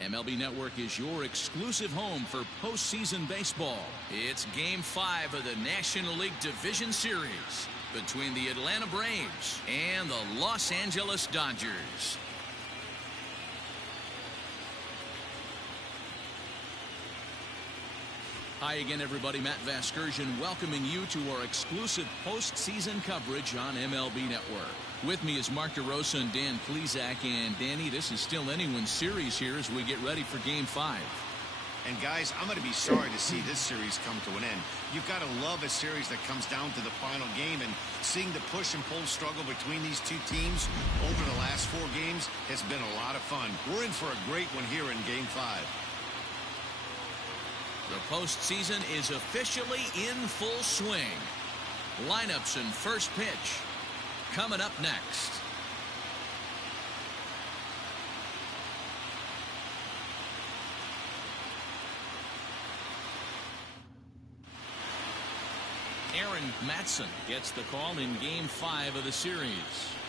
MLB Network is your exclusive home for postseason baseball. It's Game 5 of the National League Division Series between the Atlanta Braves and the Los Angeles Dodgers. Hi again, everybody. Matt Vasgersian welcoming you to our exclusive postseason coverage on MLB Network. With me is Mark DeRosa and Dan Plesac. And Danny, this is still anyone's series here as we get ready for Game 5. And guys, I'm going to be sorry to see this series come to an end. You've got to love a series that comes down to the final game, and seeing the push and pull struggle between these two teams over the last 4 games has been a lot of fun. We're in for a great one here in Game 5. The postseason is officially in full swing. Lineups and first pitch coming up next. Aaron Matson gets the call in Game 5 of the series.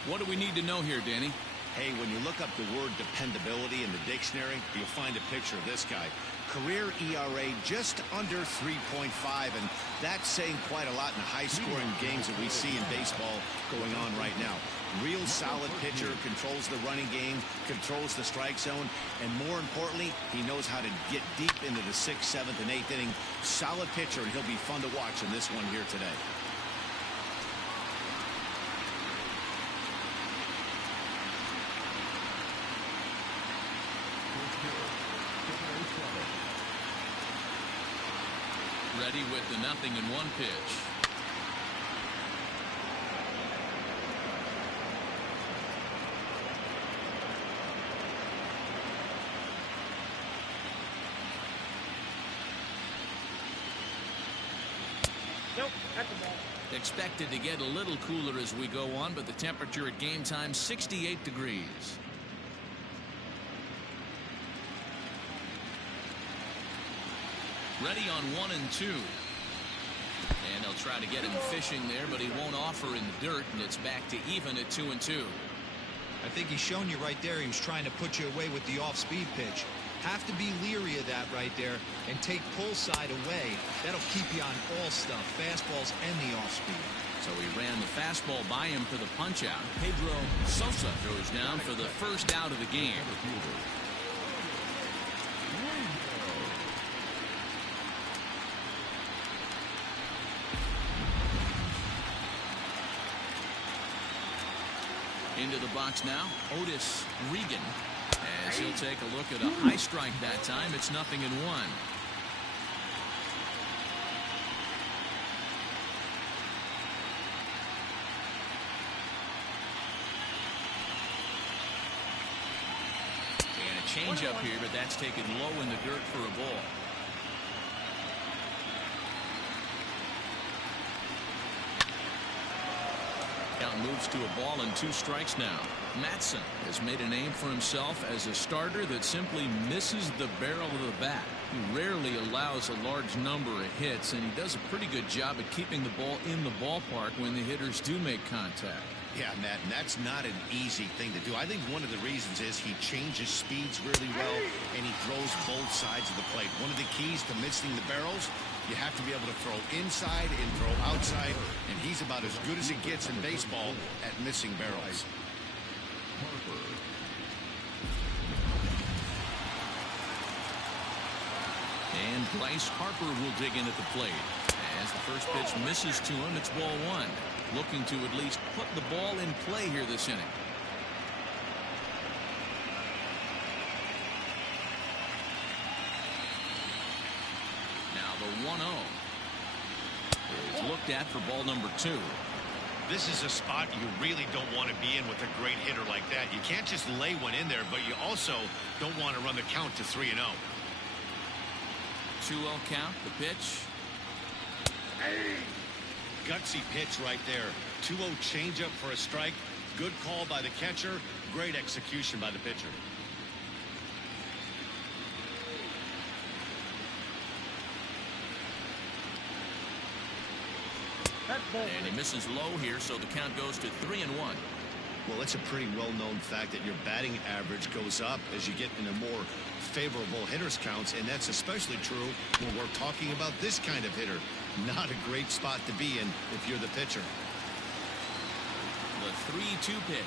What do we need to know here, Danny? Hey, when you look up the word dependability in the dictionary, you'll find a picture of this guy. Career ERA just under 3.5, and that's saying quite a lot in the high-scoring games that we see in baseball going on right now. Real solid pitcher, controls the running game, controls the strike zone, and more importantly, he knows how to get deep into the 6th, 7th, and 8th inning. Solid pitcher, and he'll be fun to watch in this one here today. Ready with the 0-1 pitch. Nope, that's a ball. Expected to get a little cooler as we go on, but the temperature at game time 68 degrees. Ready on 1 and 2. And they'll try to get him fishing there, but he won't offer in the dirt, and it's back to even at 2 and 2. I think he's shown you right there he was trying to put you away with the off-speed pitch. Have to be leery of that right there and take pull side away. That'll keep you on all stuff, fastballs and the off-speed. So he ran the fastball by him for the punch-out. Pedro Sosa goes down for the first out of the game. Into the box now, Otis Regan, as he'll take a look at a high strike that time. It's 0-1. And a changeup here, but that's taken low in the dirt for a ball. Count moves to a ball and 2 strikes now. Matson has made a name for himself as a starter that simply misses the barrel of the bat. He rarely allows a large number of hits, and he does a pretty good job at keeping the ball in the ballpark when the hitters do make contact. Yeah, Matt, and that's not an easy thing to do. I think one of the reasons is he changes speeds really well, and he throws both sides of the plate. One of the keys to missing the barrels, you have to be able to throw inside and throw outside, and he's about as good as it gets in baseball at missing barrels. And Bryce Harper will dig in at the plate. As the first pitch misses to him, it's ball 1. Looking to at least put the ball in play here this inning. Now the 1-0 is looked at for ball number 2. This is a spot you really don't want to be in with a great hitter like that. You can't just lay one in there, but you also don't want to run the count to 3-0. 2-0 count, the pitch. Gutsy pitch right there. 2-0 changeup for a strike. Good call by the catcher. Great execution by the pitcher. And he misses low here, so the count goes to 3-1. Well, it's a pretty well-known fact that your batting average goes up as you get into more favorable hitters counts, and that's especially true when we're talking about this kind of hitter. Not a great spot to be in if you're the pitcher. The 3-2 pitch.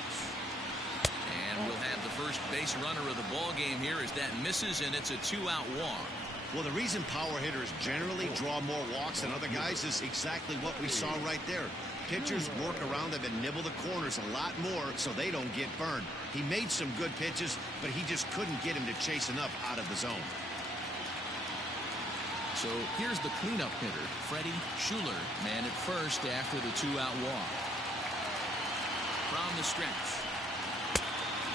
And we'll have the first base runner of the ball game here as that misses, and it's a 2-out walk. Well, the reason power hitters generally draw more walks than other guys is exactly what we saw right there. Pitchers work around them and nibble the corners a lot more so they don't get burned. He made some good pitches, but he just couldn't get him to chase enough out of the zone. So here's the cleanup hitter, Freddie Schuler, man at first after the 2-out walk. From the stretch.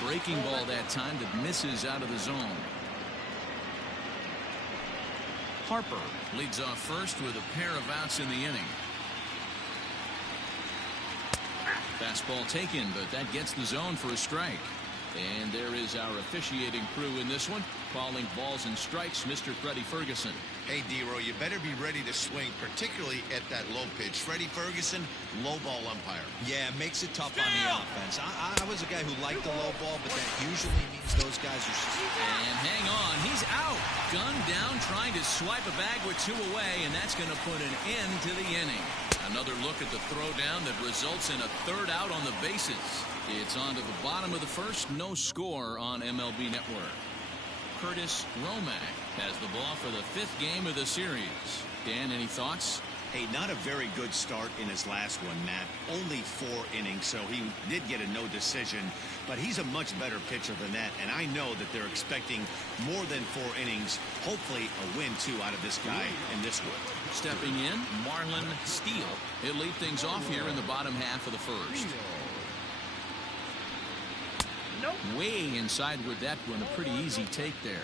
Breaking ball that time that misses out of the zone. Harper leads off first with a pair of outs in the inning. Fastball taken, but that gets the zone for a strike. And there is our officiating crew in this one, calling balls and strikes, Mr. Freddie Ferguson. Hey, D-Row, you better be ready to swing, particularly at that low pitch. Freddie Ferguson, low ball umpire. Yeah, makes it tough on the offense. I was a guy who liked the low ball, but that usually means those guys are... And hang on, he's out. Gunned down, trying to swipe a bag with 2 away, and that's going to put an end to the inning. Another look at the throwdown that results in a 3rd out on the bases. It's on to the bottom of the first. No score on MLB Network. Curtis Romack has the ball for the 5th game of the series. Dan, any thoughts? Hey, not a very good start in his last one, Matt. Only 4 innings, so he did get a no decision. But he's a much better pitcher than that, and I know that they're expecting more than 4 innings. Hopefully a win, too, out of this guy in this one. Stepping in, Marlon Steele. He'll lead things off here in the bottom half of the first. Nope. Way inside with that one. A pretty easy take there.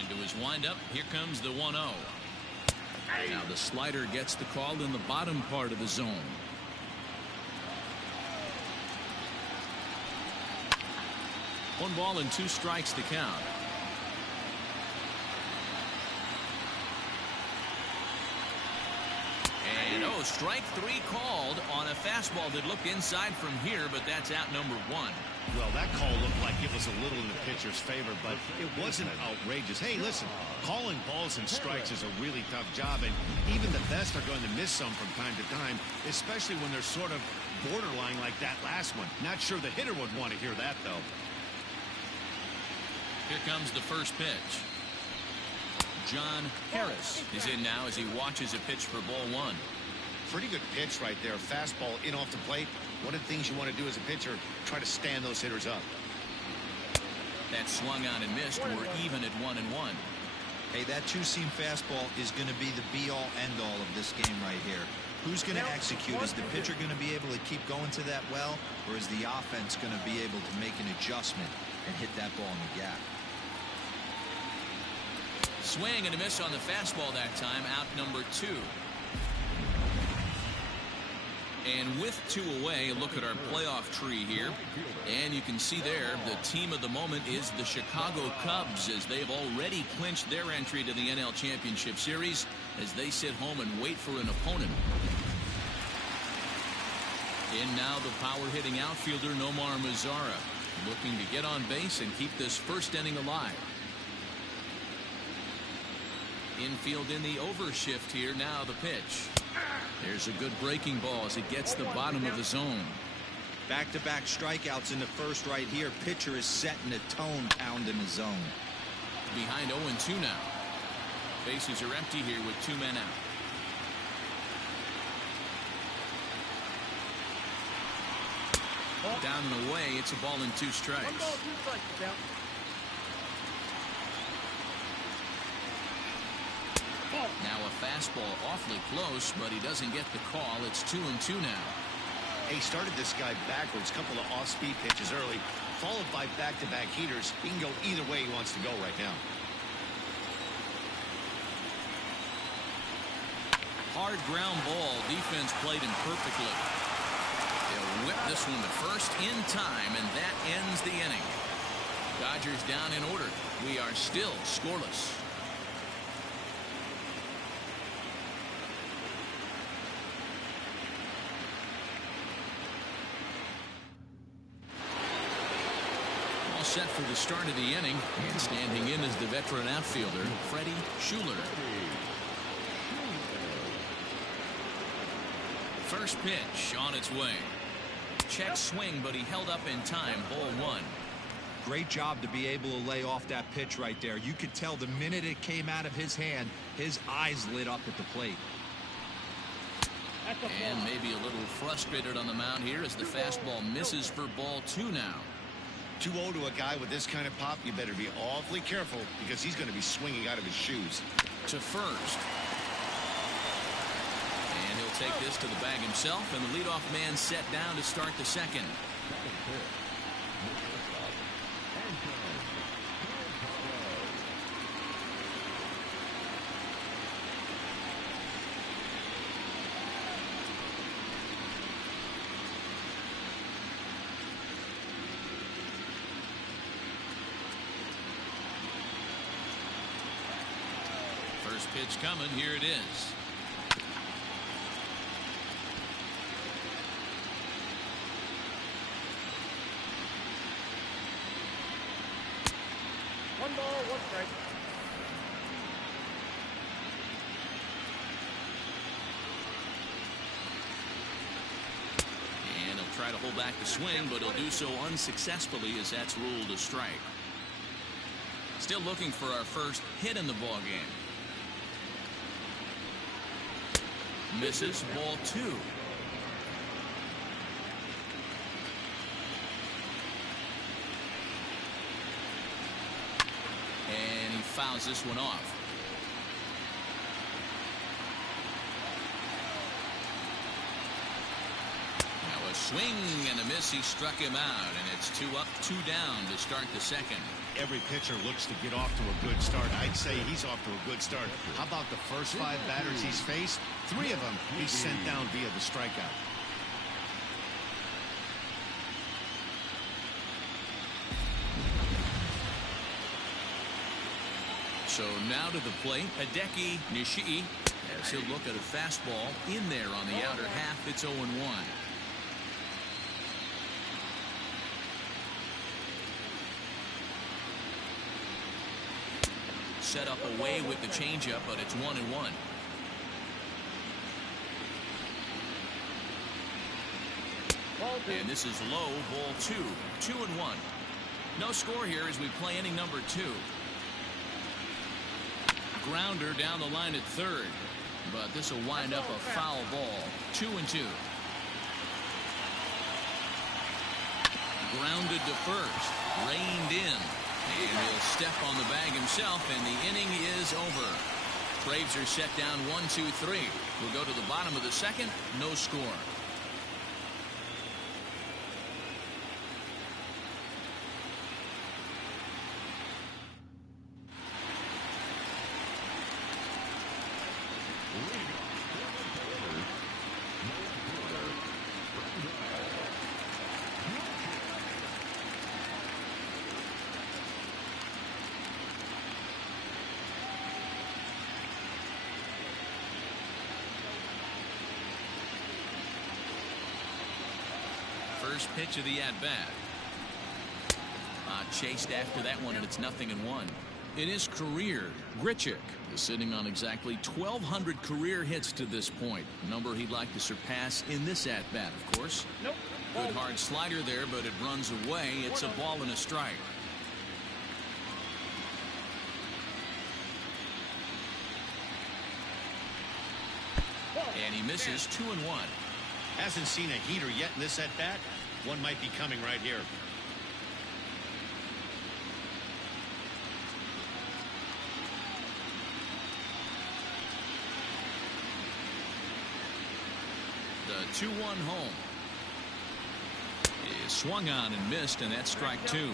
Into his windup. Here comes the 1-0. Now the slider gets the call in the bottom part of the zone. One ball and 2 strikes to count. And strike 3 called on a fastball that looked inside from here, but that's out number 1. Well, that call looked like it was a little in the pitcher's favor, but it wasn't outrageous. Hey, listen, calling balls and strikes is a really tough job, and even the best are going to miss some from time to time, especially when they're sort of borderline like that last one. Not sure the hitter would want to hear that, though. Here comes the first pitch. John Harris is in now as he watches a pitch for ball 1. Pretty good pitch right there. Fastball in off the plate. One of the things you want to do as a pitcher, try to stand those hitters up. That swung on and missed. We're even at 1-1. Hey, that 2-seam fastball is going to be the be-all, end-all of this game right here. Who's going to execute? Is the pitcher going to be able to keep going to that well, or is the offense going to be able to make an adjustment and hit that ball in the gap? Swing and a miss on the fastball that time. Out number 2. And with 2 away, look at our playoff tree here. And you can see there the team of the moment is the Chicago Cubs, as they've already clinched their entry to the NL Championship Series as they sit home and wait for an opponent. In now the power-hitting outfielder Nomar Mazara, looking to get on base and keep this first inning alive. Infield in the overshift here. Now the pitch. There's a good breaking ball as it gets the bottom of the zone. Back-to-back strikeouts in the first right here. Pitcher is setting the tone, pounding the zone. Behind 0-2 now. Bases are empty here with 2 men out. Down and away. It's a ball and 2 strikes. 1 ball, 2 strikes, down. Now a fastball awfully close, but he doesn't get the call. It's 2-2 now. He started this guy backwards, couple of off-speed pitches early, followed by back-to-back heaters. He can go either way he wants to go right now. Hard ground ball. Defense played him perfectly. They'll whip this one to first in time, and that ends the inning. Dodgers down in order. We are still scoreless. set for the start of the inning, and standing in is the veteran outfielder, Freddie Schuler. First pitch on its way. Check swing, but he held up in time. Ball one. Great job to be able to lay off that pitch right there. You could tell the minute it came out of his hand, his eyes lit up at the plate. And maybe a little frustrated on the mound here as the fastball misses for ball two now. 2-0 to a guy with this kind of pop, you better be awfully careful because he's going to be swinging out of his shoes. To first. And he'll take this to the bag himself, and the leadoff man set down to start the second. First pitch coming. Here it is. One ball, one strike. And he'll try to hold back the swing, but he'll do so unsuccessfully as that's ruled a strike. Still looking for our first hit in the ball game. Misses. Ball two. And he fouls this one off. Now a swing and a miss. He struck him out, and it's 2 up, 2 down to start the second. Every pitcher looks to get off to a good start. I'd say he's off to a good start. How about the first 5 batters he's faced? 3 of them he's sent down via the strikeout. So now to the plate, Hideki Nishii, as he'll look at a fastball in there on the outer half. It's 0-1. Set up away with the changeup, but it's 1-1. And this is low. Ball two. 2-1. No score here as we play inning number 2. Grounder down the line at third, but this will wind up a foul ball. 2-2. Grounded to first, reined in, and he'll step on the bag himself, and the inning is over. Braves are set down 1-2-3. We'll go to the bottom of the second. No score. First pitch of the at-bat. Chased after that one, and it's 0-1. In his career, Grichuk is sitting on exactly 1,200 career hits to this point. A number he'd like to surpass in this at-bat, of course. Nope. Good hard slider there, but it runs away. It's a ball and a strike. And he misses. 2-1. Hasn't seen a heater yet in this at-bat. One might be coming right here. The 2-1 home is swung on and missed, and that's strike 2.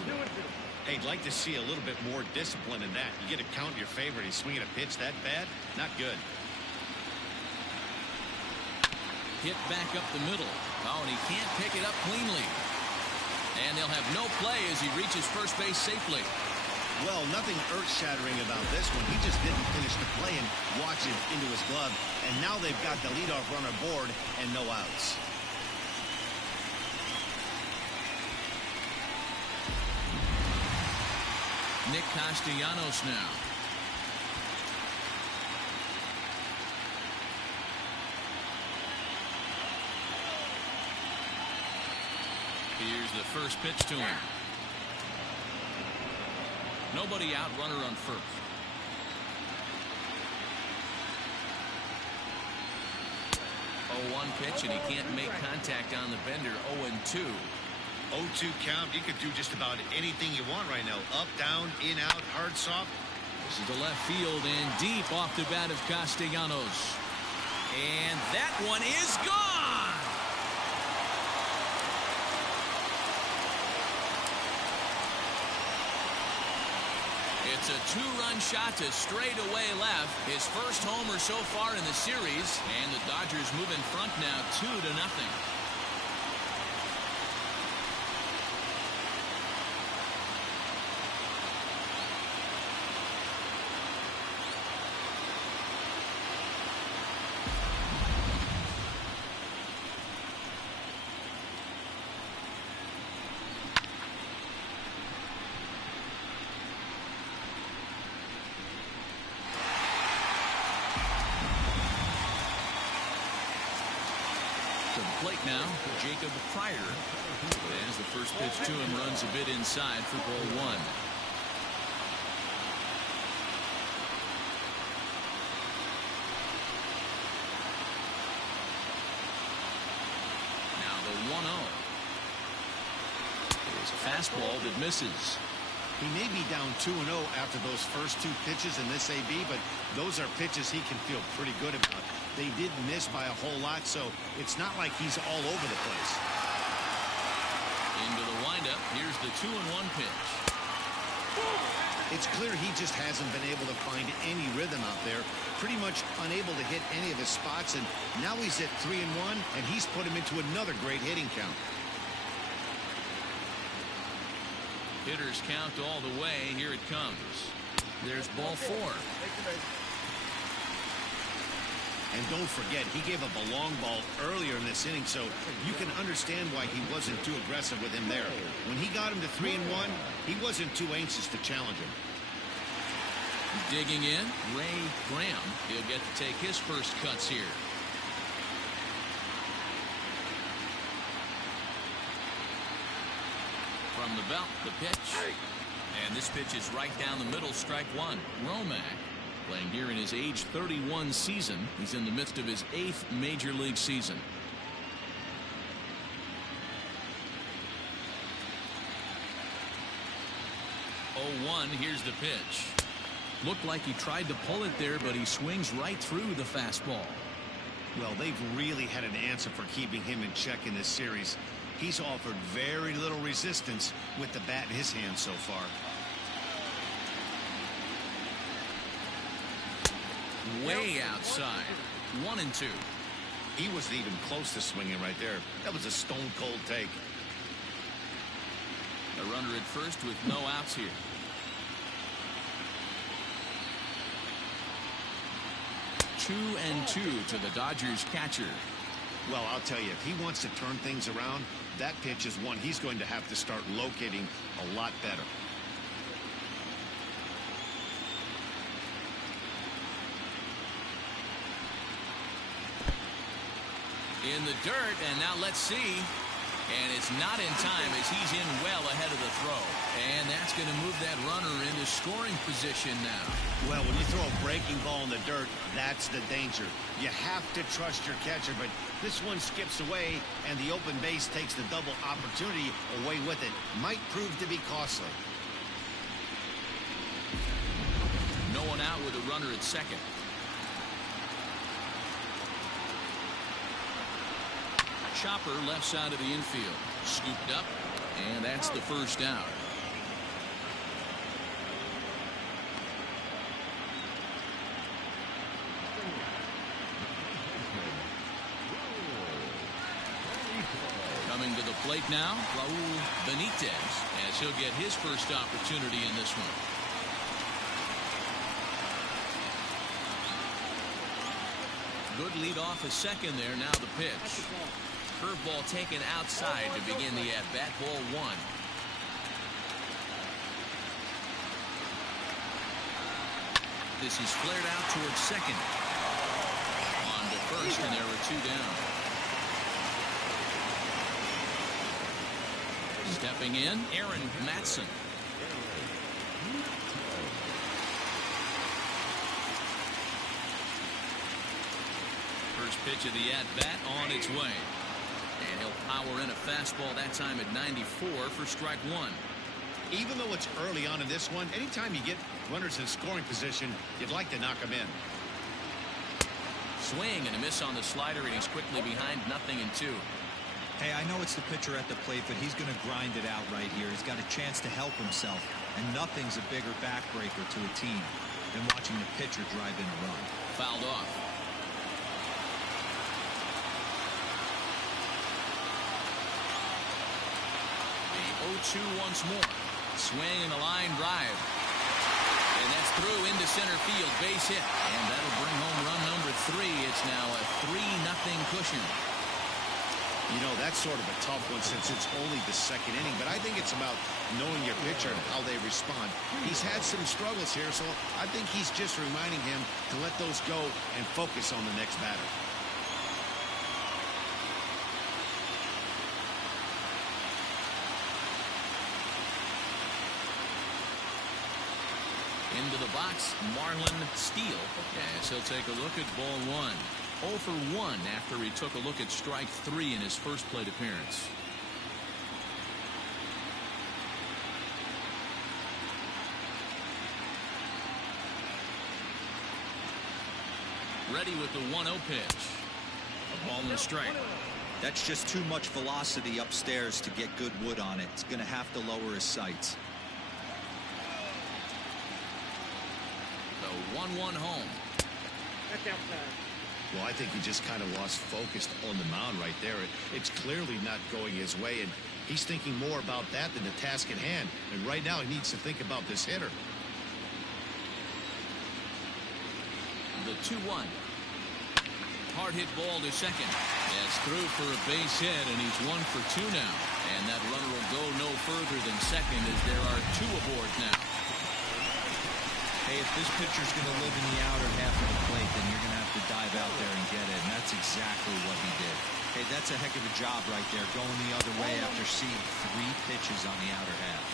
Hey, I'd like to see a little bit more discipline in that. You get a count in your favor, and he's swinging a pitch that bad? Not good. Hit back up the middle. Oh, and he can't pick it up cleanly. And they'll have no play as he reaches first base safely. Well, nothing earth-shattering about this one. He just didn't finish the play and watch it into his glove. And now they've got the leadoff runner board and no outs. Nick Castellanos now. Here's the first pitch to him. Nobody out, runner on first. 0-1 pitch, and he can't make contact on the bender. 0-2. 0-2 count. You could do just about anything you want right now. Up, down, in, out, hard, soft. This is the left field and deep off the bat of Castellanos. And that one is gone. It's a two-run shot to straightaway left. His first homer so far in the series. And the Dodgers move in front now 2-0. Plate now, Jacob Pryor. As the first pitch to him runs a bit inside for ball 1. Now the 1-0. There's a fastball that misses. He may be down 2-0 after those first two pitches in this AB, but those are pitches he can feel pretty good about. They did miss by a whole lot, so it's not like he's all over the place. Into the windup. Here's the 2-1 pitch. It's clear he just hasn't been able to find any rhythm out there. Pretty much unable to hit any of his spots, and now he's at 3-1, and he's put him into another great hitting count. Hitters count all the way. Here it comes. There's ball 4. And don't forget, he gave up a long ball earlier in this inning, so you can understand why he wasn't too aggressive with him there. When he got him to 3-1, he wasn't too anxious to challenge him. Digging in, Ray Graham. He'll get to take his first cuts here. From the belt, the pitch. And this pitch is right down the middle, strike 1. Romack, playing here in his age 31 season. He's in the midst of his 8th major league season. Oh, 1, here's the pitch. Looked like he tried to pull it there, but he swings right through the fastball. Well, they've really had an answer for keeping him in check in this series. He's offered very little resistance with the bat in his hand so far. Way outside. 1-2. He wasn't even close to swinging right there. That was a stone cold take. A runner at first with no outs here. Two and 2 to the Dodgers catcher. Well, I'll tell you, if he wants to turn things around, that pitch is one he's going to have to start locating a lot better. In the dirt, and now let's see. And it's not in time as he's in well ahead of the throw. And that's going to move that runner into scoring position now. Well, when you throw a breaking ball in the dirt, that's the danger. You have to trust your catcher, but this one skips away, and the open base takes the double opportunity away with it. Might prove to be costly. No one out with a runner at second. Chopper left side of the infield. Scooped up, and that's the first out. Coming to the plate now, Raul Benitez, as he'll get his first opportunity in this one. Good lead off a second there. Now the pitch. Curveball taken outside to begin the at-bat. Ball 1. This is flared out towards second. On to first, and there are 2 down. Stepping in, Aaron Matson. First pitch of the at-bat on its way. And he'll power in a fastball that time at 94 for strike 1. Even though it's early on in this one, anytime you get runners in scoring position, you'd like to knock them in. Swing and a miss on the slider, and he's quickly behind 0-2. Hey, I know it's the pitcher at the plate, but he's going to grind it out right here. He's got a chance to help himself, and nothing's a bigger backbreaker to a team than watching the pitcher drive in a run. Fouled off. The 0-2 once more. Swing and a line drive. And that's through into center field. Base hit. And that'll bring home run number 3. It's now a 3-0 cushion. You know, that's sort of a tough one since it's only the second inning, but I think it's about knowing your pitcher and how they respond. He's had some struggles here, so I think he's just reminding him to let those go and focus on the next batter. Into the box, Marlon Steele, as he'll take a look at ball 1. 0 for 1 after he took a look at strike 3 in his first plate appearance. Ready with the 1-0 pitch. A ball and a strike. That's just too much velocity upstairs to get good wood on it. It's going to have to lower his sights. The 1-1 home. That's outside. Well, I think he just kind of lost focus on the mound right there. It's clearly not going his way, and he's thinking more about that than the task at hand. And right now, he needs to think about this hitter. The 2-1. Hard hit ball to second. It's through for a base hit, and he's 1 for 2 now. And that runner will go no further than second as there are 2 aboard now. Hey, if this pitcher's going to live in the outer half of the plate, then you're going to have to dive out there and get it, and that's exactly what he did. Hey, that's a heck of a job right there, going the other way after seeing 3 pitches on the outer half.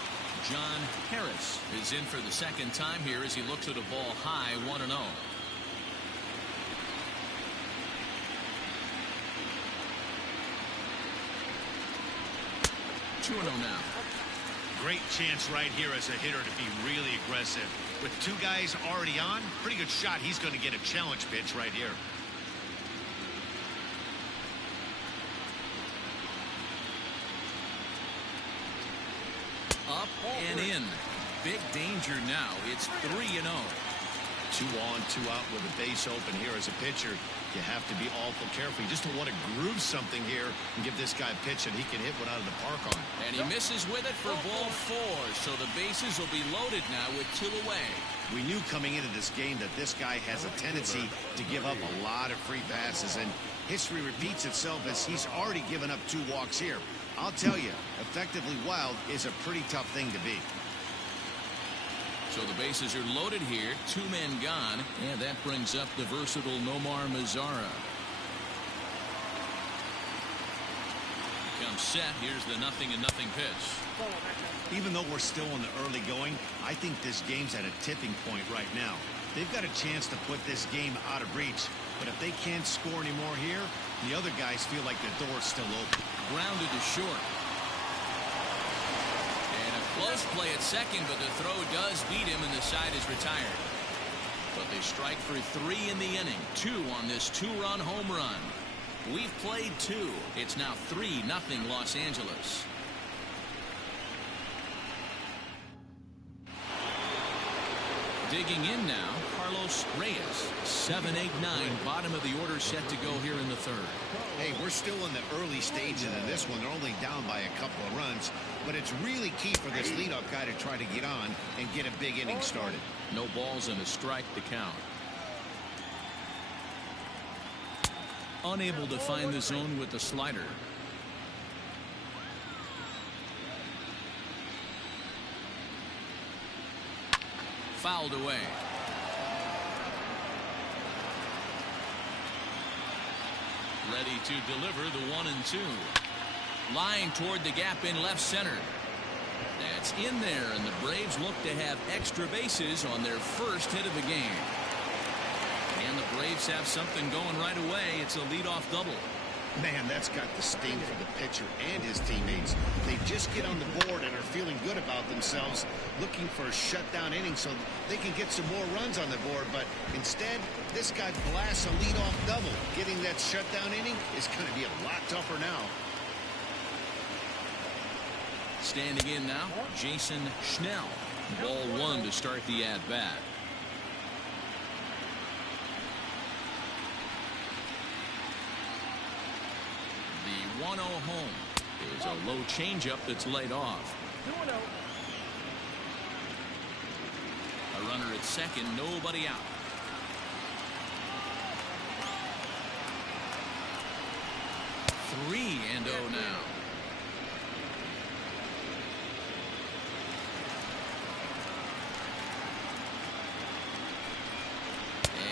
John Harris is in for the second time here as he looks at a ball high, 1-0. 2-0 now. Great chance right here as a hitter to be really aggressive. With 2 guys already on, pretty good shot. He's going to get a challenge pitch right here. Up and in. Big danger now. It's 3-0. 2 on, 2 out with a base open here as a pitcher. You have to be awful careful. You just don't want to groove something here and give this guy a pitch that he can hit one out of the park on. And he misses with it for ball 4. So the bases will be loaded now with 2 away. We knew coming into this game that this guy has a tendency to give up a lot of free passes, and history repeats itself as he's already given up 2 walks here. I'll tell you, effectively wild is a pretty tough thing to be. So the bases are loaded here. 2 men gone. And that brings up the versatile Nomar Mazara. Comes set. Here's the 0-0 pitch. Even though we're still in the early going, I think this game's at a tipping point right now. They've got a chance to put this game out of reach. But if they can't score anymore here, the other guys feel like the door's still open. Grounded to short. Close play at second, but the throw does beat him, and the side is retired. But they strike for 3 in the inning. 2 on this 2-run home run. We've played 2. It's now 3-0 Los Angeles. Digging in now, Carlos Reyes. 7-8-9, bottom of the order set to go here in the 3rd. Hey, we're still in the early stages in this one. They're only down by a couple of runs, but it's really key for this leadoff guy to try to get on and get a big inning started. No balls and a strike to count. Unable to find the zone with the slider. Fouled away. ready to deliver the 1-2. Line toward the gap in left center. That's in there, and the Braves look to have extra bases on their first hit of the game. And the Braves have something going right away. It's a leadoff double. Man, that's got the sting for the pitcher and his teammates. They just get on the board and are feeling good about themselves, looking for a shutdown inning so they can get some more runs on the board. But instead, this guy blasts a leadoff double. Getting that shutdown inning is going to be a lot tougher now. Standing in now, Jason Schnell. Ball 1 to start the at-bat. The 1-0 home is a low changeup that's laid off. 2-0. A runner at second, nobody out. Three and 0 now.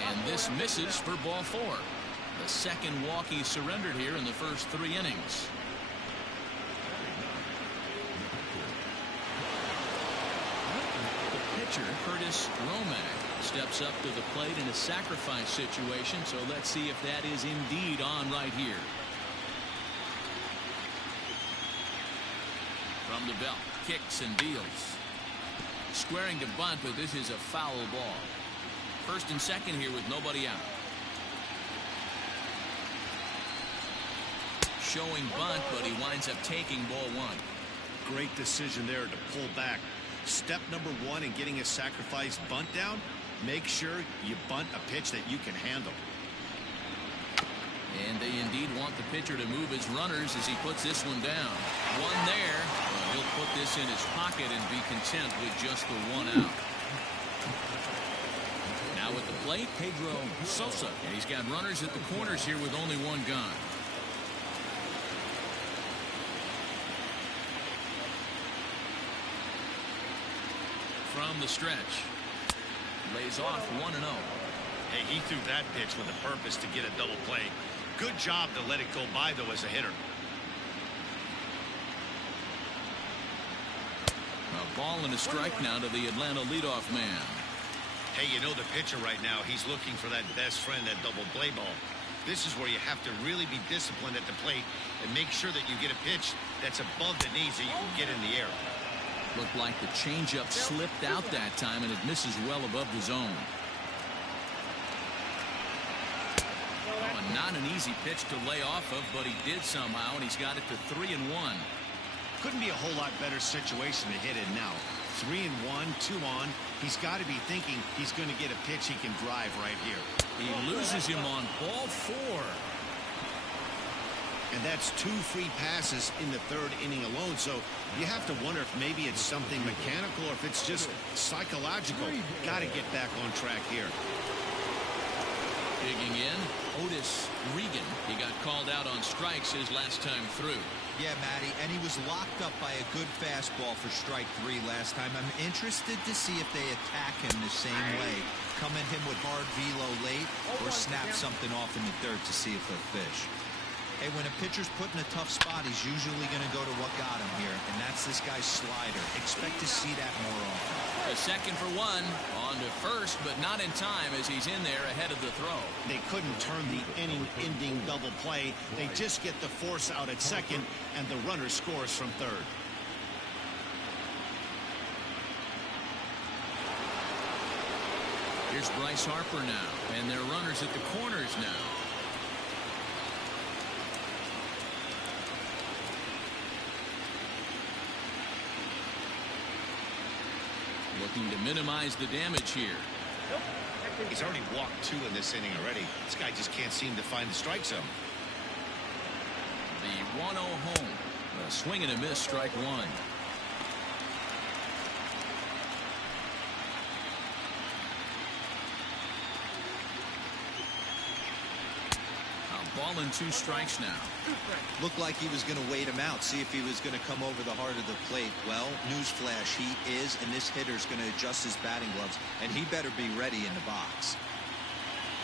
And this misses for ball 4. The second walk he surrendered here in the first 3 innings. The pitcher, Curtis Romack, steps up to the plate in a sacrifice situation, so let's see if that is indeed on right here. From the belt, kicks and deals. Squaring to bunt, but this is a foul ball. First and second here with nobody out. Showing bunt, but he winds up taking ball 1. Great decision there to pull back. Step number 1 in getting a sacrifice bunt down, make sure you bunt a pitch that you can handle. And they indeed want the pitcher to move his runners as he puts this one down. One there. Well, he'll put this in his pocket and be content with just the 1 out. Now at the plate, Pedro Sosa. And he's got runners at the corners here with only 1 gone. From the stretch, lays off 1-0. Hey, he threw that pitch with a purpose to get a double play. Good job to let it go by, though, as a hitter. A ball and a strike now to the Atlanta leadoff man. Hey, you know the pitcher right now, he's looking for that best friend, that double play ball. This is where you have to really be disciplined at the plate and make sure that you get a pitch that's above the knees that you can get in the air. Looked like the changeup slipped out that time, and it misses well above the zone. Oh, and not an easy pitch to lay off of, but he did somehow, and he's got it to 3-1. Couldn't be a whole lot better situation to hit in now. 3-1, 2 on. He's got to be thinking he's going to get a pitch he can drive right here. He loses him on ball 4. And that's 2 free passes in the 3rd inning alone. So you have to wonder if maybe it's something mechanical or if it's just psychological. Got to get back on track here. Digging in, Otis Regan. He got called out on strikes his last time through. Yeah, Matty, and he was locked up by a good fastball for strike 3 last time. I'm interested to see if they attack him the same way. Come at him with hard velo late or snap something off in the dirt to see if they'll fish. Hey, when a pitcher's put in a tough spot, he's usually going to go to what got him here, and that's this guy's slider. Expect to see that more often. A second for 1. On to first, but not in time as he's in there ahead of the throw. They couldn't turn the inning-ending double play. They just get the force out at second, and the runner scores from 3rd. Here's Bryce Harper now, and their runners at the corners now. Looking to minimize the damage here. He's already walked 2 in this inning already. This guy just can't seem to find the strike zone. The 1-0 home. A swing and a miss, strike 1. Ball and 2 strikes now. Looked like he was going to wait him out, see if he was going to come over the heart of the plate. Well, newsflash, he is, and this hitter's going to adjust his batting gloves, and he better be ready in the box.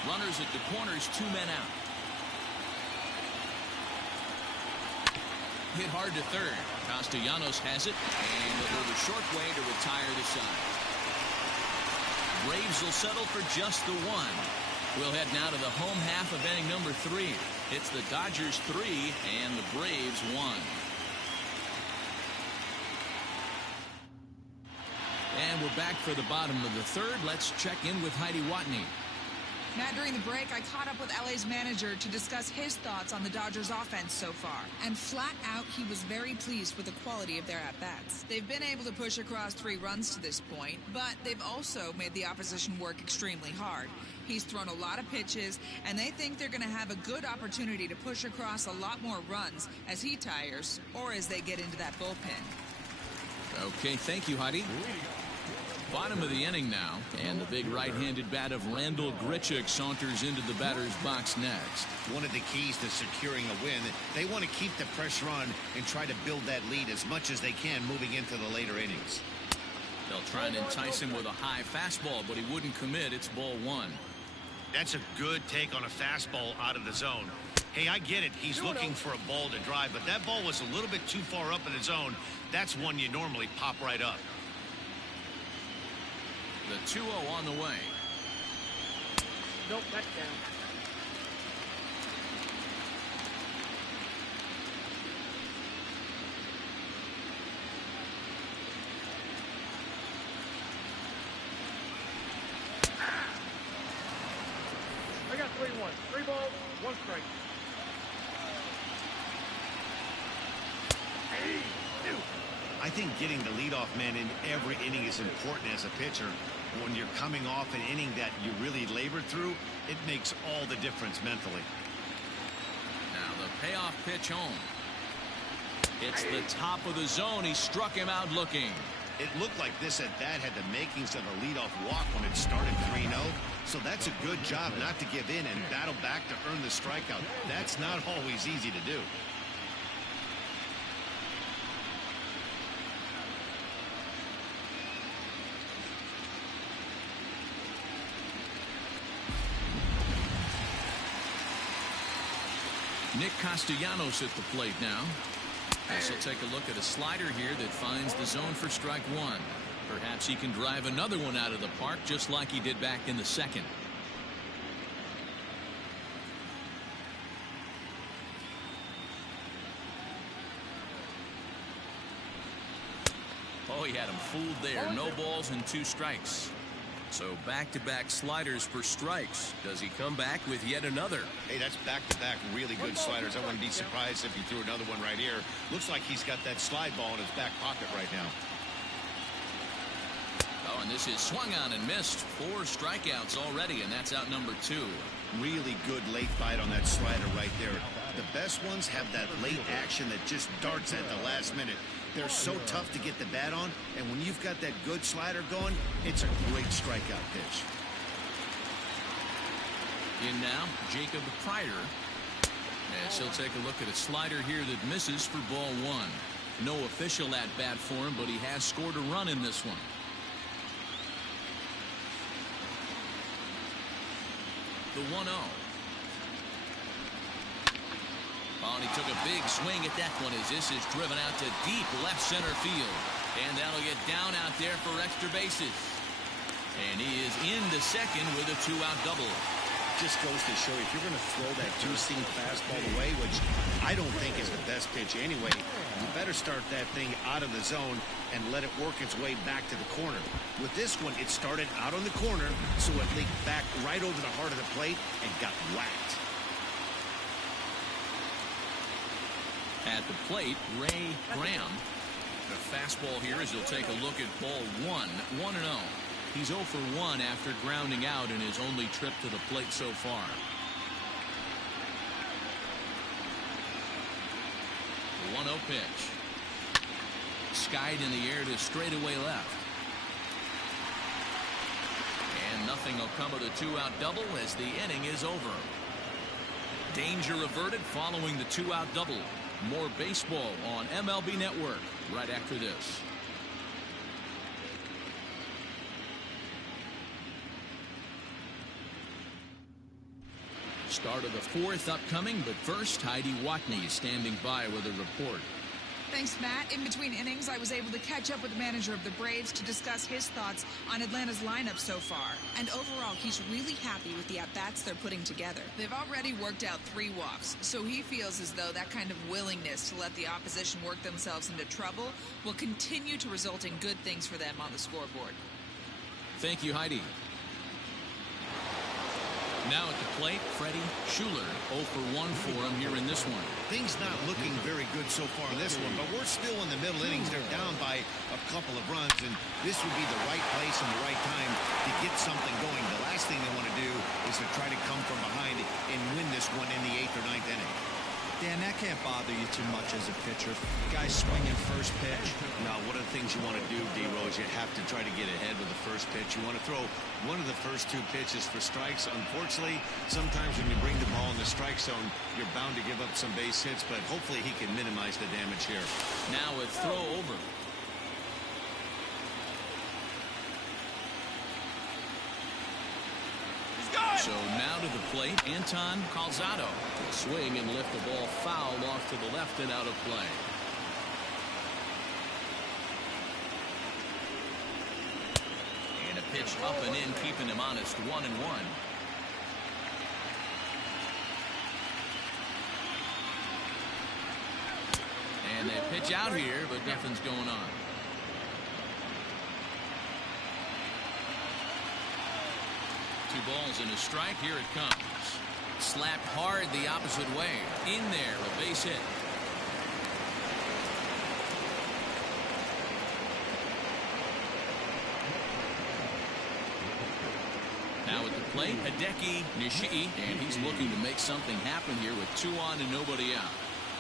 Runners at the corners, 2 men out. Hit hard to third. Castellanos has it, and it'll go the short way to retire the side. Braves will settle for just the one. We'll head now to the home half of inning number 3. It's the Dodgers 3 and the Braves 1. And we're back for the bottom of the third. Let's check in with Heidi Watney. Matt, during the break, I caught up with LA's manager to discuss his thoughts on the Dodgers offense so far. And flat out, he was very pleased with the quality of their at-bats. They've been able to push across 3 runs to this point, but they've also made the opposition work extremely hard. He's thrown a lot of pitches, and they think they're going to have a good opportunity to push across a lot more runs as he tires or as they get into that bullpen. Okay, thank you, Heidi. Bottom of the inning now, and the big right-handed bat of Randal Grichuk saunters into the batter's box next. One of the keys to securing a win, they want to keep the pressure on and try to build that lead as much as they can moving into the later innings. They'll try and entice him with a high fastball, but he wouldn't commit. It's ball 1. That's a good take on a fastball out of the zone. Hey, I get it. He's looking for a ball to drive, but that ball was a little bit too far up in the zone. That's one you normally pop right up. The 2-0 on the way. Nope, that's down. I got 3-1. 3 balls, 1 strike. I think getting the leadoff man in every inning is important as a pitcher. When you're coming off an inning that you really labored through, it makes all the difference mentally. Now the payoff pitch home. It's the top of the zone. He struck him out looking. It looked like this at bat had the makings of a leadoff walk when it started 3-0. So that's a good job not to give in and battle back to earn the strikeout. That's not always easy to do. Nick Castellanos at the plate now. As he'll take a look at a slider here that finds the zone for strike 1. Perhaps he can drive another one out of the park just like he did back in the second. Oh, he had him fooled there. No balls and 2 strikes. So back-to-back sliders for strikes. Does he come back with yet another? Hey, that's back-to-back really good sliders. I wouldn't be surprised if he threw another one right here. Looks like he's got that slide ball in his back pocket right now. Oh, and this is swung on and missed. 4 strikeouts already, and that's out number 2. Really good late bite on that slider right there. The best ones have that late action that just darts at the last minute. They're so tough to get the bat on, and when you've got that good slider going, it's a great strikeout pitch. In now, Jacob Pryor. As he'll take a look at a slider here that misses for ball 1. No official at-bat for him, but he has scored a run in this one. The 1-0. Oh, and he took a big swing at that one as this is driven out to deep left center field. And that'll get down out there for extra bases. And he is into second with a 2-out double. Just goes to show you, if you're going to throw that 2-seam fastball away, which I don't think is the best pitch anyway, you better start that thing out of the zone and let it work its way back to the corner. With this one, it started out on the corner, so it leaked back right over the heart of the plate and got whacked. At the plate, Ray Graham. The fastball here as he'll take a look at ball 1. 1-0. He's 0 for 1 after grounding out in his only trip to the plate so far. The 1-0 pitch. Skied in the air to straightaway left. And nothing will come of the 2-out double as the inning is over. Danger averted following the 2-out double. More baseball on MLB Network right after this. Start of the 4th upcoming, but first, Heidi Watney is standing by with a report. Thanks, Matt. In between innings, I was able to catch up with the manager of the Braves to discuss his thoughts on Atlanta's lineup so far. And overall, he's really happy with the at-bats they're putting together. They've already worked out 3 walks, so he feels as though that kind of willingness to let the opposition work themselves into trouble will continue to result in good things for them on the scoreboard. Thank you, Heidi. Now at the plate, Freddie Schuler, 0 for 1 for him here in this one. Things not looking very good so far in this one, but we're still in the middle innings. They're down by a couple of runs, and this would be the right place and the right time to get something going. The last thing they want to do is to try to come from behind and win this one in the 8th or 9th inning. Dan, that can't bother you too much as a pitcher. Guys swinging first pitch. Now, one of the things you want to do, D-Rose, you have to try to get ahead with the first pitch. You want to throw one of the first 2 pitches for strikes. Unfortunately, sometimes when you bring the ball in the strike zone, you're bound to give up some base hits, but hopefully he can minimize the damage here. Now with throw over. So now to the plate, Anton Calzado. Swing and lift the ball foul off to the left and out of play. And a pitch up and in, keeping him honest, 1-1. And they pitch out here, but nothing's going on. Two balls and a strike. Here it comes. Slapped hard the opposite way. In there, a base hit. Now at the plate, Hideki Nishii, and he's looking to make something happen here with 2 on and nobody out.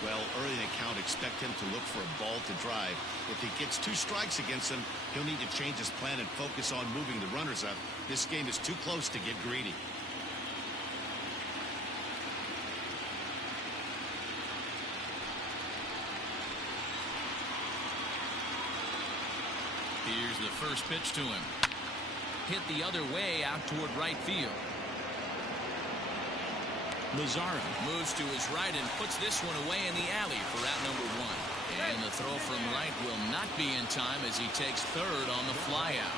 Well, early in the count, expect him to look for a ball to drive. If he gets 2 strikes against him, he'll need to change his plan and focus on moving the runners up. This game is too close to get greedy. Here's the first pitch to him. Hit the other way out toward right field. Lazaro moves to his right and puts this one away in the alley for out number 1. And the throw from right will not be in time as he takes third on the flyout.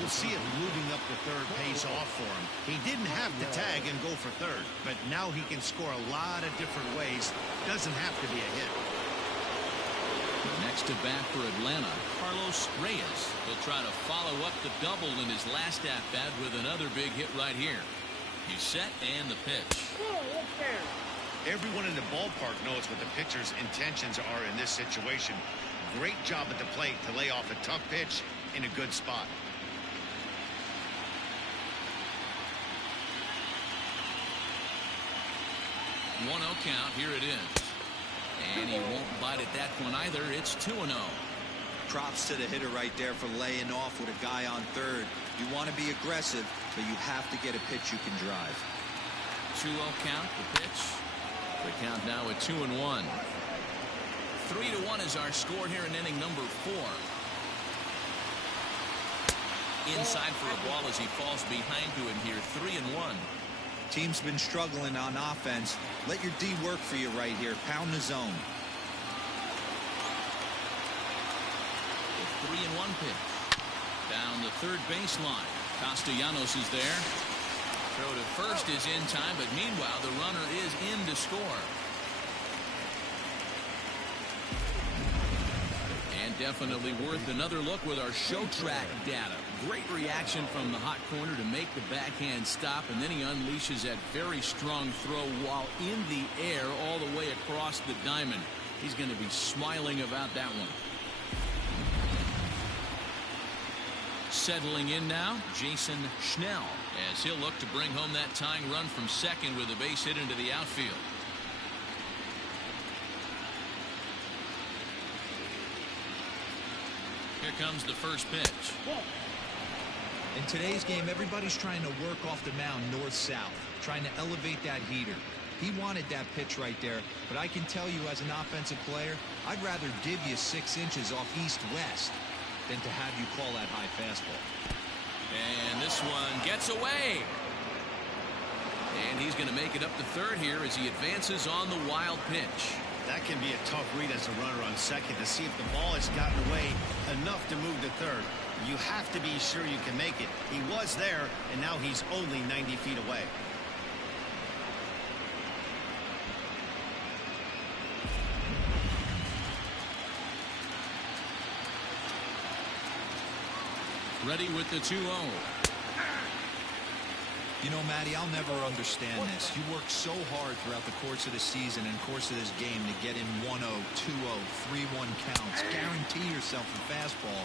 We'll see if moving up the third pays off for him. He didn't have to tag and go for third, but now he can score a lot of different ways. Doesn't have to be a hit. Next to bat for Atlanta, Carlos Reyes. He'll try to follow up the double in his last at-bat with another big hit right here. He's set and the pitch. Everyone in the ballpark knows what the pitcher's intentions are in this situation. Great job at the plate to lay off a tough pitch in a good spot. One 0 count. Here it is. And he won't bite at that one either. It's 2-0. Props to the hitter right there for laying off with a guy on third. You want to be aggressive, but you have to get a pitch you can drive. 2-0 count, the pitch. The count now at 2-1. 3-1 is our score here in inning number 4. Inside for a ball as he falls behind to him here. 3-1. Team's been struggling on offense. Let your D work for you right here. Pound the zone. The 3-1 pitch. Down the third baseline. Castellanos is there. Throw to first is in time, but meanwhile the runner is in to score. And definitely worth another look with our show track data. Great reaction from the hot corner to make the backhand stop, and then he unleashes that very strong throw while in the air all the way across the diamond. He's going to be smiling about that one. Settling in now, Jason Schnell, as he'll look to bring home that tying run from second with a base hit into the outfield. Here comes the first pitch. In today's game, everybody's trying to work off the mound north-south, trying to elevate that heater. He wanted that pitch right there, but I can tell you as an offensive player, I'd rather give you 6 inches off east-west than to have you call that high fastball. And this one gets away. And he's going to make it up to third here as he advances on the wild pitch. That can be a tough read as a runner on second to see if the ball has gotten away enough to move to third. You have to be sure you can make it. He was there, and now he's only 90 feet away. Ready with the 2-0. You know, Matty, I'll never understand this. You work so hard throughout the course of the season and course of this game to get in 1-0, 2-0, 3-1 counts. Guarantee yourself a fastball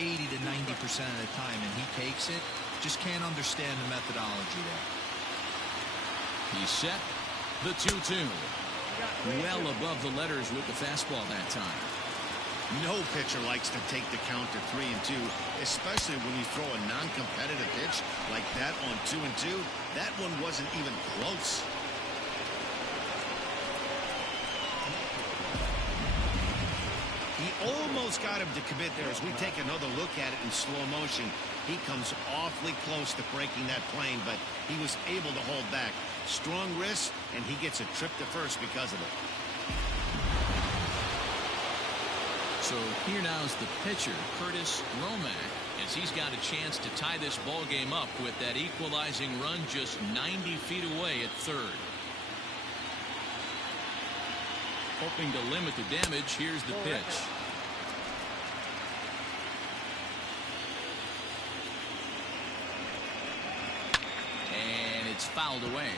80 to 90% of the time, and he takes it. Just can't understand the methodology there. He's set. The 2-2. Well above the letters with the fastball that time. No pitcher likes to take the count to 3-2, especially when you throw a non-competitive pitch like that on 2-2. That one wasn't even close. He almost got him to commit there. As we take another look at it in slow motion, he comes awfully close to breaking that plane, but he was able to hold back. Strong wrist, and he gets a trip to first because of it. So here now is the pitcher, Curtis Romack, as he's got a chance to tie this ball game up with that equalizing run just 90 feet away at third. Hoping to limit the damage, here's the pitch. And it's fouled away.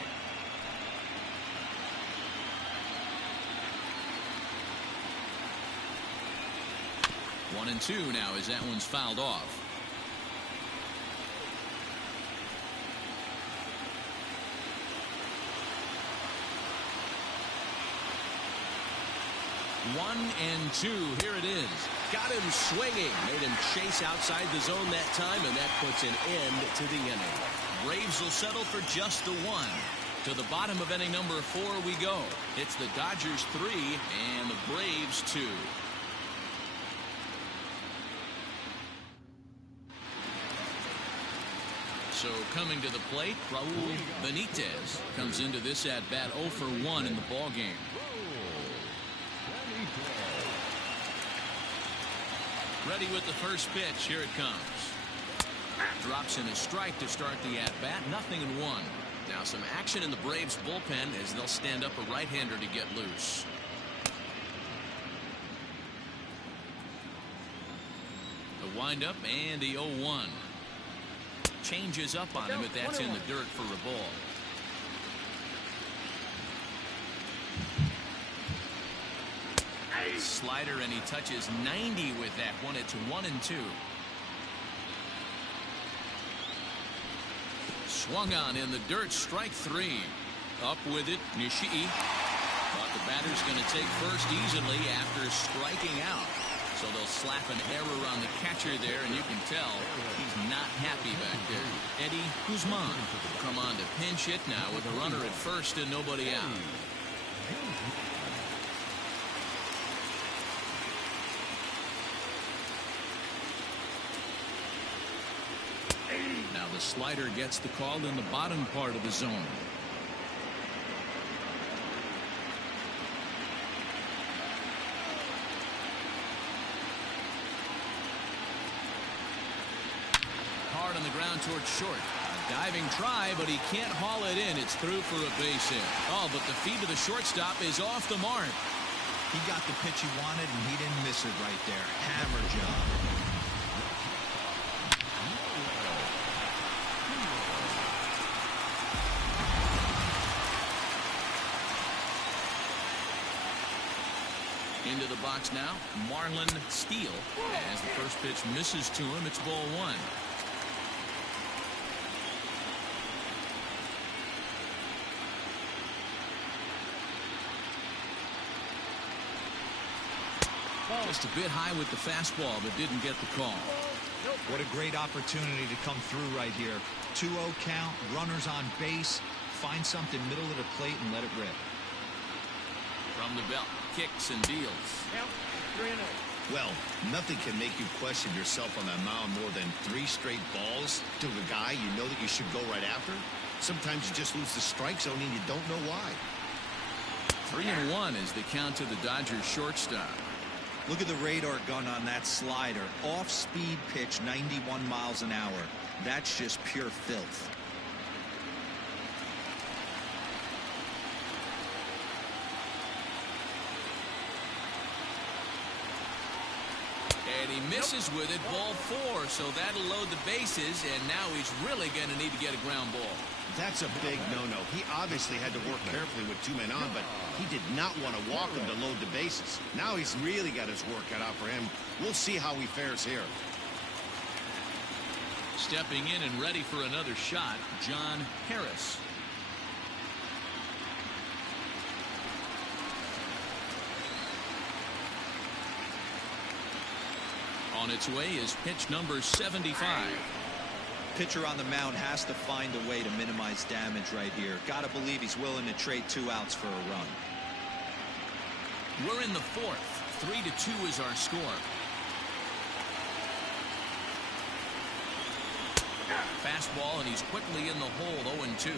1-2 now as that one's fouled off. One and two. Here it is. Got him swinging. Made him chase outside the zone that time, and that puts an end to the inning. Braves will settle for just the one. To the bottom of inning number 4 we go. It's the Dodgers 3 and the Braves 2. So coming to the plate, Raul Benitez comes into this at bat 0 for 1 in the ball game. Ready with the first pitch. Here it comes. Drops in a strike to start the at bat. 0-1. Now some action in the Braves bullpen as they'll stand up a right-hander to get loose. The windup and the 0-1. Changes up on him, but that's in the dirt for a ball. Slider, and he touches 90 with that one. It's 1-2. Swung on in the dirt, strike 3. Up with it, Nishii. But the batter's going to take first easily after striking out. So they'll slap an error on the catcher there, and you can tell he's not happy back there. Eddie Guzman come on to pinch hit now with a runner at first and nobody out. Now the slider gets the call in the bottom part of the zone. Hard on the ground towards short. A diving try, but he can't haul it in. It's through for a base hit. Oh, but the feet of the shortstop is off the mark. He got the pitch he wanted, and he didn't miss it right there. Hammer job. Into the box now, Marlon Steele. As the first pitch misses to him, it's ball 1. Just a bit high with the fastball, but didn't get the call. What a great opportunity to come through right here. 2-0 count, runners on base. Find something middle of the plate and let it rip. From the belt, kicks and deals. Well, nothing can make you question yourself on that mound more than 3 straight balls to a guy you know that you should go right after. Sometimes you just lose the strike zone and you don't know why. 3-1 is the count to the Dodgers shortstop. Look at the radar gun on that slider. Off-speed pitch, 91 miles an hour. That's just pure filth. And he misses with it, ball 4, so that'll load the bases, and now he's really going to need to get a ground ball. That's a big no-no. He obviously had to work carefully with 2 men on, but he did not want to walk him to load the bases. Now he's really got his work cut out for him. We'll see how he fares here. Stepping in and ready for another shot, John Harris. On its way is pitch number 75. Pitcher on the mound has to find a way to minimize damage right here. Gotta believe he's willing to trade 2 outs for a run. We're in the 4th. 3-2 is our score. Fastball, and he's quickly in the hole, 0-2.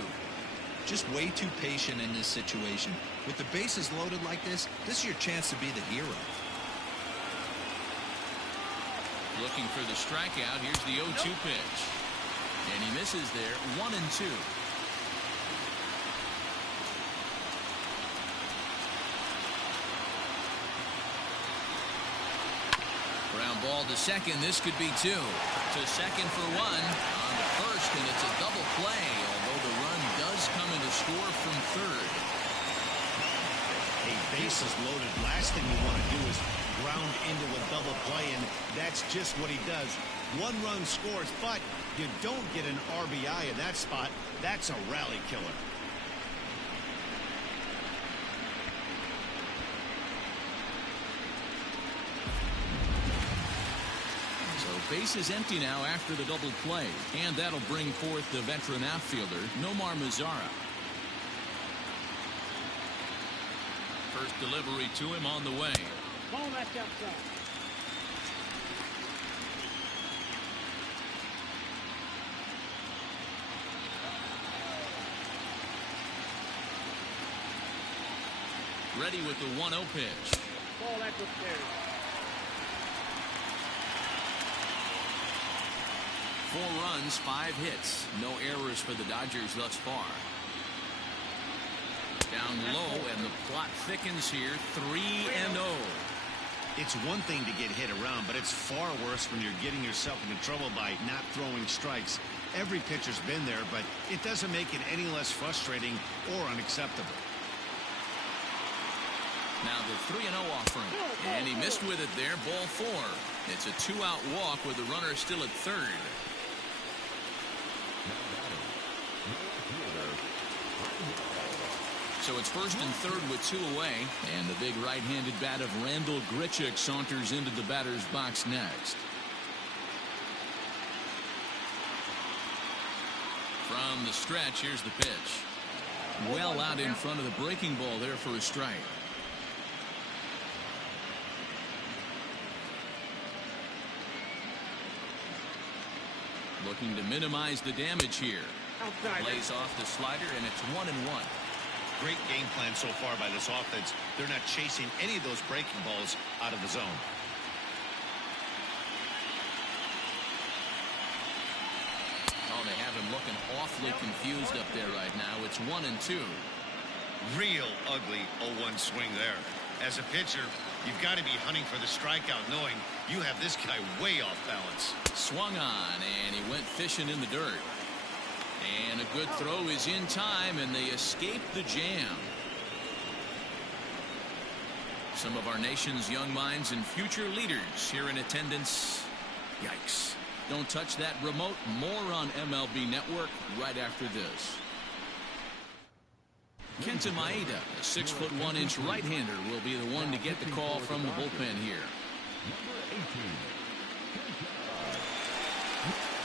Just way too patient in this situation. With the bases loaded like this is your chance to be the hero. Looking for the strikeout. Here's the 0-2 pitch. And he misses there, 1-2. Ground ball to second. This could be 2. To second for 1. On to first, and it's a double play, although the run does come in to score from third. A bases loaded. Last thing you want to do is ground into a double play, and that's just what he does. 1 run scores, but you don't get an RBI in that spot. That's a rally killer. So base is empty now after the double play, and that'll bring forth the veteran outfielder, Nomar Mazara. First delivery to him on the way. Ball match outside. Ready with the 1-0 pitch. Ball that's upstairs. 4 runs, 5 hits. No errors for the Dodgers thus far. Down low, and the plot thickens here. 3-0. It's one thing to get hit around, but it's far worse when you're getting yourself into trouble by not throwing strikes. Every pitcher's been there, but it doesn't make it any less frustrating or unacceptable. Now the 3-0 offering, and he missed with it there, ball 4. It's a 2-out walk with the runner still at third. So it's first and third with 2 away, and the big right-handed bat of Randall Grichuk saunters into the batter's box next. From the stretch, here's the pitch. Well out in front of the breaking ball there for a strike. Looking to minimize the damage here. Lays off the slider, and it's 1-1. Great game plan so far by this offense. They're not chasing any of those breaking balls out of the zone. Oh, they have him looking awfully confused up there right now. It's 1-2. Real ugly 0-1 swing there. As a pitcher, you've got to be hunting for the strikeout, knowing you have this guy way off balance. Swung on, and he went fishing in the dirt. And a good throw is in time, and they escape the jam. Some of our nation's young minds and future leaders here in attendance. Yikes. Don't touch that remote. More on MLB Network right after this. Kenta Maeda, a 6'1" right-hander, will be the one to get the call from the bullpen here.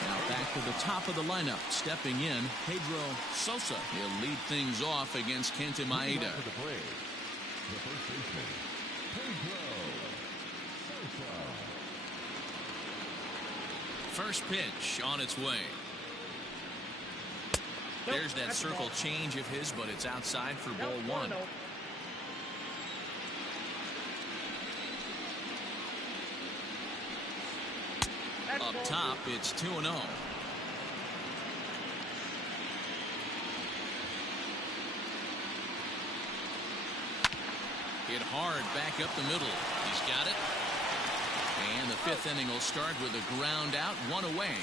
Now back to the top of the lineup. Stepping in, Pedro Sosa. He'll lead things off against Kenta Maeda. First pitch on its way. There's that circle change of his, but it's outside for ball 1. Up top, it's 2-0. Hit hard back up the middle. He's got it. And the fifth inning will start with a ground out, one away.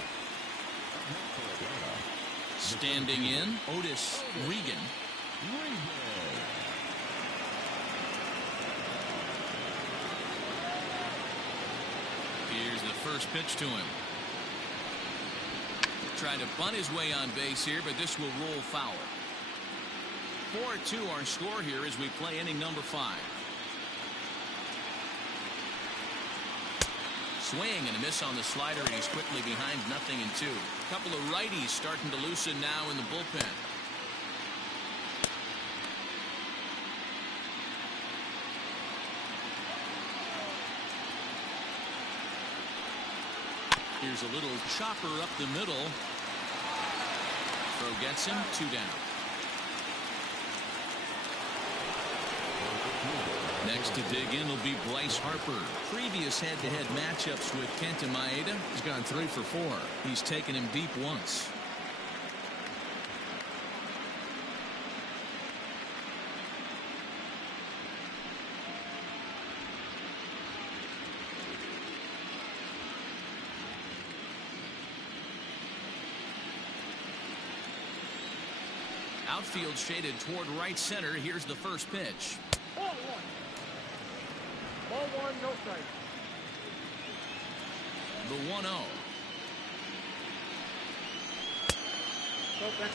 Standing in, Otis Regan. Here's the first pitch to him. Trying to bunt his way on base here, but this will roll foul. 4-2 our score here as we play inning number 5. Swing and a miss on the slider, and he's quickly behind 0-2. A couple of righties starting to loosen now in the bullpen. Here's a little chopper up the middle. Throw gets him, 2 down. Next to dig in will be Bryce Harper. Previous head-to-head matchups with Kenta Maeda, he's gone 3 for 4. He's taken him deep once. Outfield shaded toward right center. Here's the first pitch. Ball 1, no strike. The 1-0.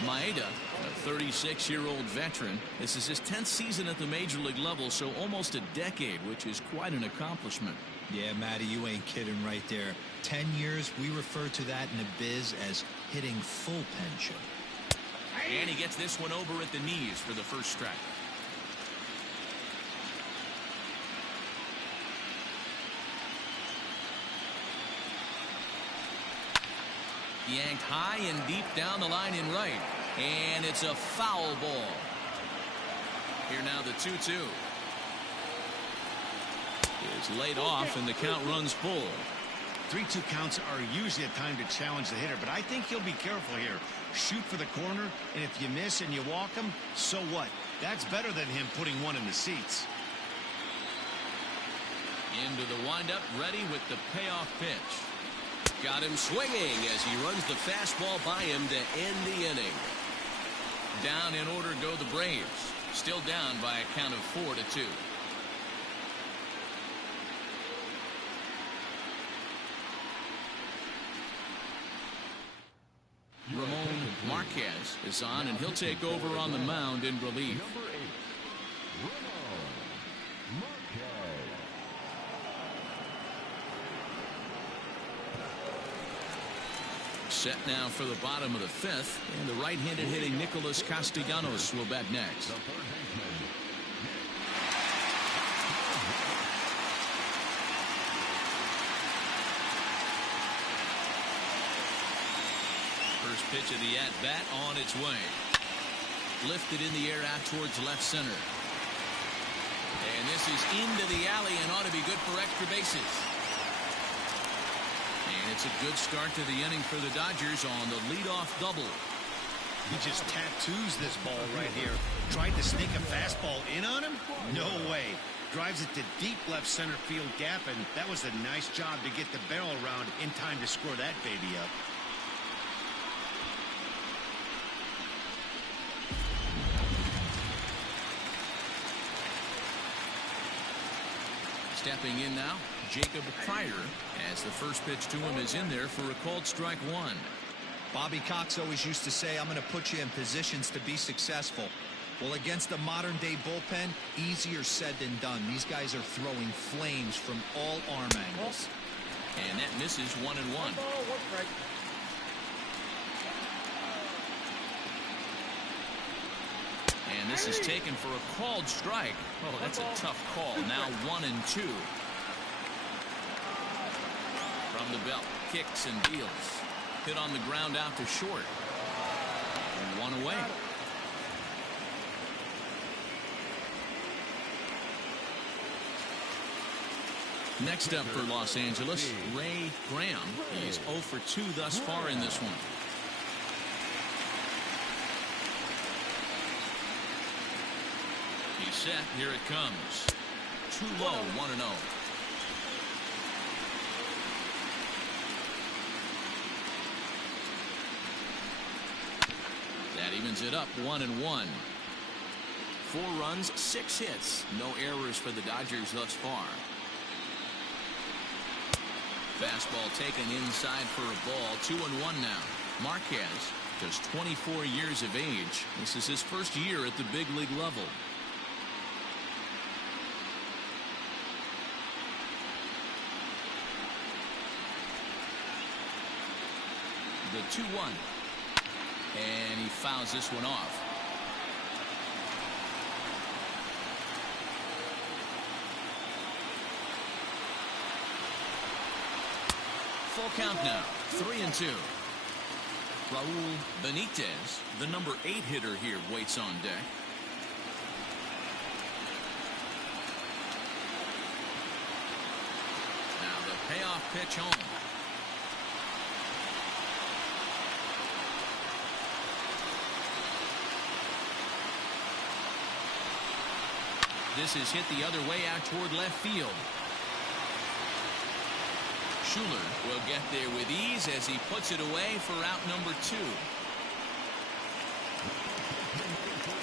Maeda, a 36-year-old veteran. This is his 10th season at the major league level, so almost a decade, which is quite an accomplishment. Yeah, Matty, you ain't kidding right there. 10 years, we refer to that in the biz as hitting full pension. And he gets this one over at the knees for the first strike. Yanked high and deep down the line in right. And it's a foul ball. Here now the 2-2. Is laid off and the count runs full. 3-2 counts are usually a time to challenge the hitter, but I think he'll be careful here. Shoot for the corner, and if you miss and you walk him, so what? That's better than him putting one in the seats. Into the windup, ready with the payoff pitch. Got him swinging as he runs the fastball by him to end the inning. Down in order go the Braves. Still down by a count of 4-2. Ramon Marquez is on, and he'll take over on the mound in relief. Set now for the bottom of the 5th, and the right-handed hitting Nicholas Castellanos will bat next. First pitch of the at-bat on its way. Lifted in the air out towards left center. And this is into the alley and ought to be good for extra bases. And it's a good start to the inning for the Dodgers on the leadoff double. He just tattoos this ball right here. Tried to sneak a fastball in on him? No way. Drives it to deep left center field gap, and that was a nice job to get the barrel around in time to score that baby up. Stepping in now, Jacob Pryor, as the first pitch to him is in there for a called strike 1. Bobby Cox always used to say, I'm going to put you in positions to be successful. Well, against a modern-day bullpen, easier said than done. These guys are throwing flames from all arm angles. And that misses 1-1. Ball, 1 strike. And this is taken for a called strike. Oh, that's a tough call. Now 1-2. From the belt, kicks and deals. Hit on the ground out to short. And 1 away. Next up for Los Angeles, Ray Graham. He's 0 for 2 thus far in this one. He's set. Here it comes. Too low, 1-0. That evens it up, 1-1. 4 runs, 6 hits. No errors for the Dodgers thus far. Fastball taken inside for a ball. 2-1 now. Marquez, just 24 years of age. This is his first year at the big league level. The 2-1. And he fouls this one off. Full count now. 3-2. Raul Benitez, the number 8 hitter here, waits on deck. Now the payoff pitch home. This is hit the other way out toward left field. Schuler will get there with ease as he puts it away for out number 2.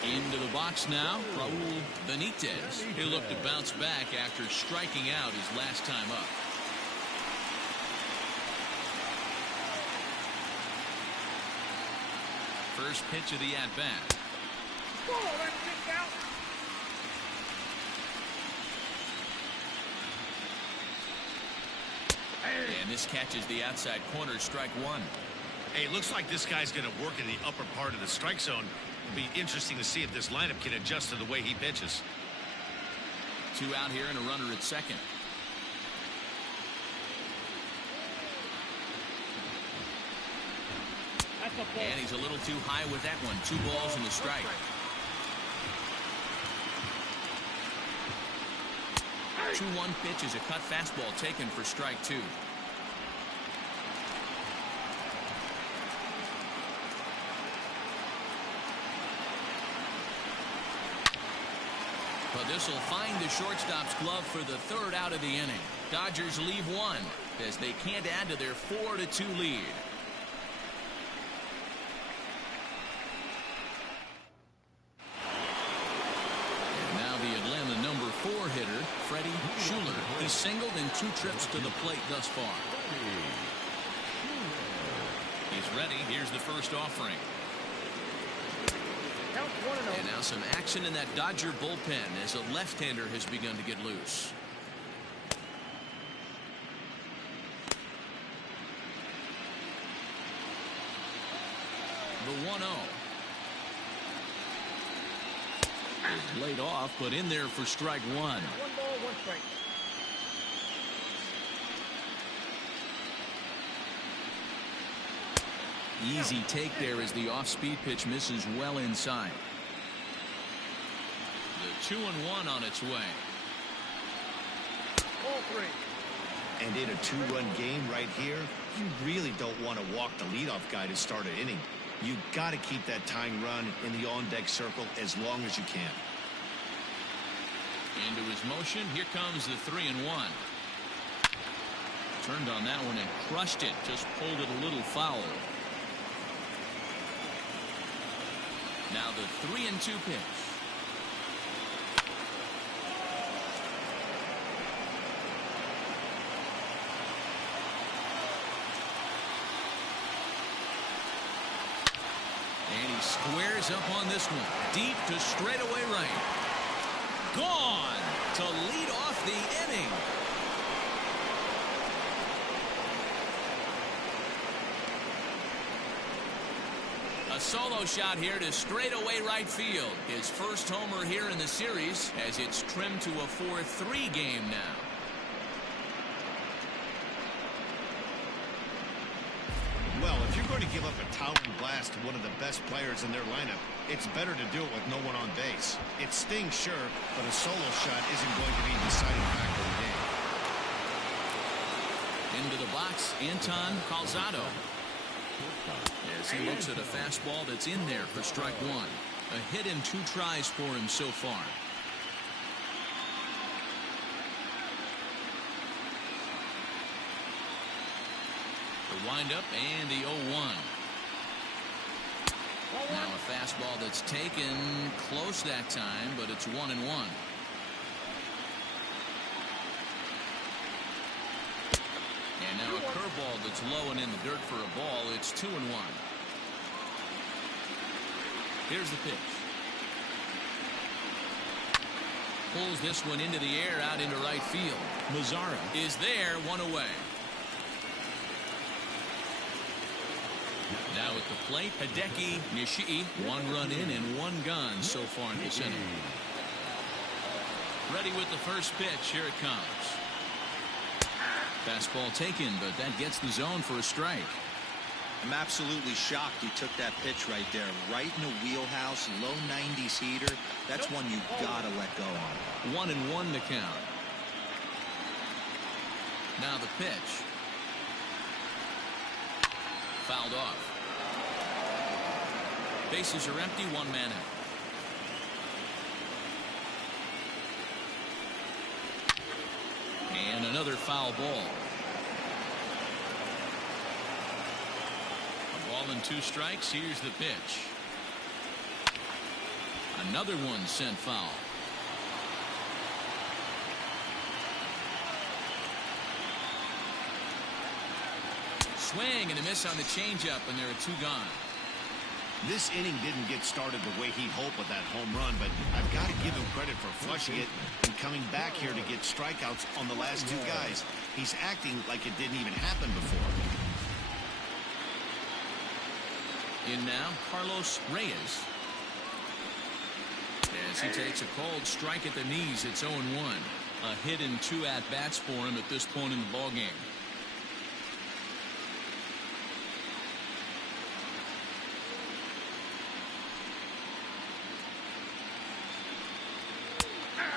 Into the box now, Raul Benitez. He'll look to bounce back after striking out his last time up. First pitch of the at-bat. Whoa, that's kicked out. And this catches the outside corner, strike 1. Hey, it looks like this guy's going to work in the upper part of the strike zone. It'll be interesting to see if this lineup can adjust to the way he pitches. 2 out here and a runner at second. That's a ball. And he's a little too high with that one. 2 balls and a strike. 2-1 pitch is a cut fastball taken for strike 2. But this will find the shortstop's glove for the 3rd out of the inning. Dodgers leave 1 as they can't add to their 4-2 lead. Number 4 hitter, Freddie Schuler. He's singled in 2 trips to the plate thus far. He's ready. Here's the first offering. And now some action in that Dodger bullpen as a left-hander has begun to get loose. The 1-0. Is laid off, but in there for strike 1. 1 ball, 1 strike. Easy take there as the off-speed pitch misses well inside. The 2-1 on its way. Ball 3. And in a 2-run game right here, you really don't want to walk the leadoff guy to start an inning. You got to keep that tying run in the on-deck circle as long as you can. Into his motion. Here comes the 3-1. Turned on that one and crushed it. Just pulled it a little foul. Now the 3-2 pitch. And he squares up on this one. Deep to straightaway right. Gone to lead off the inning. A solo shot here to straightaway right field. His first homer here in the series as it's trimmed to a 4-3 game now. Well, if you're going to give up a towering blast to one of the best players in their lineup, it's better to do it with no one on base. It stings, sure, but a solo shot isn't going to be the deciding factor of the game. Into the box, Anton Calzado. As he looks at a fastball that's in there for strike one. A hit in 2 tries for him so far. The windup and the 0-1. Now a fastball that's taken close that time, but it's 1-1. And now a curveball that's low and in the dirt for a ball. It's 2-1. Here's the pitch. Pulls this one into the air out into right field. Mazzara is there, 1 away. Now at the plate, Hideki Nishii, 1 run in and 1 gone so far in this inning. Ready with the first pitch. Here it comes. Fastball taken, but that gets the zone for a strike. I'm absolutely shocked he took that pitch right there. Right in the wheelhouse, low 90s heater. That's one you gotta let go on. 1-1 to count. Now the pitch. Fouled off. Bases are empty, 1 man out. And another foul ball. A ball and 2 strikes. Here's the pitch. Another one sent foul. Swing and a miss on the changeup, and there are 2 gone. This inning didn't get started the way he hoped with that home run, but I've got to give him credit for flushing it and coming back here to get strikeouts on the last 2 guys. He's acting like it didn't even happen before. In now, Carlos Reyes. As he takes a cold strike at the knees, it's 0-1. A hit in 2 at-bats for him at this point in the ballgame.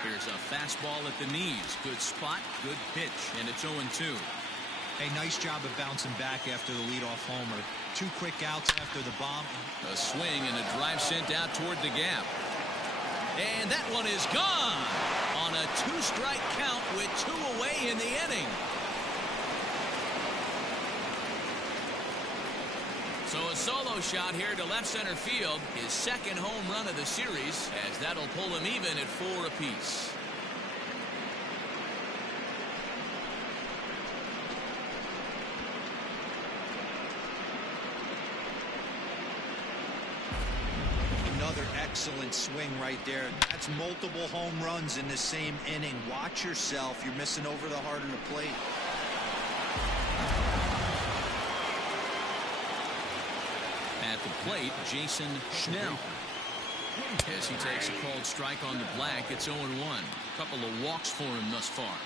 Here's a fastball at the knees. Good spot, good pitch, and it's 0-2. Hey, nice job of bouncing back after the leadoff homer. 2 quick outs after the bomb. A swing and a drive sent out toward the gap. And that one is gone on a 2-strike count with 2 away in the inning. So a solo shot here to left center field. His 2nd home run of the series, as that'll pull him even at 4 apiece. Another excellent swing right there. That's multiple home runs in the same inning. Watch yourself. You're missing over the heart of the plate. At the plate, Jason Schnell. As he takes a cold strike on the black, it's 0-1. A couple of walks for him thus far.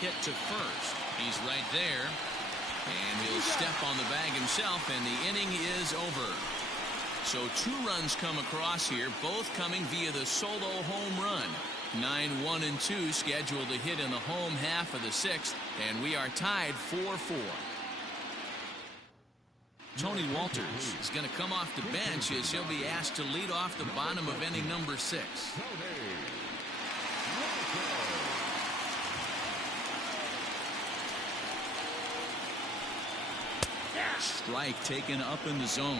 Hit to first. He's right there. And he'll step on the bag himself, and the inning is over. So 2 runs come across here, both coming via the solo home run. 9-1-2 scheduled to hit in the home half of the 6th, and we are tied 4-4. Tony Walters is going to come off the bench as he'll be asked to lead off the bottom of inning number 6. Strike taken up in the zone.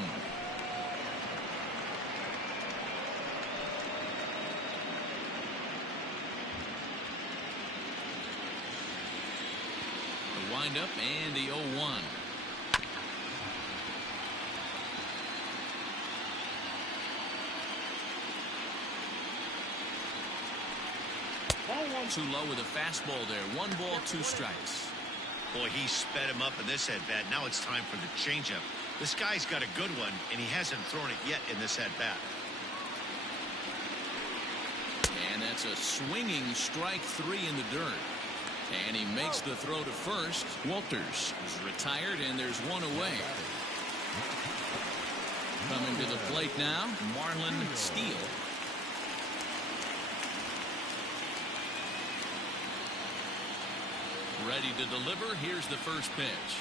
The windup and the 0-1. Too low with a fastball there. 1 ball, 2 strikes. Boy, he sped him up in this at-bat. Now it's time for the changeup. This guy's got a good one, and he hasn't thrown it yet in this at-bat. And that's a swinging strike 3 in the dirt. And he makes the throw to first. Walters is retired, and there's 1 away. Coming to the plate now, Marlon Steele. Ready to deliver. Here's the first pitch.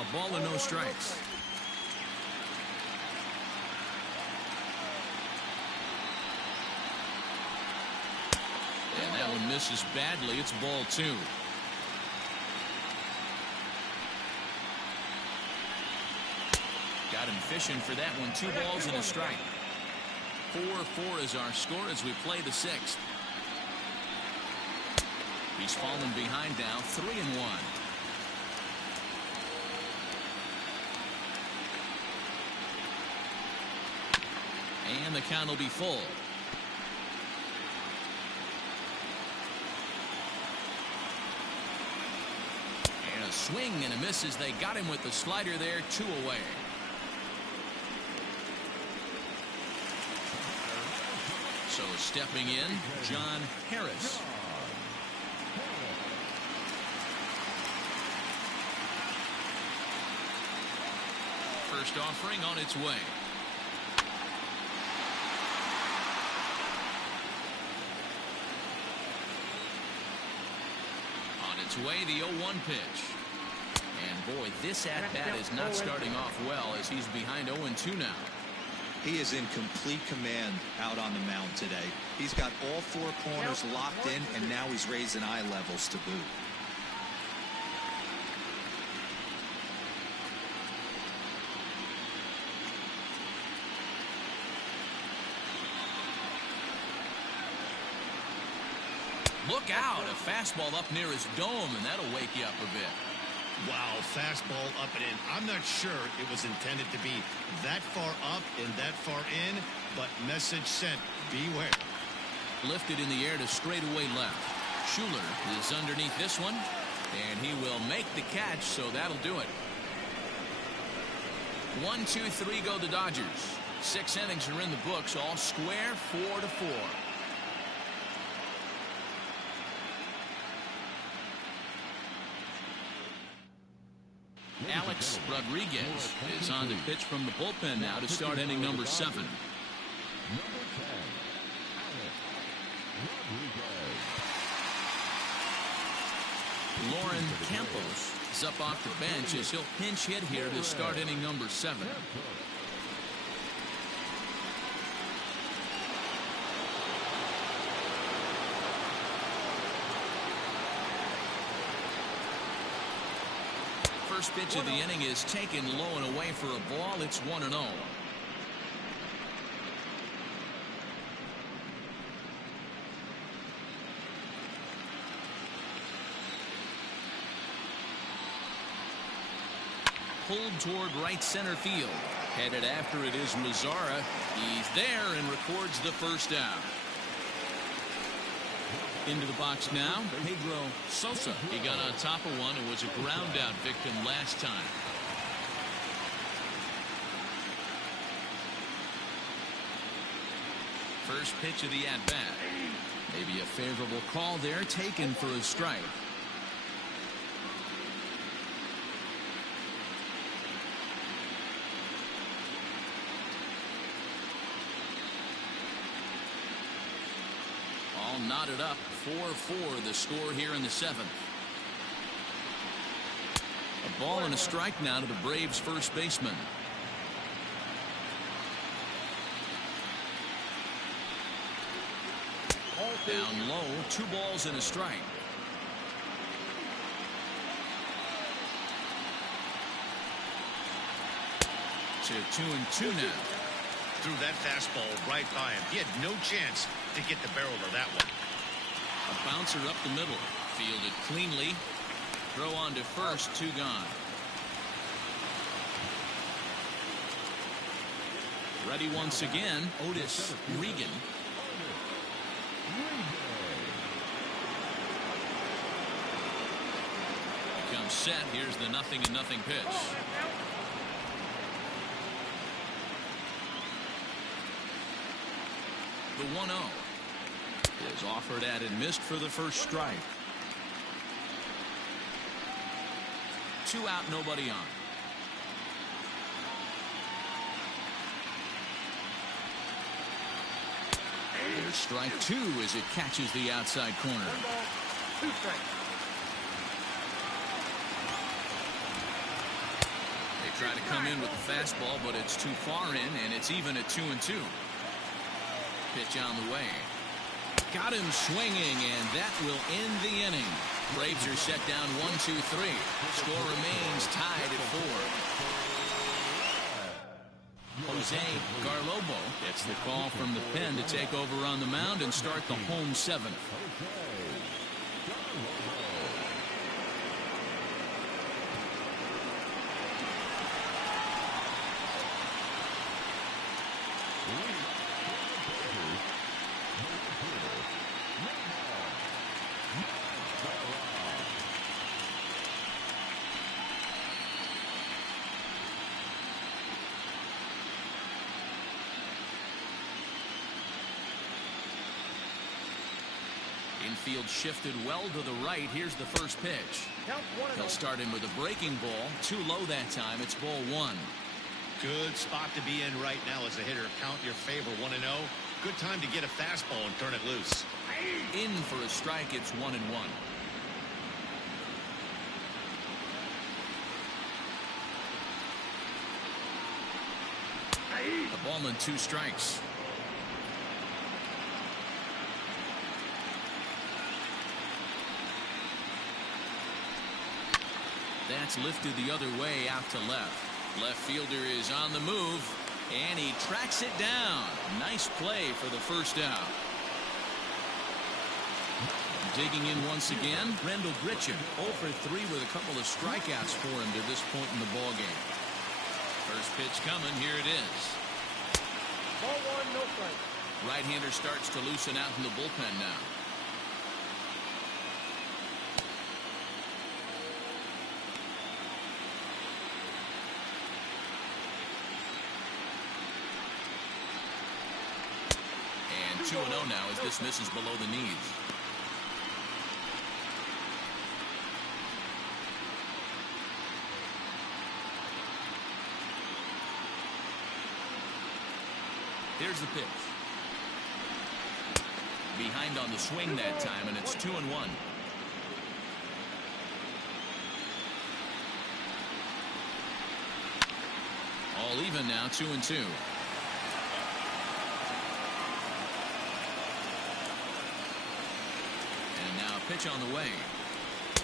A ball and no strikes. And that one misses badly. It's ball 2. Got him fishing for that one. 2 balls and a strike. 4-4 is our score as we play the 6th. He's fallen behind now, 3-1. And the count will be full. And a swing and a miss as they got him with the slider there, 2 away. So stepping in, John Harris. First offering on its way. On its way, the 0-1 pitch. And boy, this at-bat is not starting off well as he's behind 0-2 now. He is in complete command out on the mound today. He's got all 4 corners locked in, and now he's raising eye levels to boot. Look out, a fastball up near his dome, and that'll wake you up a bit. Wow, fastball up and in. I'm not sure it was intended to be that far up and that far in, but message sent, beware. Lifted in the air to straightaway left. Schuler is underneath this one, and he will make the catch, so that'll do it. 1, 2, 3 go the Dodgers. 6 innings are in the books, all square, 4-4. Alex Rodriguez is on the pitch from the bullpen now to start inning number 7. Lauren Campos is up off the bench as he'll pinch hit here to start inning number 7. First pitch of the inning is taken low and away for a ball. It's 1-0. Pulled toward right center field. Headed after it is Mazzara. He's there and records the first out. Into the box now, Pedro Sosa. He got on top of one and was a ground out victim last time. First pitch of the at-bat. Maybe a favorable call there, taken for a strike. All knotted up, 4-4 the score here in the 7th. A ball and a strike now to the Braves first baseman. Down low, 2 balls and a strike. To 2-2 now. Threw that fastball right by him. He had no chance to get the barrel of that one. A bouncer up the middle. Fielded cleanly. Throw on to first, 2 gone. Ready once again, Otis Regan. Comes set. Here's the 0-0 pitch. The 1-0 is offered at and missed for the first strike. 2 out, nobody on. Here's strike 2 as it catches the outside corner. 1 ball, 2 strikes. They try to come in with the fastball, but it's too far in, and it's even at 2-2. Pitch on the way. Got him swinging, and that will end the inning. Braves are set down 1-2-3. Score remains tied at 4. Jose Garlobo gets the call from the pen to take over on the mound and start the home 7th. Infield shifted well to the right. Here's the first pitch. He'll start in with a breaking ball. Too low that time. It's ball 1. Good spot to be in right now as a hitter. Count your favor 1-0. Good time to get a fastball and turn it loose. In for a strike. It's 1-1. A ball and 2 strikes. That's lifted the other way out to left. Left fielder is on the move, and he tracks it down. Nice play for the first out. Digging in once again, Rendell Gritchen, 0 for 3 with a couple of strikeouts for him to this point in the ballgame. First pitch coming, here it is. Ball 1, no strike. Right-hander starts to loosen out in the bullpen now. And 2-0 now as this misses below the knees. Here's the pitch. Behind on the swing that time, and it's 2-1. All even now, 2-2. And now a pitch on the way.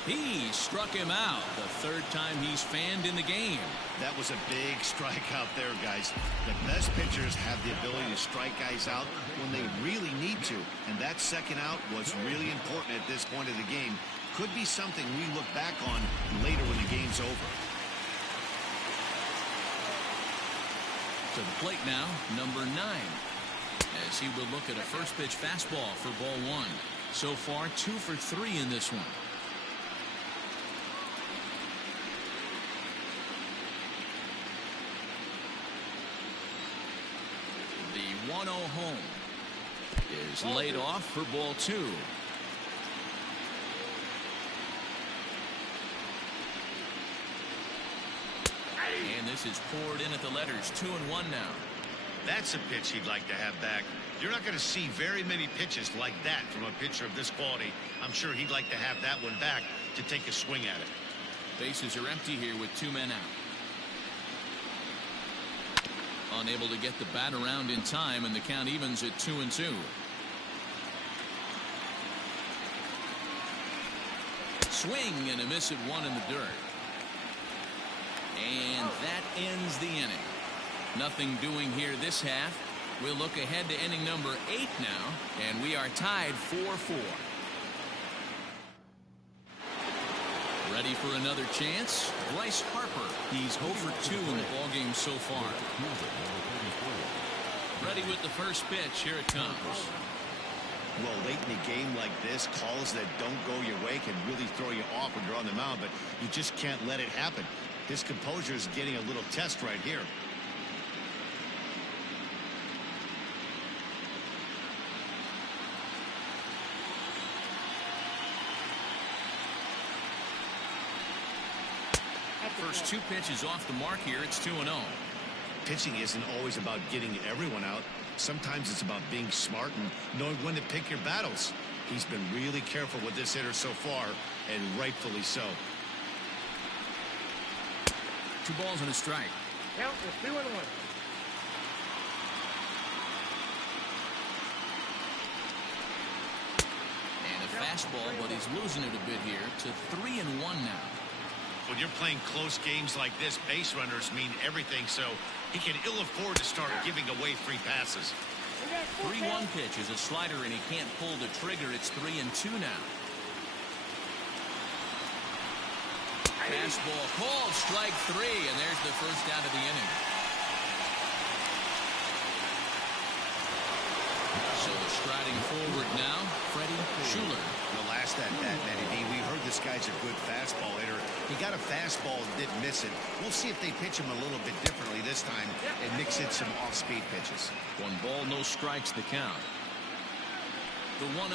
He struck him out. The third time he's fanned in the game. That was a big strikeout there, guys. The best pitchers have the ability to strike guys out when they really need to. And that second out was really important at this point of the game. Could be something we look back on later when the game's over. To the plate now, number 9. As he will look at a first pitch fastball for ball 1. So far, 2 for 3 in this one. The 1-0 home is laid off for ball 2. And this is poured in at the letters. 2-1 now. That's a pitch he'd like to have back. You're not going to see very many pitches like that from a pitcher of this quality. I'm sure he'd like to have that one back to take a swing at it. Bases are empty here with 2 men out. Unable to get the bat around in time, and the count evens at 2-2. Swing and a miss at 1 in the dirt. And that ends the inning. Nothing doing here this half. We'll look ahead to inning number 8 now, and we are tied 4-4. Ready for another chance? Bryce Harper. He's 0 for 2 in the ballgame so far. Ready with the first pitch. Here it comes. Well, late in a game like this, calls that don't go your way can really throw you off when you're on the mound, but you just can't let it happen. His composure is getting a little test right here. First 2 pitches off the mark here. It's 2-0. Pitching isn't always about getting everyone out. Sometimes it's about being smart and knowing when to pick your battles. He's been really careful with this hitter so far, and rightfully so. 2 balls and a strike. Count is 2-1. And a fastball, but he's losing it a bit here to 3-1 now. When you're playing close games like this, base runners mean everything, so he can ill afford to start giving away 3 passes. 3-1 pitch is a slider, and he can't pull the trigger. It's 3-2 now. Fastball called, strike 3, and there's the first out of the inning. So striding forward now, Freddie Schuler. The last at bat, Matty D, we heard this guy's a good fastball hitter. He got a fastball and didn't miss it. We'll see if they pitch him a little bit differently this time and mix in some off-speed pitches. 1 ball, no strikes, the count. The 1-0.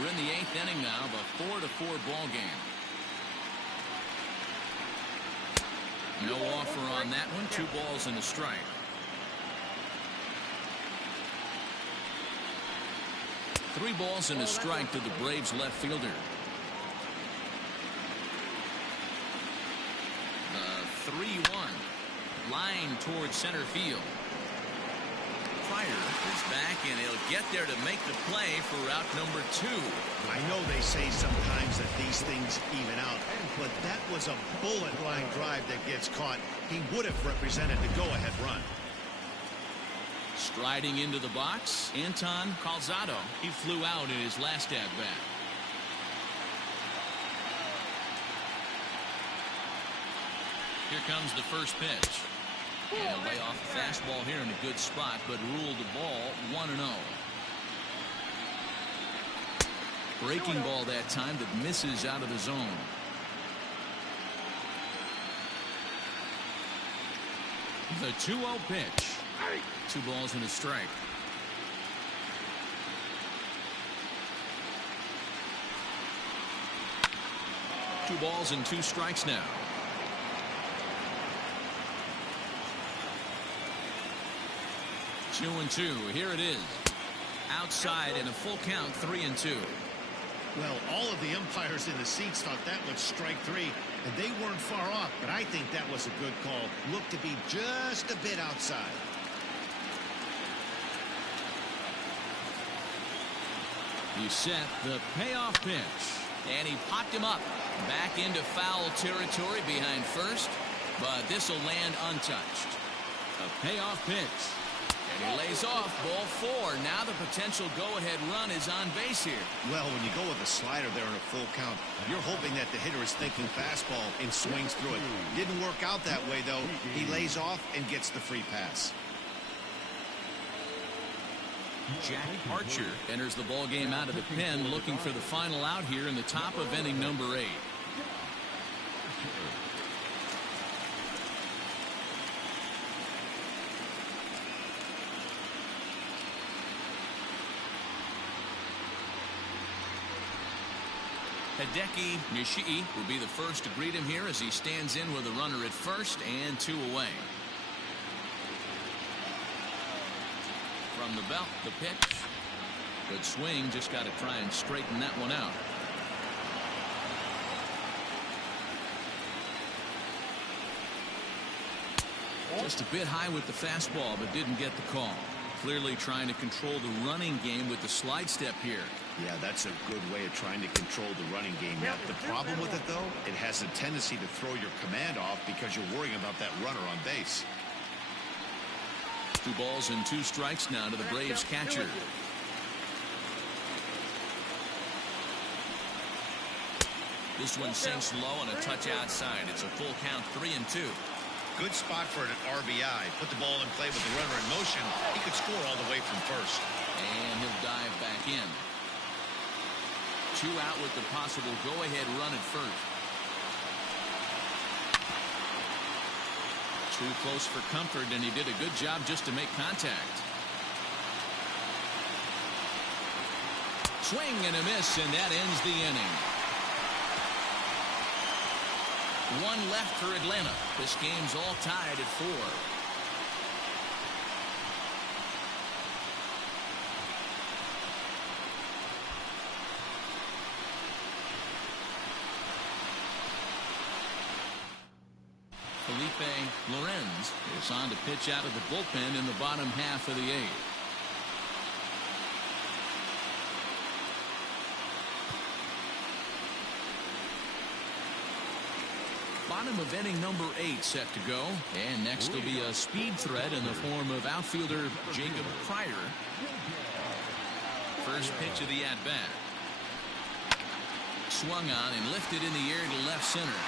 We're in the 8th inning now, of a 4-4 ball game. No offer on that one. 2 balls and a strike. Three balls and a strike to the Braves left fielder. The 3-1 line towards center field. Pryor is back, and he'll get there to make the play for route number 2. I know they say sometimes that these things even out, but that was a bullet line drive that gets caught. He would have represented the go-ahead run. Striding into the box, Anton Calzado. He flew out in his last at-bat. Here comes the first pitch. And he'll lay off the fastball here in a good spot, but ruled the ball 1-0. Breaking ball that time that misses out of the zone. The 2-0 pitch. 2 balls and a strike. Two balls and 2 strikes now. 2-2. Here it is. Outside in a full count, 3-2. Well, all of the umpires in the seats thought that was strike 3, and they weren't far off, but I think that was a good call. Looked to be just a bit outside. He set the payoff pitch, and he popped him up back into foul territory behind first, but this will land untouched. A payoff pitch, and he lays off ball 4. Now the potential go-ahead run is on base here. Well, when you go with a slider there in a full count, you're hoping that the hitter is thinking fastball and swings through it. Didn't work out that way, though. He lays off and gets the free pass. Jack Archer enters the ball game out of the pen, looking for the final out here in the top of inning number 8. Hideki Nishii will be the first to greet him here as he stands in with a runner at first and 2 away. From the belt, the pitch. Good swing, just got to try and straighten that one out. Just a bit high with the fastball, but didn't get the call. Clearly trying to control the running game with the slide step here. Yeah, that's a good way of trying to control the running game. Now, the problem with it, though, it has a tendency to throw your command off because you're worrying about that runner on base. 2 balls and 2 strikes now to the Braves catcher. This one sinks low and a touch outside. It's a full count, 3-2. Good spot for an RBI. Put the ball in play with the runner in motion. He could score all the way from first. And he'll dive back in. 2 out with the possible go-ahead run at first. Too close for comfort, and he did a good job just to make contact. Swing and a miss, and that ends the inning. One left for Atlanta. This game's all tied at 4. Felipe Lorenz is on to pitch out of the bullpen in the bottom half of the 8th. Bottom of inning number 8 set to go. And next will be a speed threat in the form of outfielder Jacob Pryor. First pitch of the at-bat. Swung on and lifted in the air to left center.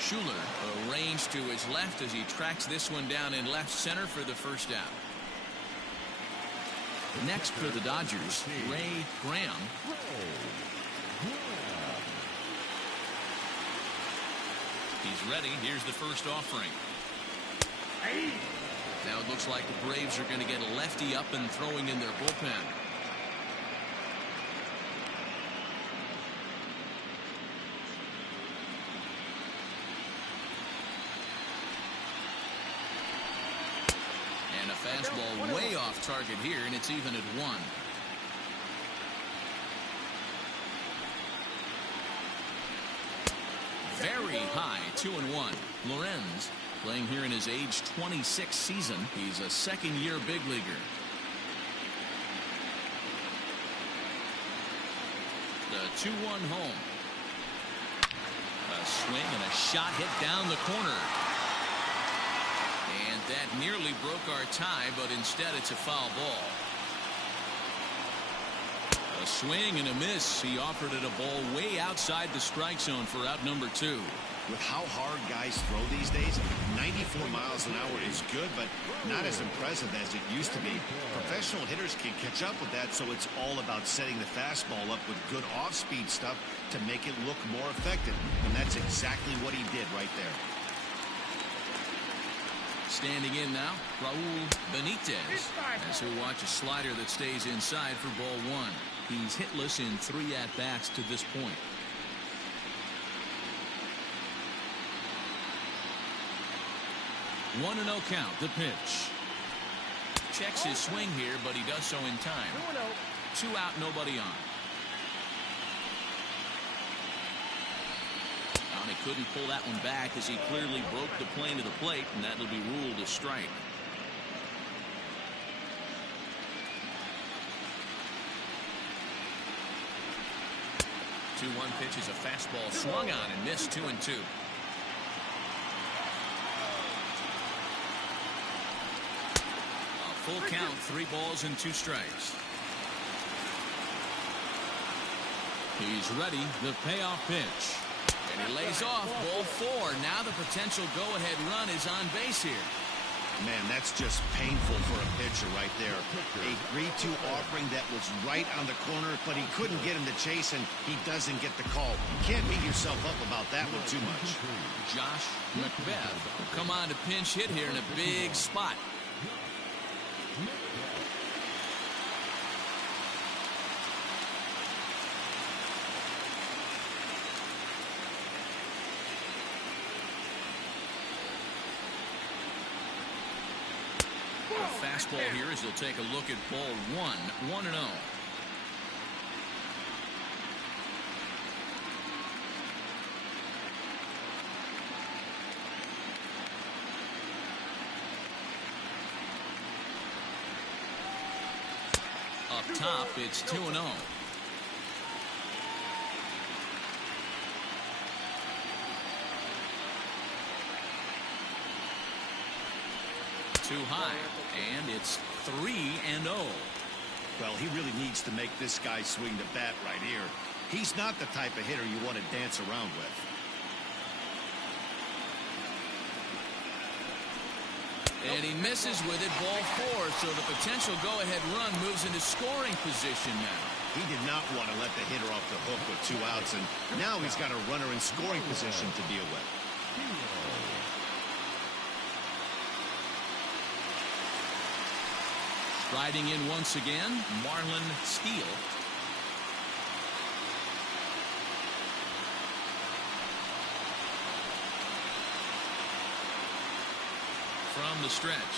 Schuler arranged to his left as he tracks this one down in left center for the first out. Next for the Dodgers, Ray Graham. He's ready. Here's the first offering. Now it looks like the Braves are going to get a lefty up and throwing in their bullpen. And a fastball way off target here, and it's even at 1. Very high, 2-1. Lorenz playing here in his age 26 season. He's a second-year big leaguer. The 2-1 home. A swing and a shot hit down the corner. And that nearly broke our tie, but instead it's a foul ball. A swing and a miss. He offered it a ball way outside the strike zone for out number 2. With how hard guys throw these days, 94 miles an hour is good, but not as impressive as it used to be. Professional hitters can catch up with that, so it's all about setting the fastball up with good off-speed stuff to make it look more effective. And that's exactly what he did right there. Standing in now, Raul Benitez, as he'll watch a slider that stays inside for ball 1. He's hitless in 3 at-bats to this point. One and 0 count. The pitch. Checks his swing here, but he does so in time. 2 out, nobody on. He couldn't pull that one back as he clearly broke the plane of the plate, and that'll be ruled a strike. Two-one pitch is a fastball swung on and missed. 2-2. A full count, 3 balls and 2 strikes. He's ready. The payoff pitch. And he lays off ball 4. Now the potential go-ahead run is on base here. Man, that's just painful for a pitcher right there. A 3-2 offering that was right on the corner, but he couldn't get him to chase, and he doesn't get the call. You can't beat yourself up about that one too much. Josh McBeth will come on to pinch hit here in a big spot. Fastball here as he'll take a look at ball 1. 1-0. Up top, it's 2-0. Too high, and it's 3-0. Well, he really needs to make this guy swing the bat right here. He's not the type of hitter you want to dance around with. And he misses with it, ball 4, so the potential go-ahead run moves into scoring position now. He did not want to let the hitter off the hook with 2 outs, and now he's got a runner in scoring position to deal with. Riding in once again, Marlon Steele. from the stretch.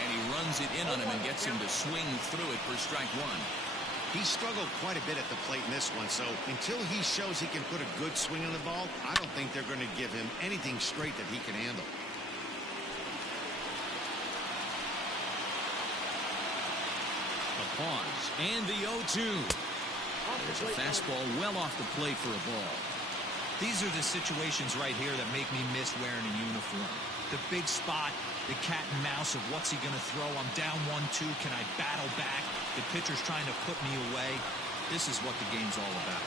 And he runs it in on him and gets him to swing through it for strike one. He struggled quite a bit at the plate in this one, so until he shows he can put a good swing on the ball, I don't think they're going to give him anything straight that he can handle. A pause and the 0-2. There's a fastball well off the plate for a ball. These are the situations right here that make me miss wearing a uniform. The big spot, the cat and mouse of what's he going to throw. I'm down 1-2. Can I battle back? The pitcher's trying to put me away. This is what the game's all about.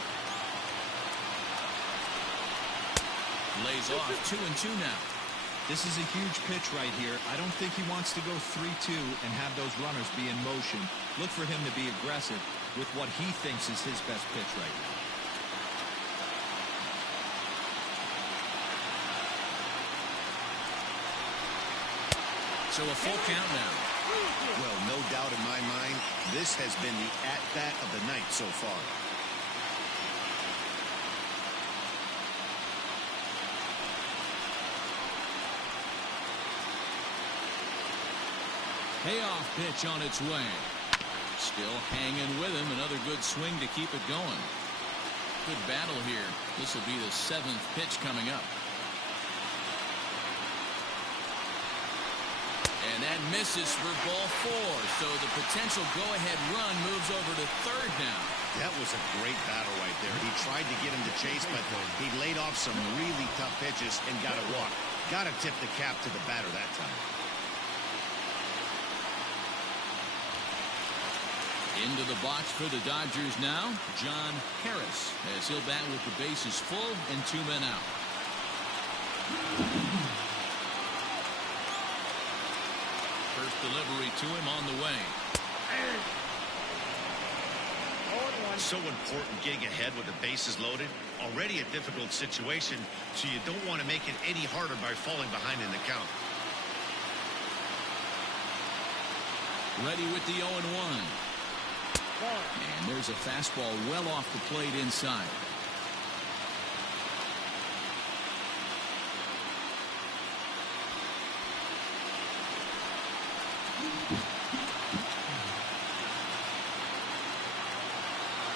Lays off 2-2 now. This is a huge pitch right here. I don't think he wants to go 3-2 and have those runners be in motion. Look for him to be aggressive with what he thinks is his best pitch right now. So a full count now. Well, no doubt in my mind, this has been the at-bat of the night so far. Payoff pitch on its way. Still hanging with him. Another good swing to keep it going. Good battle here. This will be the 7th pitch coming up. And that misses for ball 4. So the potential go-ahead run moves over to third now. That was a great battle right there. He tried to get him to chase, but he laid off some really tough pitches and got a walk. Got to tip the cap to the batter that time. Into the box for the Dodgers now, John Harris, as he'll bat with the bases full and 2 men out. First delivery to him on the way. So important getting ahead with the bases loaded. Already a difficult situation, so you don't want to make it any harder by falling behind in the count. Ready with the 0-1. And there's a fastball well off the plate inside.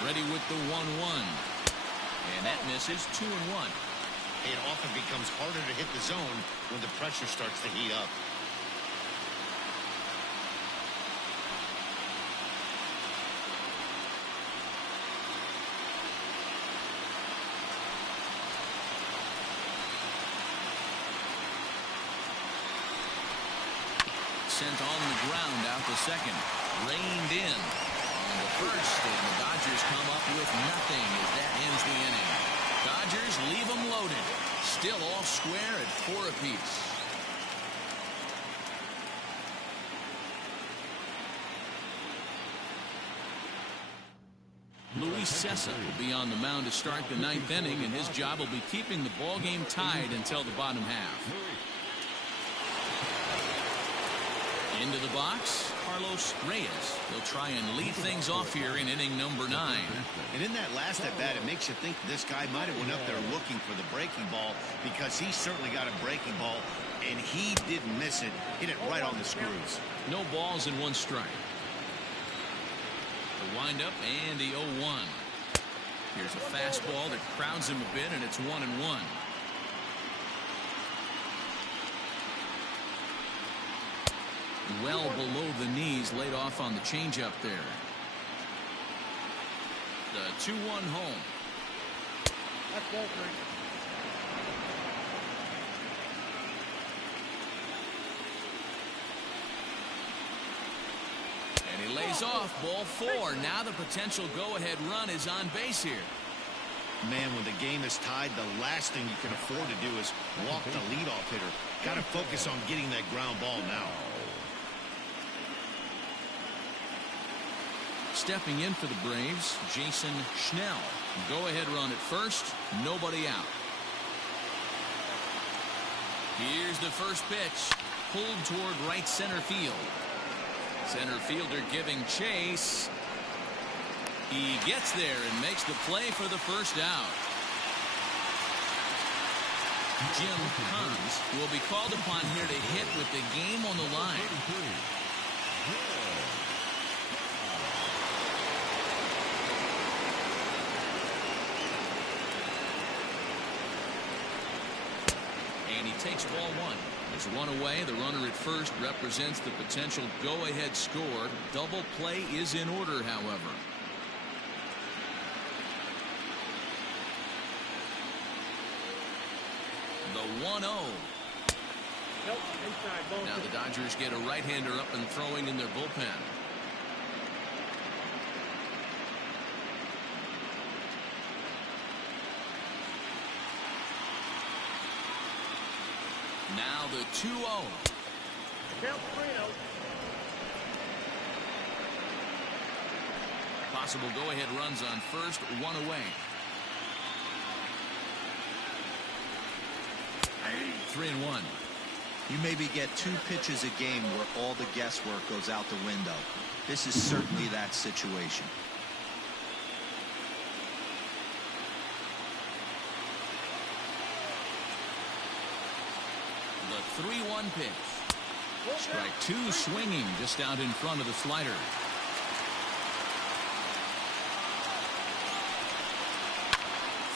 Ready with the 1-1. And that misses. 2-1. It often becomes harder to hit the zone when the pressure starts to heat up. Sent on the ground out to second. Reined in on the first, and the Dodgers come up with nothing as that ends the inning. Dodgers leave them loaded. Still all square at 4 apiece. Luis Sessa will be on the mound to start the 9th inning, and his job will be keeping the ball game tied until the bottom half. Into the box, Carlos Reyes. He'll try and lead things off here in inning number 9. And in that last at-bat, it makes you think this guy might have went up there looking for the breaking ball, because he certainly got a breaking ball, and he didn't miss it. Hit it right on the screws. No balls and 1 strike. The windup and the 0-1. Here's a fastball that crowds him a bit, and it's 1-1. Well below the knees, laid off on the changeup there. The 2-1 home. That's ball 3. And he lays off ball 4. Now the potential go-ahead run is on base here. Man, when the game is tied, the last thing you can afford to do is walk the leadoff hitter. Got to focus on getting that ground ball now. Stepping in for the Braves, Jason Schnell. Go-ahead run at first, nobody out. Here's the first pitch, pulled toward right center field. Center fielder giving chase. He gets there and makes the play for the first out. Jim Combs will be called upon here to hit with the game on the line. And he takes ball one. There's one away. The runner at first represents the potential go-ahead score. Double play is in order, however. The 1-0. Nope, inside. Ball Now the Dodgers get a right-hander up and throwing in their bullpen. Now the 2-0. Count 3-0. Possible go-ahead runs on first, one away. 3-1. You maybe get 2 pitches a game where all the guesswork goes out the window. This is certainly that situation. The 3-1 pitch. Strike 2 swinging just out in front of the slider.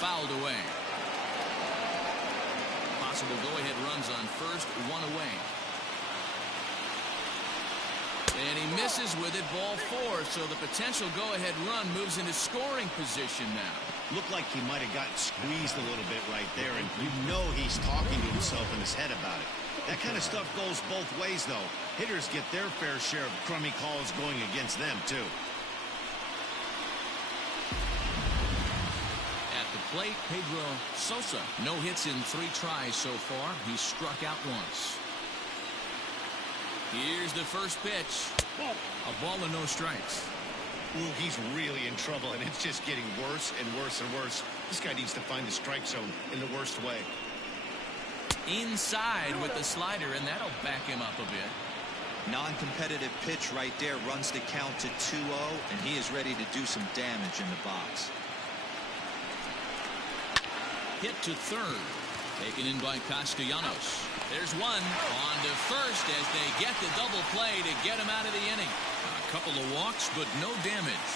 Fouled away. Possible go-ahead runs on first, one away. And he misses with it, ball 4, so the potential go-ahead run moves into scoring position now. Looked like he might have gotten squeezed a little bit right there, and you know he's talking to himself in his head about it. That kind of stuff goes both ways, though. Hitters get their fair share of crummy calls going against them, too. At the plate, Pedro Sosa. No hits in 3 tries so far. He's struck out once. Here's the first pitch. A ball and no strikes. Ooh, he's really in trouble, and it's just getting worse and worse and worse. This guy needs to find the strike zone in the worst way. Inside with the slider, and that'll back him up a bit. Non-competitive pitch right there runs the count to 2-0, and he is ready to do some damage in the box. Hit to third. Taken in by Castellanos. There's one. On to first as they get the double play to get him out of the inning. A couple of walks, but no damage.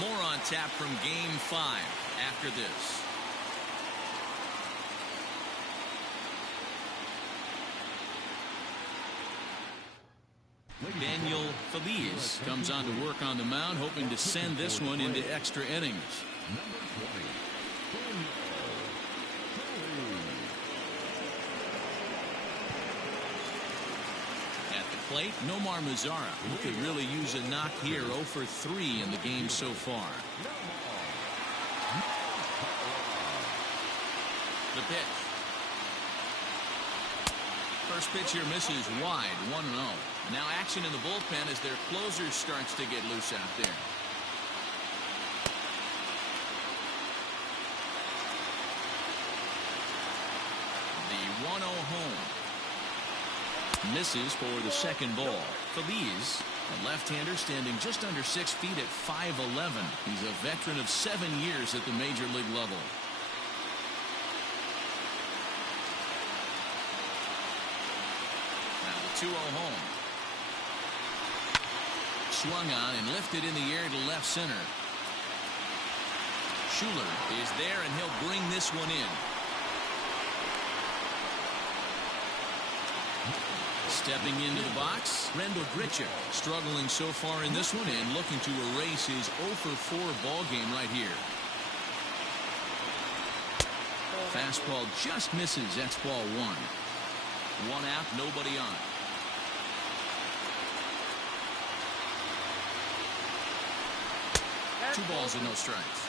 More on tap from Game 5 after this. Daniel Feliz comes on to work on the mound, hoping to send this one into extra innings. At the plate, Nomar Mazara, who could really use a knock here. 0 for 3 in the game so far. The pitch. First pitch here misses wide, 1-0. Now action in the bullpen as their closer starts to get loose out there. The 1-0 home. Misses for the second ball. Feliz, a left-hander standing just under 6 feet at 5'11". He's a veteran of 7 years at the major league level. Now the 2-0 home. Swung on and lifted in the air to left center. Schuler is there, and he'll bring this one in. Stepping into the box, Rendell Grichuk, struggling so far in this one and looking to erase his 0 for 4 ball game right here. Fastball just misses. That's ball 1. 1 out, nobody on. Two balls and no strikes.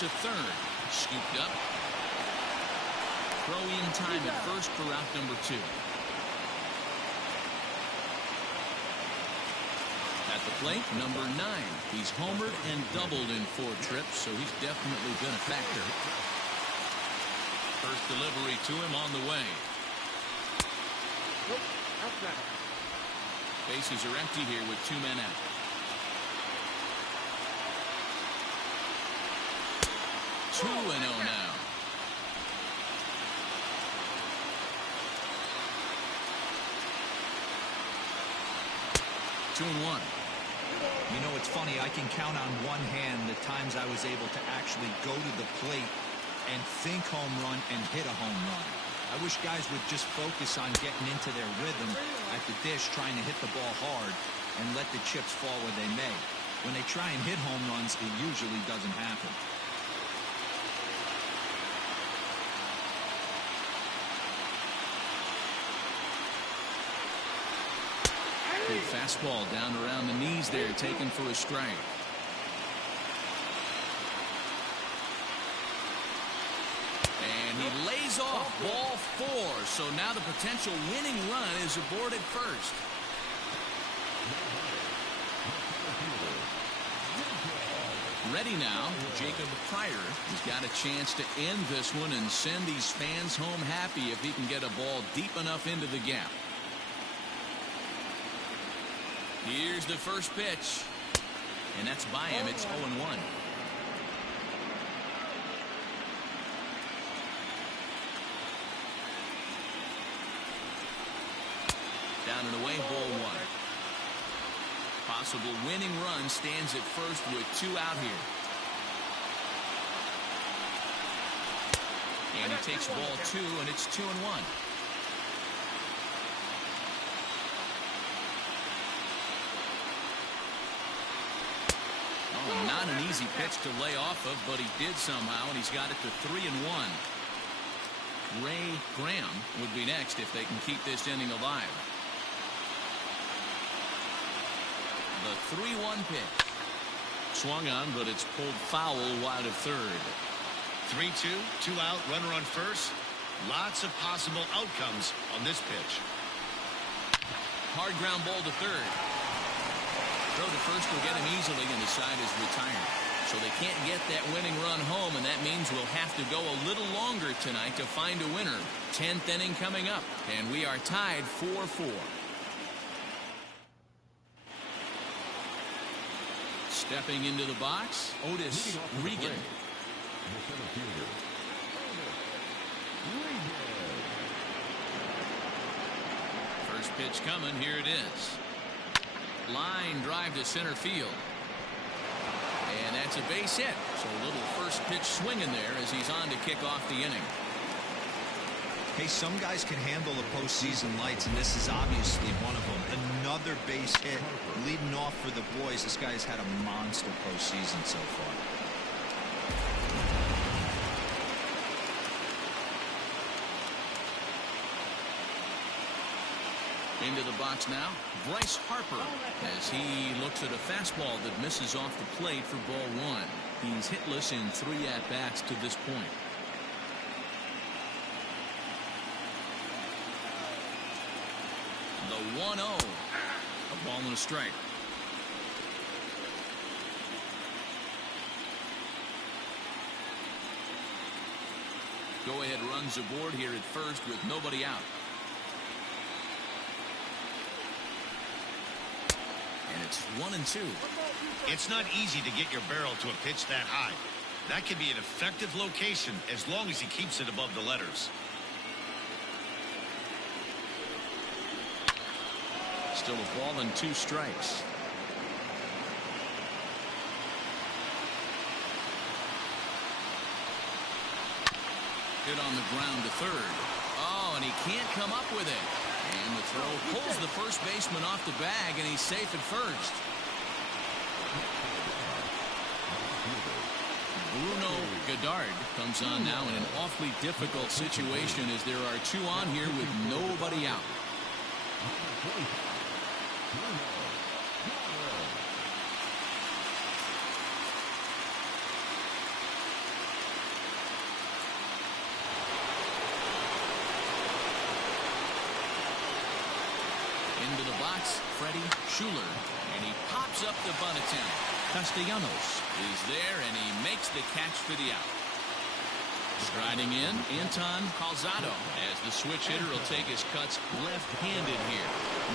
To third, scooped up. Throw in time at first for out number 2. At the plate, number 9. He's homered and doubled in 4 trips, so he's definitely been a factor. First delivery to him on the way. Bases are empty here with 2 men out. 2-0 now. Two and one. You know, it's funny. I can count on one hand the times I was able to actually go to the plate and think home run and hit a home run. I wish guys would just focus on getting into their rhythm at the dish, trying to hit the ball hard and let the chips fall where they may. When they try and hit home runs, it usually doesn't happen. Big fastball down around the knees there, taken for a strike. And he lays off ball 4. So now the potential winning run is aboard at first. Ready now, Jacob Pryor has got a chance to end this one and send these fans home happy if he can get a ball deep enough into the gap. Here's the first pitch. And that's by him. It's 0-1. Down and away, ball 1. Possible winning run stands at first with 2 out here. And he takes ball 2, and it's 2-1. Oh, not an easy pitch to lay off of, but he did somehow, and he's got it to 3-1. Ray Graham would be next if they can keep this inning alive. The 3-1 pitch. Swung on, but it's pulled foul wide of third. 3-2, 2 out, runner on first. Lots of possible outcomes on this pitch. Hard ground ball to third. Throw to first will get him easily, and the side is retired. So they can't get that winning run home, and that means we'll have to go a little longer tonight to find a winner. 10th inning coming up, and we are tied 4-4. Stepping into the box, Otis Regan. First pitch coming, here it is. Line drive to center field. And that's a base hit. So a little first pitch swinging there as he's on to kick off the inning. Hey, some guys can handle the postseason lights, and this is obviously one of them. Another base hit leading off for the boys. This guy's had a monster postseason so far. Into the box now, Bryce Harper, as he looks at a fastball that misses off the plate for ball 1. He's hitless in 3 at-bats to this point. The 1-0. A ball and a strike. Go-ahead runs aboard here at first with nobody out. And it's 1-2. It's not easy to get your barrel to a pitch that high. That can be an effective location as long as he keeps it above the letters. Still a ball and 2 strikes. Hit on the ground to third. Oh, and he can't come up with it. And the throw pulls the first baseman off the bag, and he's safe at first. Bruno Goddard comes on now in an awfully difficult situation as there are 2 on here with nobody out. Into the box, Freddie Schuler, and he pops up the bunt attempt. Castellanos is there, and he makes the catch for the out. Striding in, Anton Calzado, as the switch hitter will take his cuts left-handed here.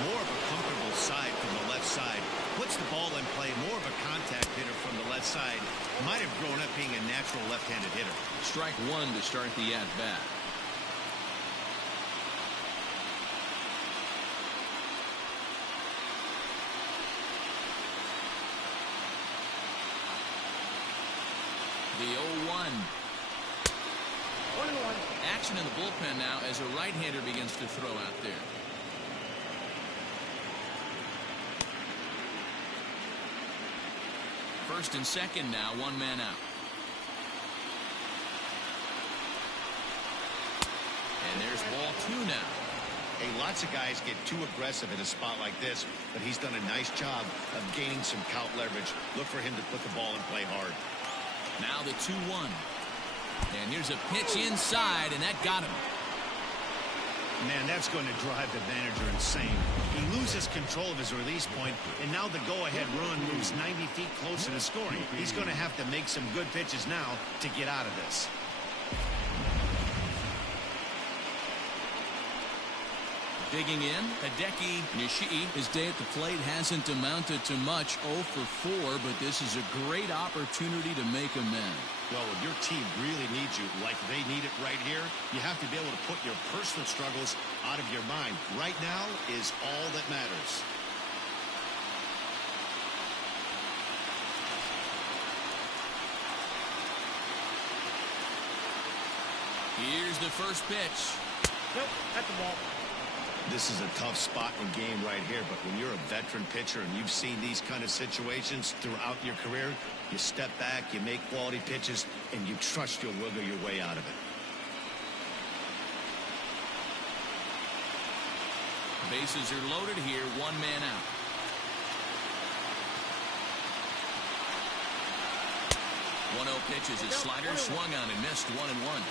More of a comfortable side from the left side. Puts the ball in play. More of a contact hitter from the left side. Might have grown up being a natural left-handed hitter. Strike one to start the at-bat. The 0-1. 1-1. Action in the bullpen now as a right-hander begins to throw out there. First and second now, one man out. And there's ball two now. Hey, lots of guys get too aggressive in a spot like this, but he's done a nice job of gaining some count leverage. Look for him to put the ball and play hard. Now the 2-1. And here's a pitch inside, and that got him. Man, that's going to drive the manager insane. He loses control of his release point, and now the go-ahead run moves 90 feet closer to scoring. He's going to have to make some good pitches now to get out of this. Digging in, Hideki Nishii. His day at the plate hasn't amounted to much, 0 for 4, but this is a great opportunity to make amends. Well, when your team really needs you like they need it right here, you have to be able to put your personal struggles out of your mind. Right now is all that matters. Here's the first pitch. Nope, that's the ball. This is a tough spot in game right here, but when you're a veteran pitcher and you've seen these kind of situations throughout your career, you step back, you make quality pitches, and you trust you'll wiggle your way out of it. Bases are loaded here, one man out. One 0 pitch is a slider, swung on and missed, 1-1.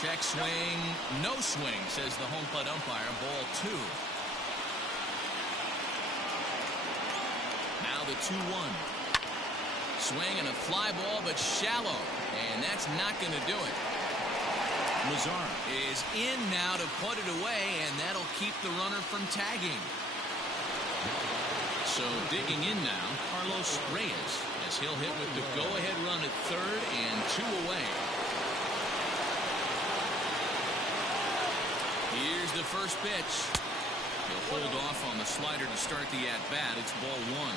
Check swing, no swing, says the home plate umpire. Ball two. Now the 2-1. Swing and a fly ball, but shallow. And that's not going to do it. Mazara is in now to put it away, and that'll keep the runner from tagging. So digging in now, Carlos Reyes, as he'll hit with the go-ahead run at third and 2 away. Here's the first pitch. He'll hold off on the slider to start the at-bat. It's ball one.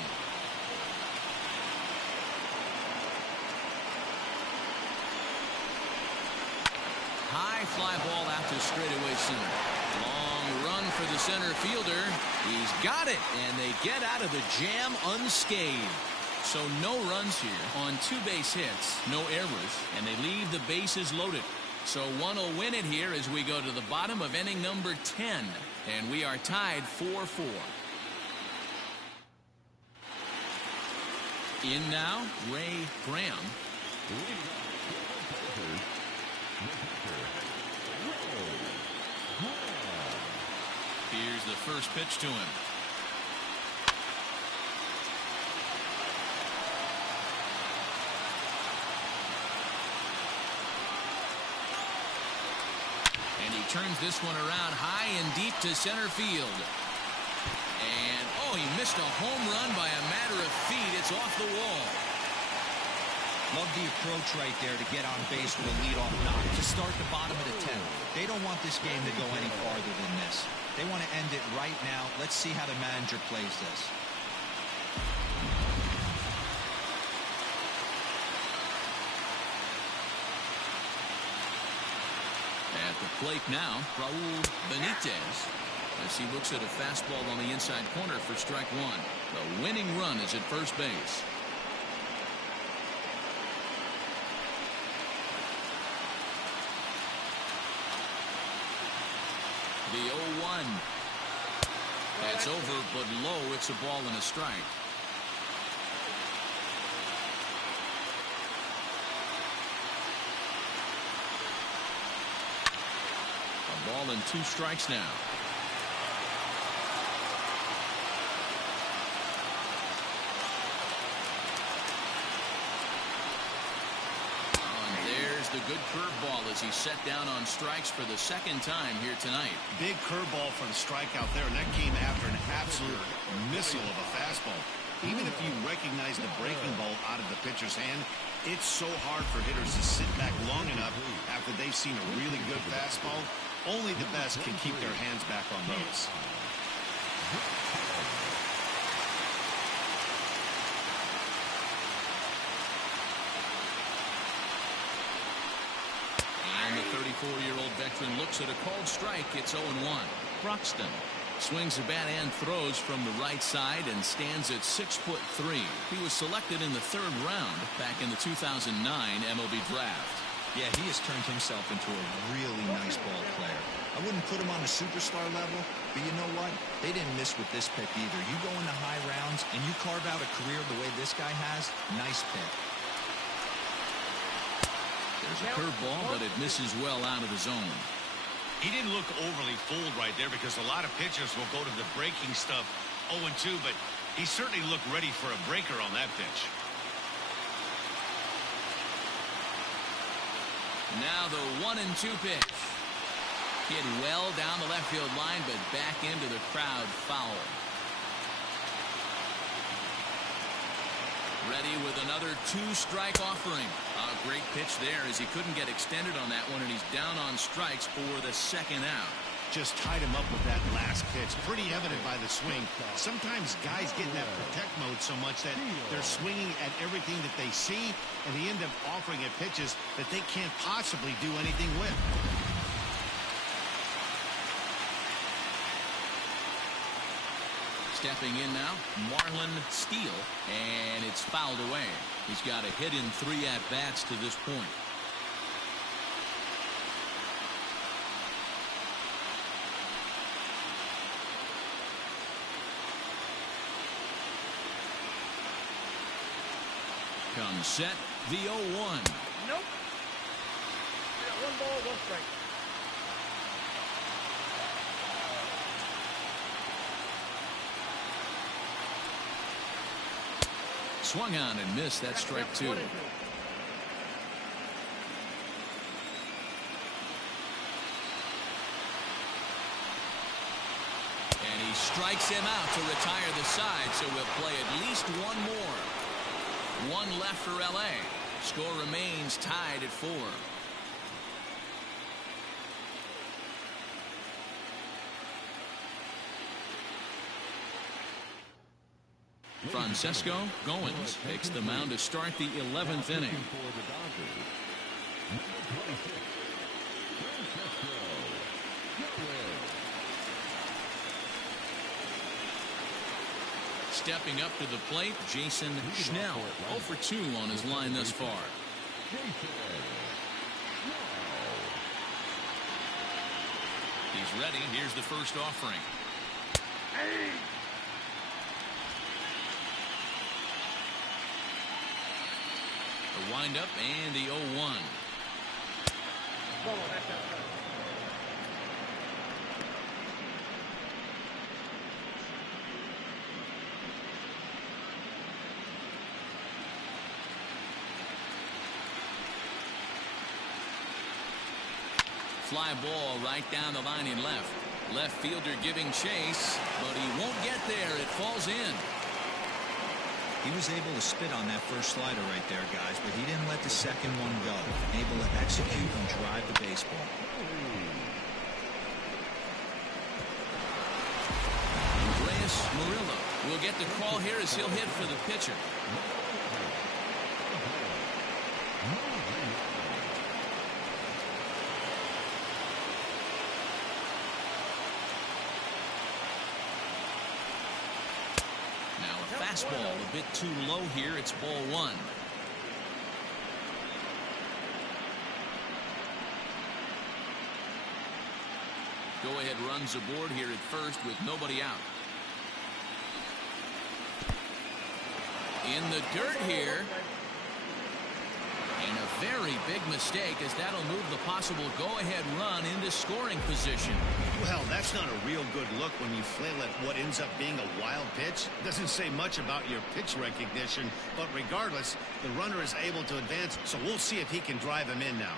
High fly ball out to straightaway center. Long run for the center fielder. He's got it, and they get out of the jam unscathed. So no runs here on 2 base hits, no errors, and they leave the bases loaded. So one will win it here as we go to the bottom of inning number 10. And we are tied 4-4. In now, Ray Graham. Here's the first pitch to him. And he turns this one around high and deep to center field. And, oh, he missed a home run by a matter of feet. It's off the wall. Love the approach right there to get on base with a leadoff knock to start the bottom of the 10th. They don't want this game to go any farther than this. They want to end it right now. Let's see how the manager plays this. At the plate now, Raul Benitez, as he looks at a fastball on the inside corner for strike one. The winning run is at first base. The 0-1. That's over, but low. It's a ball and a strike. A ball and 2 strikes now. And there's the good curveball as he's set down on strikes for the second time here tonight. Big curveball for the strikeout there, and that came after an absolute missile of a fastball. Even if you recognize the breaking ball out of the pitcher's hand, it's so hard for hitters to sit back long enough after they've seen a really good fastball. Only the best can keep their hands back on those. And the 34-year-old veteran looks at a called strike. It's 0-1. Broxton swings the bat and throws from the right side and stands at 6'3". He was selected in the 3rd round back in the 2009 MLB draft. Yeah, he has turned himself into a really nice ball player. I wouldn't put him on the superstar level, but you know what? They didn't miss with this pick either. You go into high rounds and you carve out a career the way this guy has, nice pick. There's a curveball, but it misses well out of the zone. He didn't look overly fooled right there because a lot of pitchers will go to the breaking stuff 0-2, but he certainly looked ready for a breaker on that pitch. Now the 1-2 pitch. Hit well down the left field line, but back into the crowd foul. Ready with another 2-strike offering. A great pitch there as he couldn't get extended on that one, and he's down on strikes for the 2nd out. Just tied him up with that last pitch. Pretty evident by the swing. Sometimes guys get in that protect mode so much that they're swinging at everything that they see, and they end up offering at pitches that they can't possibly do anything with. Stepping in now, Marlon Steele, and it's fouled away. He's got a hit in 3 at-bats to this point. Comes set, the 0-1. Nope. We got 1 ball, 1 strike. Swung on and missed. That strike 2. And he strikes him out to retire the side, so we'll play at least 1 more. 1 left for LA. Score remains tied at 4. Francesco Goins takes the mound to start the 11th inning. Stepping up to the plate, Jason Schnell, 0 for 2 on his line thus far. He's ready. Here's the first offering. The windup and the 0-1. Fly ball right down the line in left. Left fielder giving chase, but he won't get there. It falls in. He was able to spit on that first slider right there, guys, but he didn't let the second one go. Able to execute and drive the baseball. Andreas Murillo will get the call here as he'll hit for the pitcher. Fastball a bit too low here. It's ball 1. Go-ahead runs aboard here at first with nobody out. In the dirt here. And a very big mistake, as that'll move the possible go-ahead run into scoring position. Well, that's not a real good look when you flail at what ends up being a wild pitch. Doesn't say much about your pitch recognition, but regardless, the runner is able to advance, so we'll see if he can drive him in now.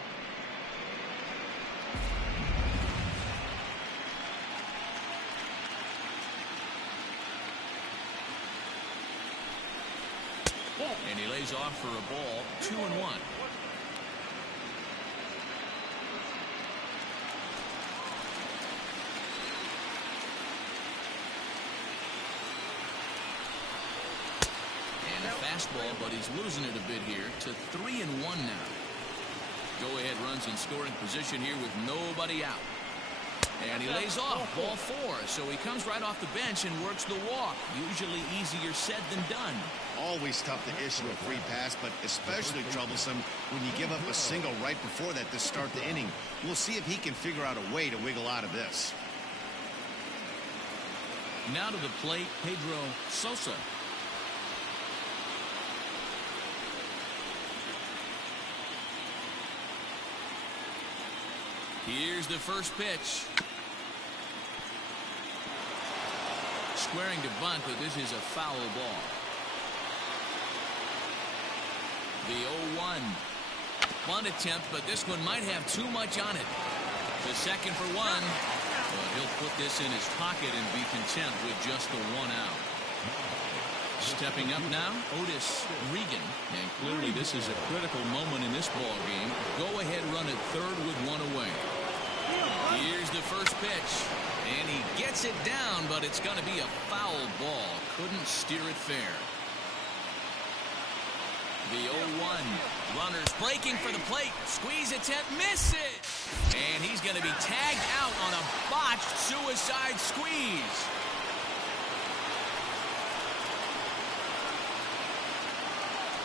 And he lays off for a ball, 2-1. And a fastball, but he's losing it a bit here to 3-1 now. Go-ahead runs in scoring position here with nobody out. And he lays off, ball 4, so he comes right off the bench and works the walk. Usually easier said than done. Always tough to issue a free pass, but especially troublesome when you give up a single right before that to start the inning. We'll see if he can figure out a way to wiggle out of this. Now to the plate, Pedro Sosa. Here's the first pitch. Squaring to bunt, but this is a foul ball. The 0-1. Bunt attempt, but this one might have too much on it. The second for 1. But he'll put this in his pocket and be content with just the 1 out. Stepping up now, Otis Regan. And clearly this is a critical moment in this ball game. Go ahead run at third with 1 away. Here's the first pitch. And he gets it down, but it's going to be a foul ball. Couldn't steer it fair. The 0-1. Runners breaking for the plate. Squeeze attempt, miss it. And he's going to be tagged out on a botched suicide squeeze.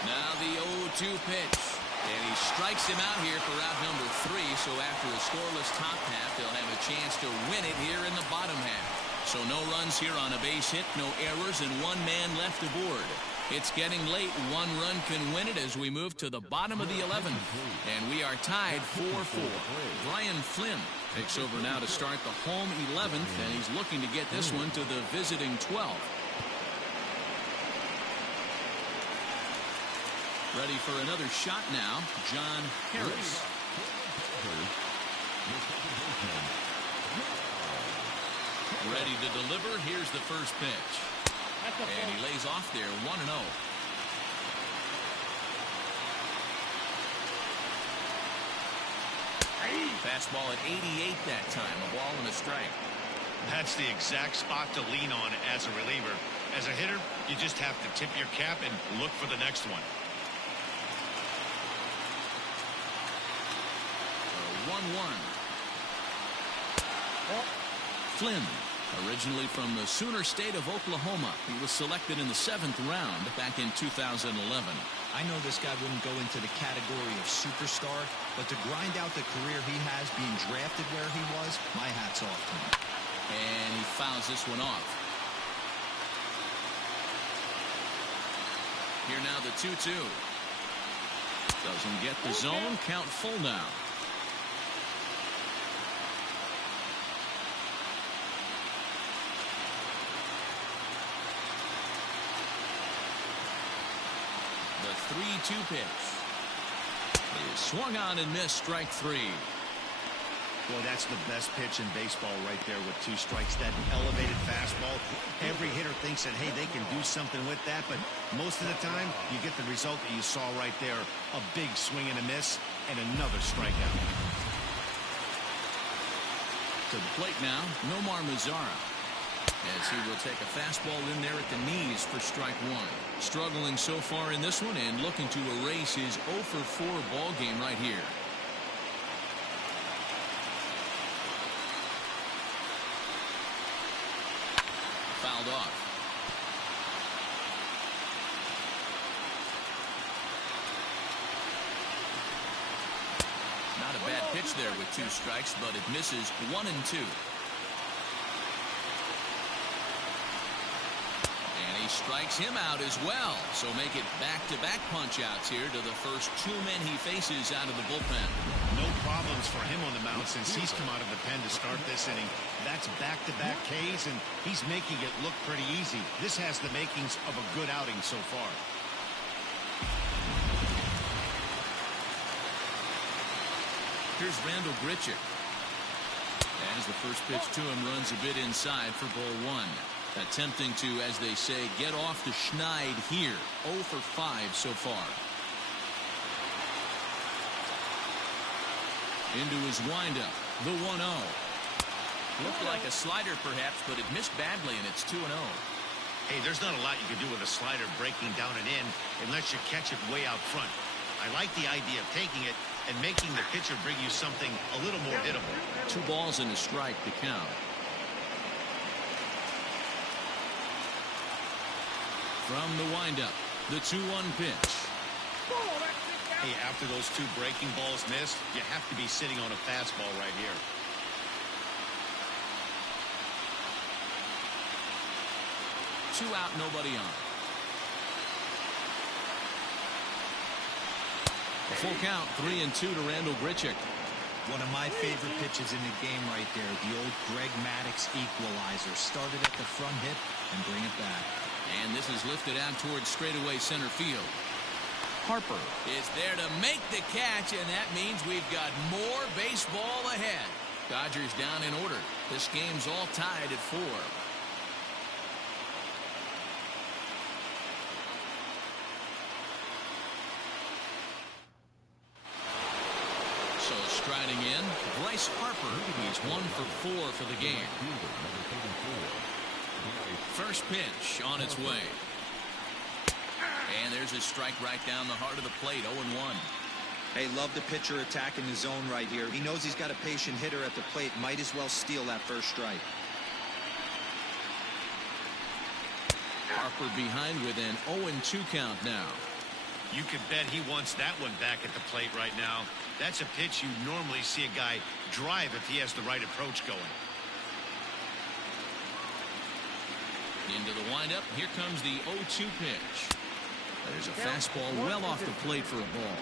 Now the 0-2 pitch. And he strikes him out here for out number 3. So after a scoreless top half, they'll have a chance to win it here in the bottom half. So no runs here on a base hit, no errors, and 1 man left aboard. It's getting late. 1 run can win it as we move to the bottom of the 11th. And we are tied 4-4. Brian Flynn takes over now to start the home 11th, and he's looking to get this one to the visiting 12th. Ready for another shot now, John Harris. Ready to deliver. Here's the first pitch. And he lays off there, 1-0. Fastball at 88 that time, a ball and a strike. That's the exact spot to lean on as a reliever. As a hitter, you just have to tip your cap and look for the next one. 1-1. Flynn, originally from the Sooner State of Oklahoma. He was selected in the 7th round back in 2011. I know this guy wouldn't go into the category of superstar, but to grind out the career he has being drafted where he was, my hat's off to him. And he fouls this one off. Here now the 2-2. Doesn't get the zone. Count full now. The 3-2 pitch is swung on and missed, strike 3. Boy, that's the best pitch in baseball right there with 2 strikes. That elevated fastball. Every hitter thinks that, hey, they can do something with that, but most of the time, you get the result that you saw right there. A big swing and a miss, and another strikeout. To the plate now, Nomar Mazara, as he will take a fastball in there at the knees for strike 1. Struggling so far in this one and looking to erase his 0-for-4 ball game right here. Fouled off. Not a bad pitch there with 2 strikes, but it misses 1-2. strikes him out as well. So make it back-to-back punch-outs here to the first two men he faces out of the bullpen. No problems for him on the mound since he's come out of the pen to start this inning. That's back-to-back Ks, and he's making it look pretty easy. This has the makings of a good outing so far. Here's Randall Grichuk. As the first pitch to him runs a bit inside for ball one. Attempting to, as they say, get off the schneid here. 0 for 5 so far. Into his windup, the 1-0. Looked like a slider perhaps, but it missed badly, and it's 2-0. Hey, there's not a lot you can do with a slider breaking down and in unless you catch it way out front. I like the idea of taking it and making the pitcher bring you something a little more hittable. 2 balls and a strike to count. From the windup, the 2-1 pitch. Hey, after those 2 breaking balls missed, you have to be sitting on a fastball right here. Two out, nobody on. A full count, 3-2 to Randall Grichuk. One of my favorite pitches in the game right there. The old Greg Maddux equalizer. Started at the front hip and bring it back. And this is lifted out towards straightaway center field. Harper is there to make the catch, and that means we've got more baseball ahead. Dodgers down in order. This game's all tied at 4. So striding in, Bryce Harper. He's 1 for 4 for the game. First pitch on its way. And there's a strike right down the heart of the plate, 0-1. Hey, love the pitcher attacking the zone right here. He knows he's got a patient hitter at the plate. Might as well steal that first strike. Harper behind with an 0-2 count now. You can bet he wants that one back at the plate right now. That's a pitch you normally see a guy drive if he has the right approach going. Into the windup. Here comes the 0-2 pitch. There's a fastball well off the plate for a ball.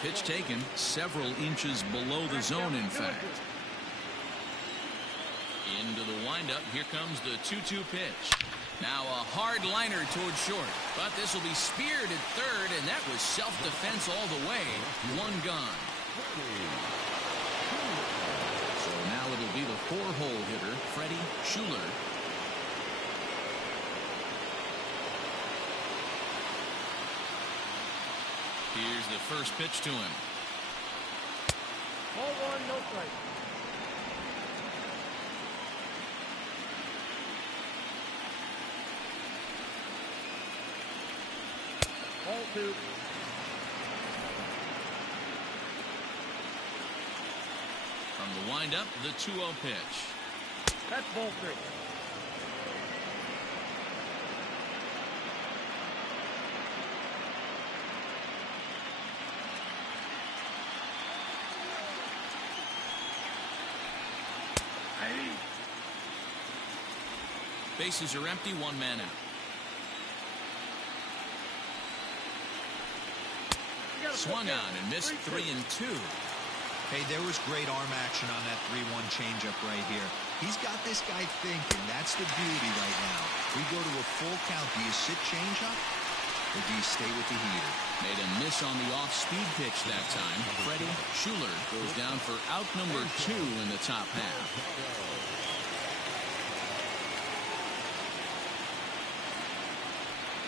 Pitch taken several inches below the zone, in fact. Into the windup. Here comes the 2-2 pitch. Now a hard liner towards short, but this will be speared at third, and that was self-defense all the way. 1 gone. So now it'll be the 4-hole hitter, Freddie Schuler. Here's the first pitch to him. Ball 1, no strike. Ball 2. From the windup, the 2-0 pitch. That's ball 3. Bases are empty, 1 man out. Swung on and missed 3-2. Hey, there was great arm action on that 3-1 changeup right here. He's got this guy thinking. That's the beauty right now. We go to a full count. Do you sit changeup or do you stay with the heater? Made a miss on the off-speed pitch that time. Freddie Schuler goes down for out number 2 in the top half.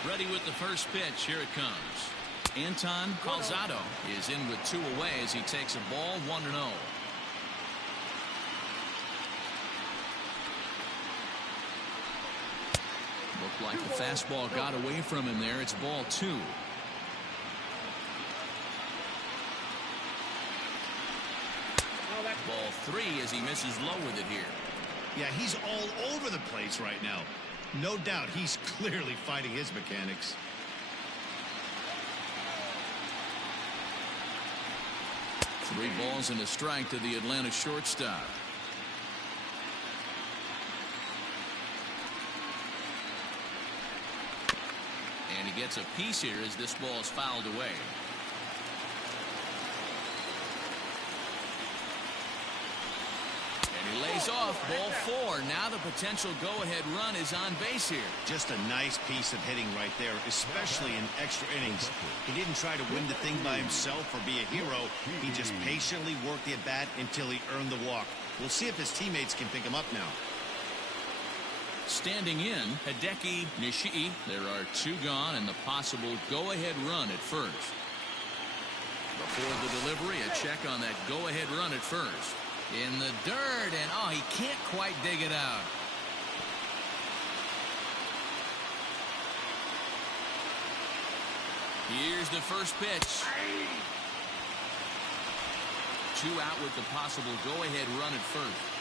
Ready with the first pitch. Here it comes. Anton Calzado is in with 2 away as he takes a ball 1-0. Looked like the fastball got away from him there. It's ball 2. Ball 3 as he misses low with it here. Yeah, he's all over the place right now. No doubt he's clearly fighting his mechanics. Three balls and a strike to the Atlanta shortstop. gets a piece here as this ball is fouled away. And he lays off. Ball 4. Now the potential go-ahead run is on base here. Just a nice piece of hitting right there, especially in extra innings. He didn't try to win the thing by himself or be a hero. He just patiently worked the at-bat until he earned the walk. We'll see if his teammates can pick him up now. Standing in, Hideki Nishii. There are 2 gone and the possible go-ahead run at first. Before the delivery, a check on that go-ahead run at first. In the dirt, and oh, he can't quite dig it out. Here's the first pitch. 2 out with the possible go-ahead run at first.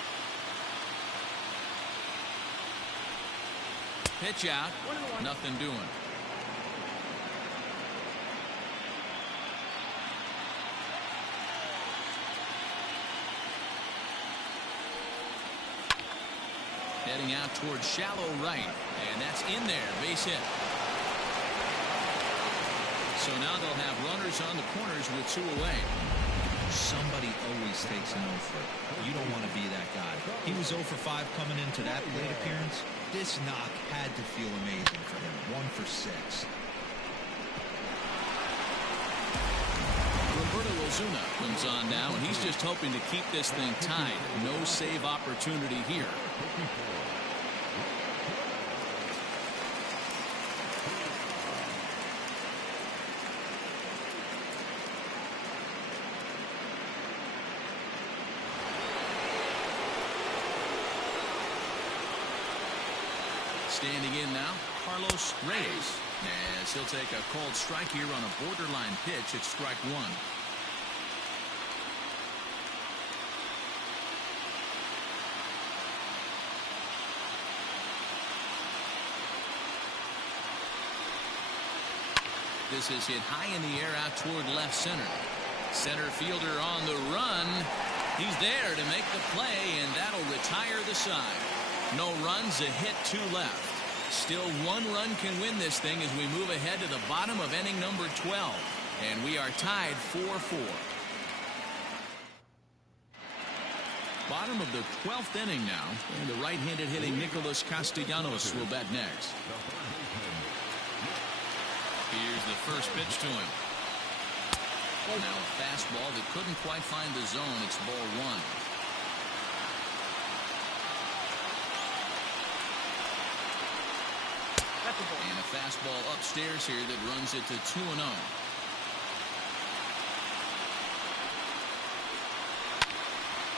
Pitch out. Nothing doing. Heading out towards shallow right. And that's in there. Base hit. So now they'll have runners on the corners with 2 away. Somebody always takes an 0 for. You don't want to be that guy. He was 0 for 5 coming into that plate appearance. This knock had to feel amazing for him. 1 for 6. Roberto Ozuna comes on now, and he's just hoping to keep this thing tied. No save opportunity here. Standing in now, Carlos Reyes, as he'll take a called strike here on a borderline pitch at strike 1. This is hit high in the air out toward left center. Center fielder on the run. He's there to make the play, and that'll retire the side. No runs, a hit, 2 left. Still 1 run can win this thing as we move ahead to the bottom of inning number 12. And we are tied 4-4. Bottom of the 12th inning now. And the right-handed hitting Nicholas Castellanos will bat next. Here's the first pitch to him. Now a fastball that couldn't quite find the zone. It's ball 1. And a fastball upstairs here that runs it to 2-0.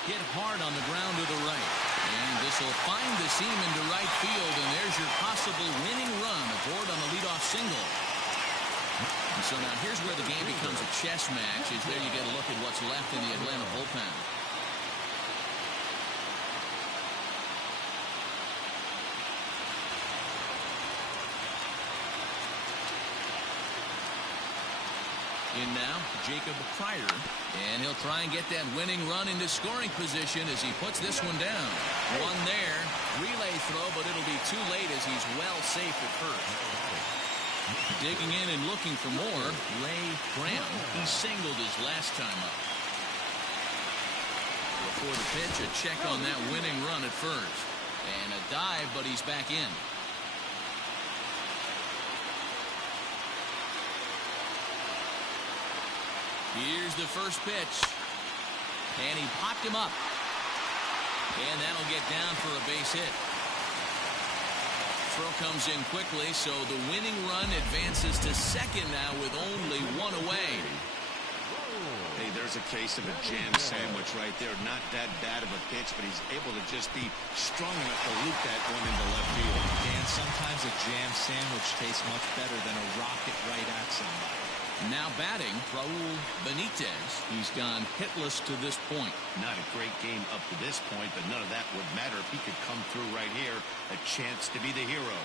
Hit hard on the ground to the right. And this will find the seam into right field, and there's your possible winning run aboard on the leadoff single. And so now here's where the game becomes a chess match, is there you get a look at what's left in the Atlanta bullpen. In now, Jacob Pryor, and he'll try and get that winning run into scoring position as he puts this one down. 1 there, relay throw, but it'll be too late as he's well safe at first. Digging in and looking for more, Ray Graham. He singled his last time up. Before the pitch, a check on that winning run at first. And a dive, but he's back in. Here's the first pitch. And he popped him up. And that'll get down for a base hit. Throw comes in quickly, so the winning run advances to second now with only 1 away. Hey, there's a case of a jam sandwich right there. Not that bad of a pitch, but he's able to just be strong enough to loop that one into left field. Dan, sometimes a jam sandwich tastes much better than a rocket right at somebody. Now batting, Raul Benitez. He's gone hitless to this point. Not a great game up to this point, but none of that would matter if he could come through right here. A chance to be the hero.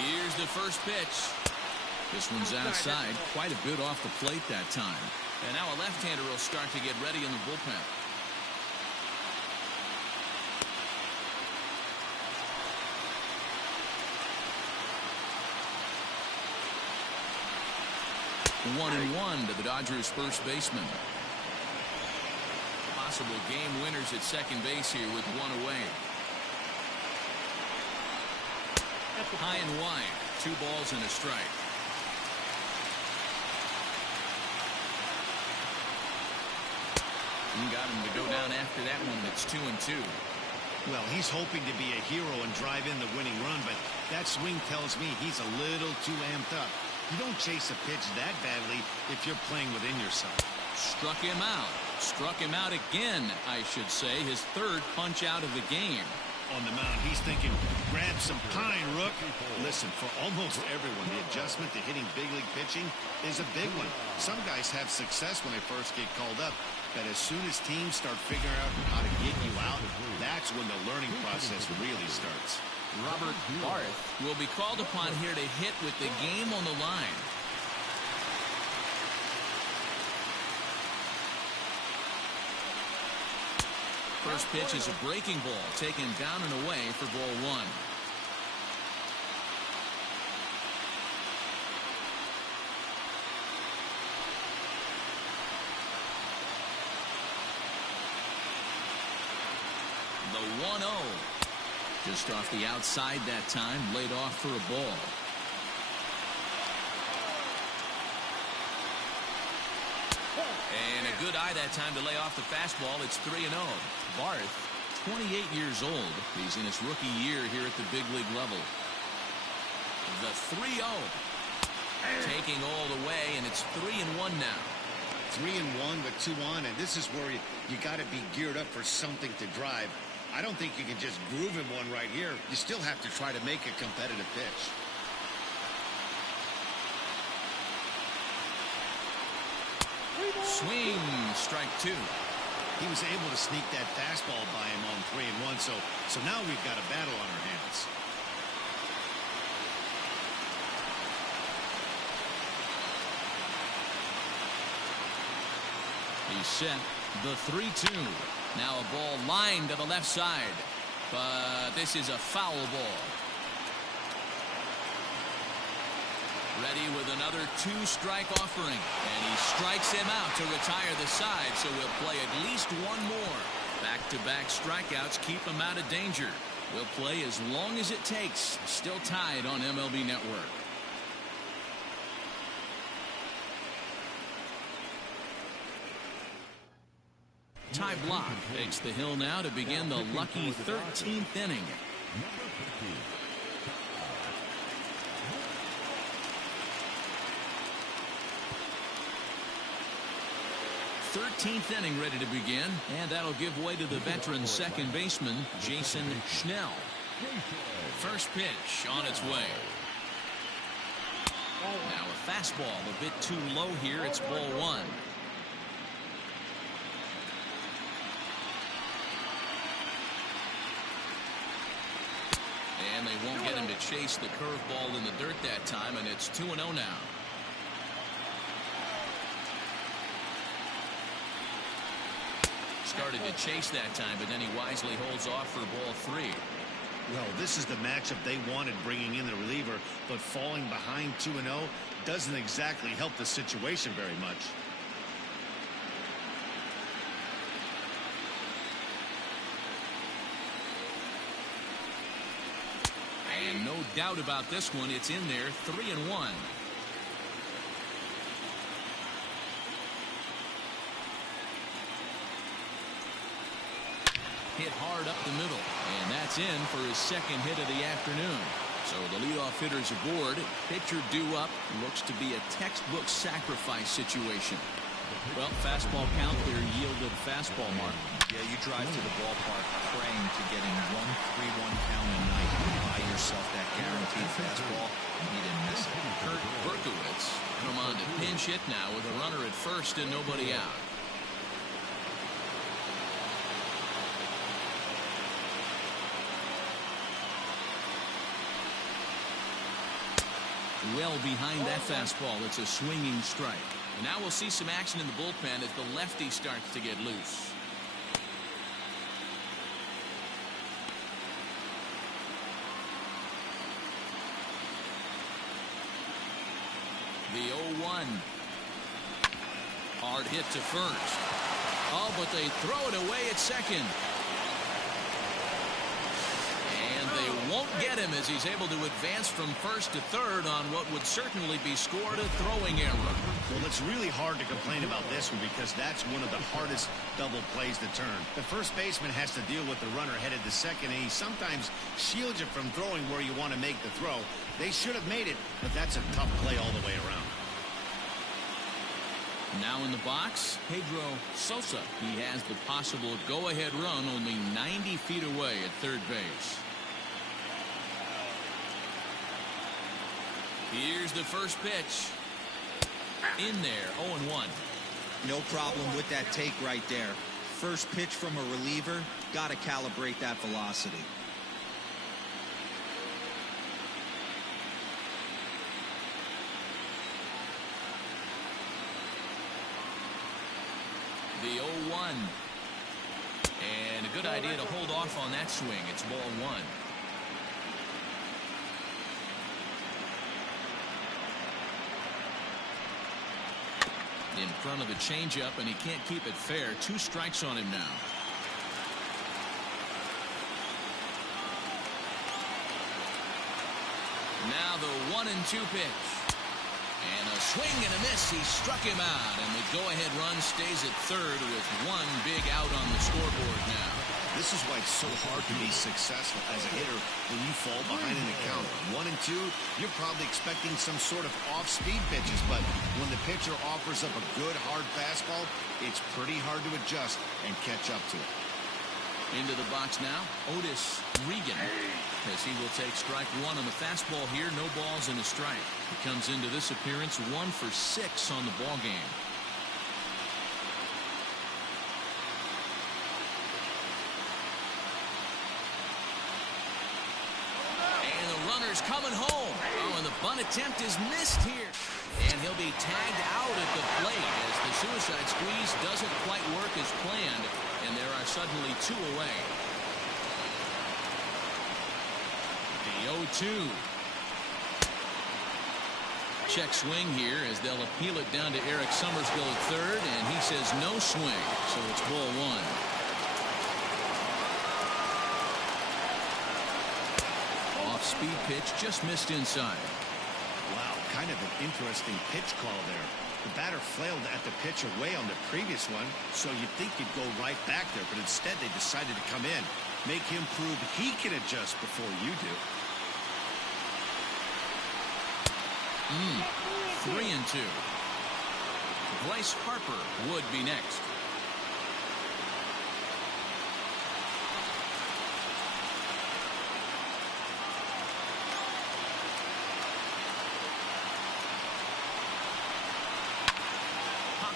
Here's the first pitch. This one's outside, quite a bit off the plate that time. And now a left-hander will start to get ready in the bullpen. 1-1 to the Dodgers first baseman. Possible game winners at second base here with one away. High and wide. 2 balls and a strike. Got him to go down after that one. It's 2-2. Well, he's hoping to be a hero and drive in the winning run, but that swing tells me he's a little too amped up. You don't chase a pitch that badly if you're playing within yourself. Struck him out. Struck him out again, I should say. His 3rd punch out of the game. On the mound, he's thinking, grab some pine, Rook. Listen, for almost everyone, the adjustment to hitting big league pitching is a big one. Some guys have success when they first get called up, but as soon as teams start figuring out how to get you out, that's when the learning process really starts. Robert Barth will be called upon here to hit with the game on the line. First pitch is a breaking ball, taken down and away for ball 1. The 1-0. Just off the outside that time, laid off for a ball. And a good eye that time to lay off the fastball. It's 3-0. Barth, 28 years old. He's in his rookie year here at the big league level. The 3-0. Taking all the way, and it's 3-1 now. 3-1 with 2 on, and this is where you got to be geared up for something to drive. I don't think you can just groove him one right here. You still have to try to make a competitive pitch. Swing, strike 2. He was able to sneak that fastball by him on 3-1, so now we've got a battle on our hands. He's set. The 3-2. Now a ball lined to the left side, but this is a foul ball. Ready with another 2-strike offering, and he strikes him out to retire the side, so we'll play at least one more. Back-to-back strikeouts keep him out of danger. We'll play as long as it takes. Still tied on MLB Network. Ty Blach takes the hill now to begin the lucky 13th inning. 13th inning ready to begin, and that'll give way to the veteran second baseman, Jason Schnell. First pitch on its way. Now a fastball a bit too low here. It's ball 1. And they won't get him to chase the curveball in the dirt that time, and it's 2-0 now. Started to chase that time, but then he wisely holds off for ball 3. Well, this is the matchup they wanted, bringing in the reliever, but falling behind 2-0 doesn't exactly help the situation very much. And no doubt about this one, it's in there, 3-1. Hit hard up the middle, and that's in for his second hit of the afternoon. So the leadoff hitter's aboard. Pitcher due up. Looks to be a textbook sacrifice situation. Well, fastball count there yielded fastball mark. Yeah, you drive to the ballpark praying to getting 1-3-1 count a night. Buy yourself that guaranteed fastball, and he didn't miss it. Kurt Berkowitz come on to pinch hit now with a runner at first and nobody out. Well behind that fastball. It's a swinging strike. And now we'll see some action in the bullpen as the lefty starts to get loose. The 0-1. Hard hit to first. Oh, but they throw it away at second. And they won't get him as he's able to advance from first to third on what would certainly be scored a throwing error. Well, it's really hard to complain about this one because that's one of the hardest double plays to turn. The first baseman has to deal with the runner headed to second, and he sometimes shields you from throwing where you want to make the throw. They should have made it, but that's a tough play all the way around. Now in the box, Pedro Sosa. He has the possible go-ahead run only 90 feet away at third base. Here's the first pitch. In there, 0-1. No problem with that take right there. First pitch from a reliever, got to calibrate that velocity. The 0-1. And a good idea to hold off on that swing. It's ball one. In front of the changeup, and he can't keep it fair. 2 strikes on him now. Now the 1-2 pitch. And a swing and a miss. He struck him out, and the go-ahead run stays at third with 1 big out on the scoreboard now. This is why it's so hard to be successful as a hitter when you fall behind in the count. 1 and 2, you're probably expecting some sort of off-speed pitches, but when the pitcher offers up a good hard fastball, it's pretty hard to adjust and catch up to it. Into the box now, Otis Regan, as he will take strike 1 on the fastball here. No balls and a strike. He comes into this appearance 1 for 6 on the ball game. And the runner's coming home. Oh, and the bunt attempt is missed here. And he'll be tagged out at the plate as the suicide squeeze doesn't quite work as planned. And there are suddenly 2 away. The 0-2. Check swing here as they'll appeal it down to Eric Summersgill at third, and he says no swing, so it's ball 1. Off-speed pitch just missed inside. Wow, kind of an interesting pitch call there. The batter flailed at the pitch away on the previous one, so you'd think he'd go right back there, but instead they decided to come in. Make him prove he can adjust before you do. 3-2. Bryce Harper would be next.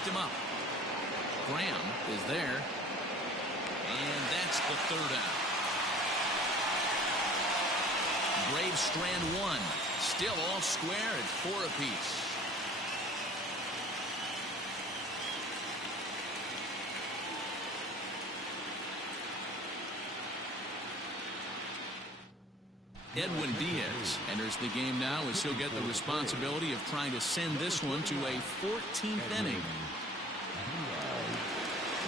Him up. Graham is there, and that's the 3rd out. Braves strand 1, still all square at 4 apiece. Edwin Diaz enters the game now as he'll get the responsibility of trying to send this one to a 14th inning.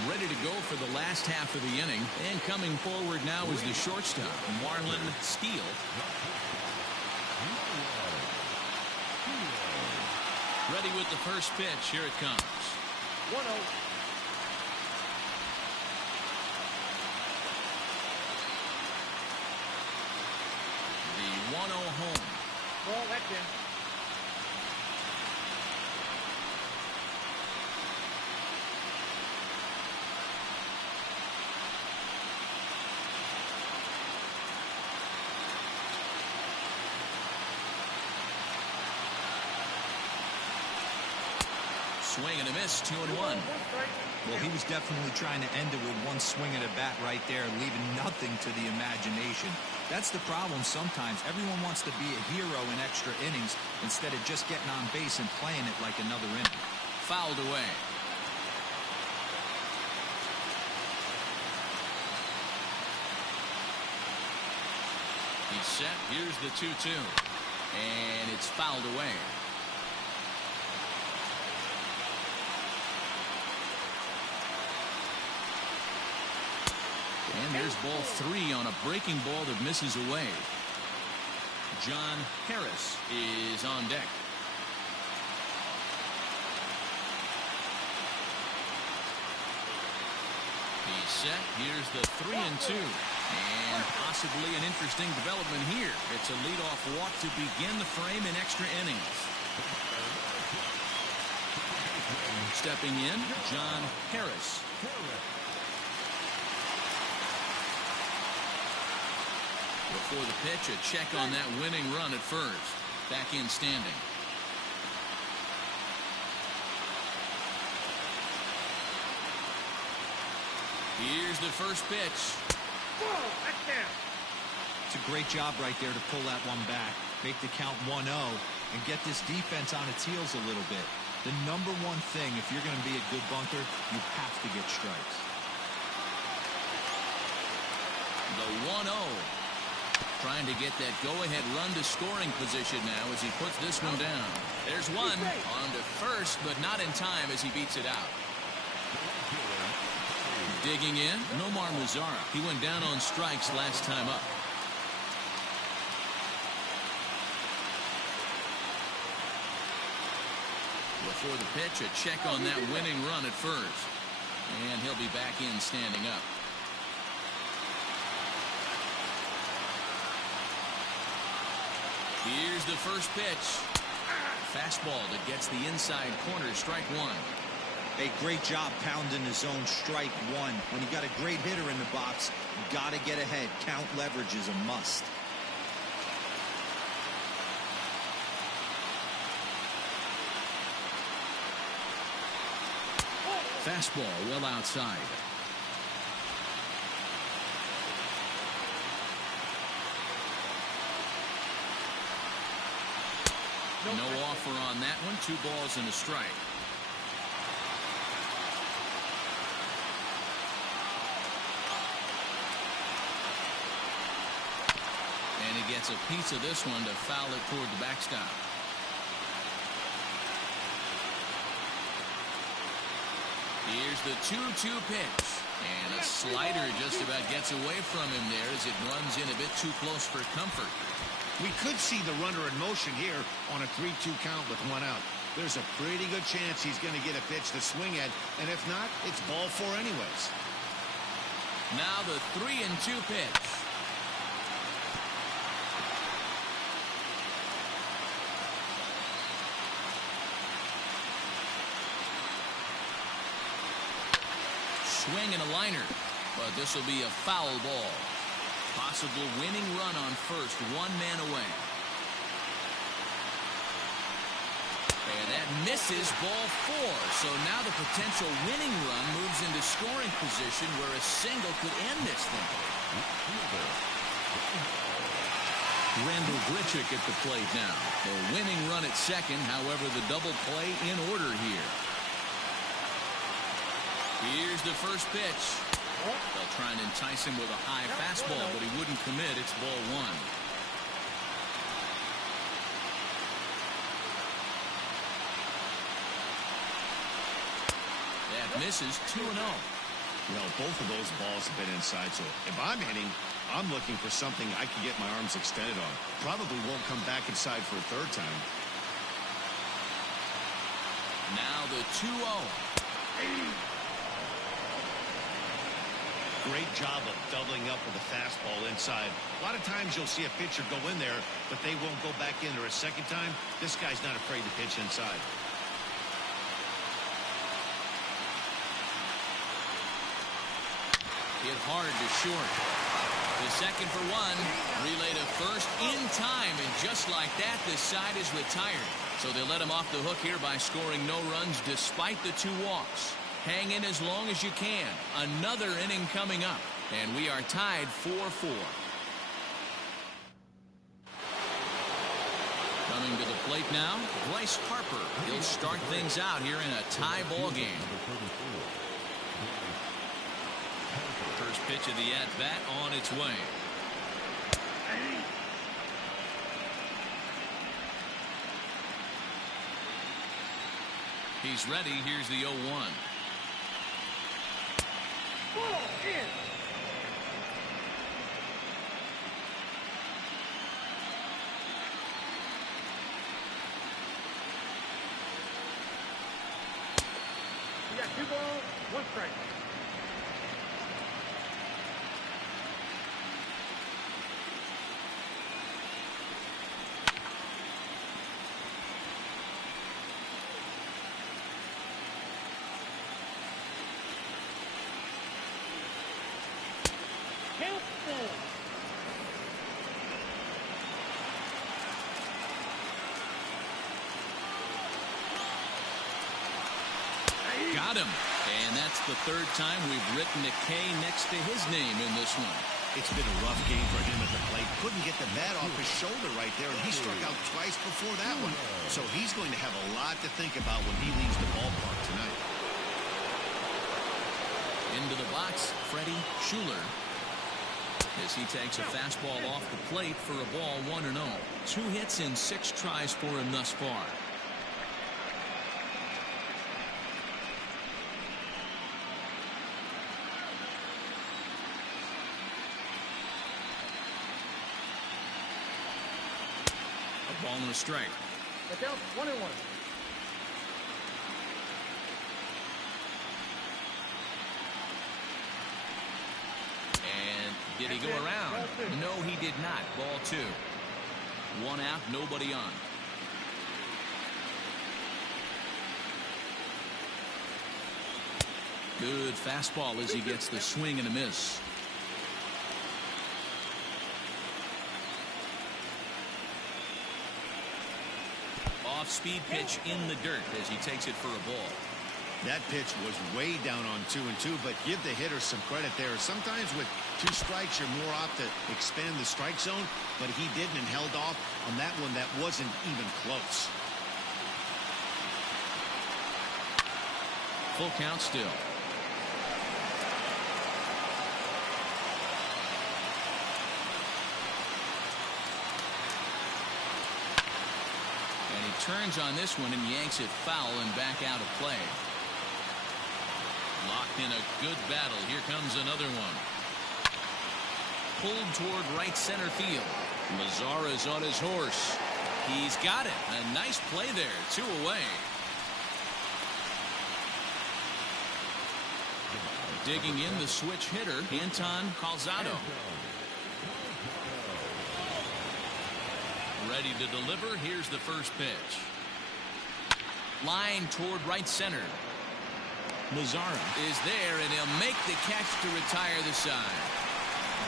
Ready to go for the last half of the inning, and coming forward now is the shortstop, Marlon Steele. Ready with the first pitch. Here it comes. 1-0. The 1-0 home. Ball, that's in. Swing and a miss, 2-1. Well, he was definitely trying to end it with 1 swing at a bat right there, leaving nothing to the imagination. That's the problem sometimes. Everyone wants to be a hero in extra innings instead of just getting on base and playing it like another inning. Fouled away. He's set. Here's the 2-2. And it's fouled away. And there's ball 3 on a breaking ball that misses away. John Harris is on deck. He's set. Here's the 3-2. And possibly an interesting development here. It's a leadoff walk to begin the frame in extra innings. Stepping in, John Harris. Before the pitch, a check on that winning run at first. Back in standing. Here's the first pitch. Whoa, that's down. It's a great job right there to pull that one back, make the count 1-0, and get this defense on its heels a little bit. The number one thing, if you're going to be a good bunter, you have to get strikes. The 1-0. Trying to get that go-ahead run to scoring position now as he puts this one down. There's one on to first, but not in time as he beats it out. Digging in, Nomar Mazara. He went down on strikes last time up. Before the pitch, a check on that winning run at first. And he'll be back in standing up. Here's the first pitch. Fastball that gets the inside corner, strike 1. A great job pounding the zone, strike 1. When you got a great hitter in the box, you got to get ahead. Count leverage is a must. Fastball well outside. No offer on that one. 2 balls and a strike. And he gets a piece of this one to foul it toward the backstop. Here's the 2-2 pitch. And a slider just about gets away from him there as it runs in a bit too close for comfort. We could see the runner in motion here on a 3-2 count with 1 out. There's a pretty good chance he's going to get a pitch to swing at, and if not, it's ball 4 anyways. Now the 3-2 pitch. Swing and a liner, but this will be a foul ball. Possible winning run on first, 1 man away. And that misses ball 4. So now the potential winning run moves into scoring position where a single could end this thing. Randall Grichuk at the plate now. The winning run at second, however, the double play in order here. Here's the first pitch. They'll try and entice him with a high fastball, but he wouldn't commit. It's ball 1. That misses 2-0. Well, both of those balls have been inside, so if I'm hitting, I'm looking for something I can get my arms extended on. Probably won't come back inside for a 3rd time. Now the 2-0. Great job of doubling up with a fastball inside. A lot of times you'll see a pitcher go in there, but they won't go back in there a second time. This guy's not afraid to pitch inside. Hit hard to short. The second for 1. Relay to first in time, and just like that, this side is retired. So they let him off the hook here by scoring no runs despite the 2 walks. Hang in as long as you can. Another inning coming up, and we are tied 4-4. Coming to the plate now, Bryce Harper. He'll start things out here in a tie ball game. First pitch of the at-bat on its way. He's ready. Here's the 0-1. strike. Got him. And that's the third time we've written a K next to his name in this one. It's been a rough game for him at the plate. Couldn't get the bat off his shoulder right there, and he struck out twice before that one. So he's going to have a lot to think about when he leaves the ballpark tonight. Into the box, Freddie Schuler, as he takes a fastball off the plate for a ball 1-0. 2 hits in 6 tries for him thus far. A ball and a strike. The count 1-1. And did he go around? No, he did not. Ball 2. 1 out, nobody on. Good fastball as he gets the swing and a miss. Off-speed pitch in the dirt as he takes it for a ball. That pitch was way down on 2-2, but give the hitter some credit there. Sometimes with 2 strikes, you're more apt to expand the strike zone, but he didn't and held off on that one that wasn't even close. Full count still. And he turns on this one and yanks it foul and back out of play. Locked in a good battle. Here comes another one. Pulled toward right center field. Mazara's on his horse. He's got it. A nice play there. 2 away. Digging in the switch hitter, Anton Calzado. Ready to deliver. Here's the first pitch. Line toward right center. Mazara is there, and he'll make the catch to retire the side.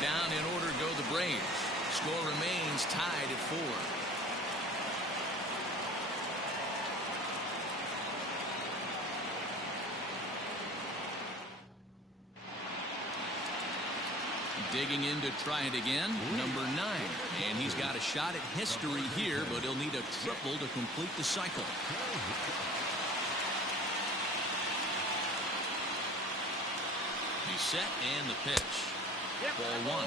Down in order go the Braves. Score remains tied at 4. Digging in to try it again, number 9. And he's got a shot at history here, but he'll need a triple to complete the cycle. He's set and the pitch. Ball 1.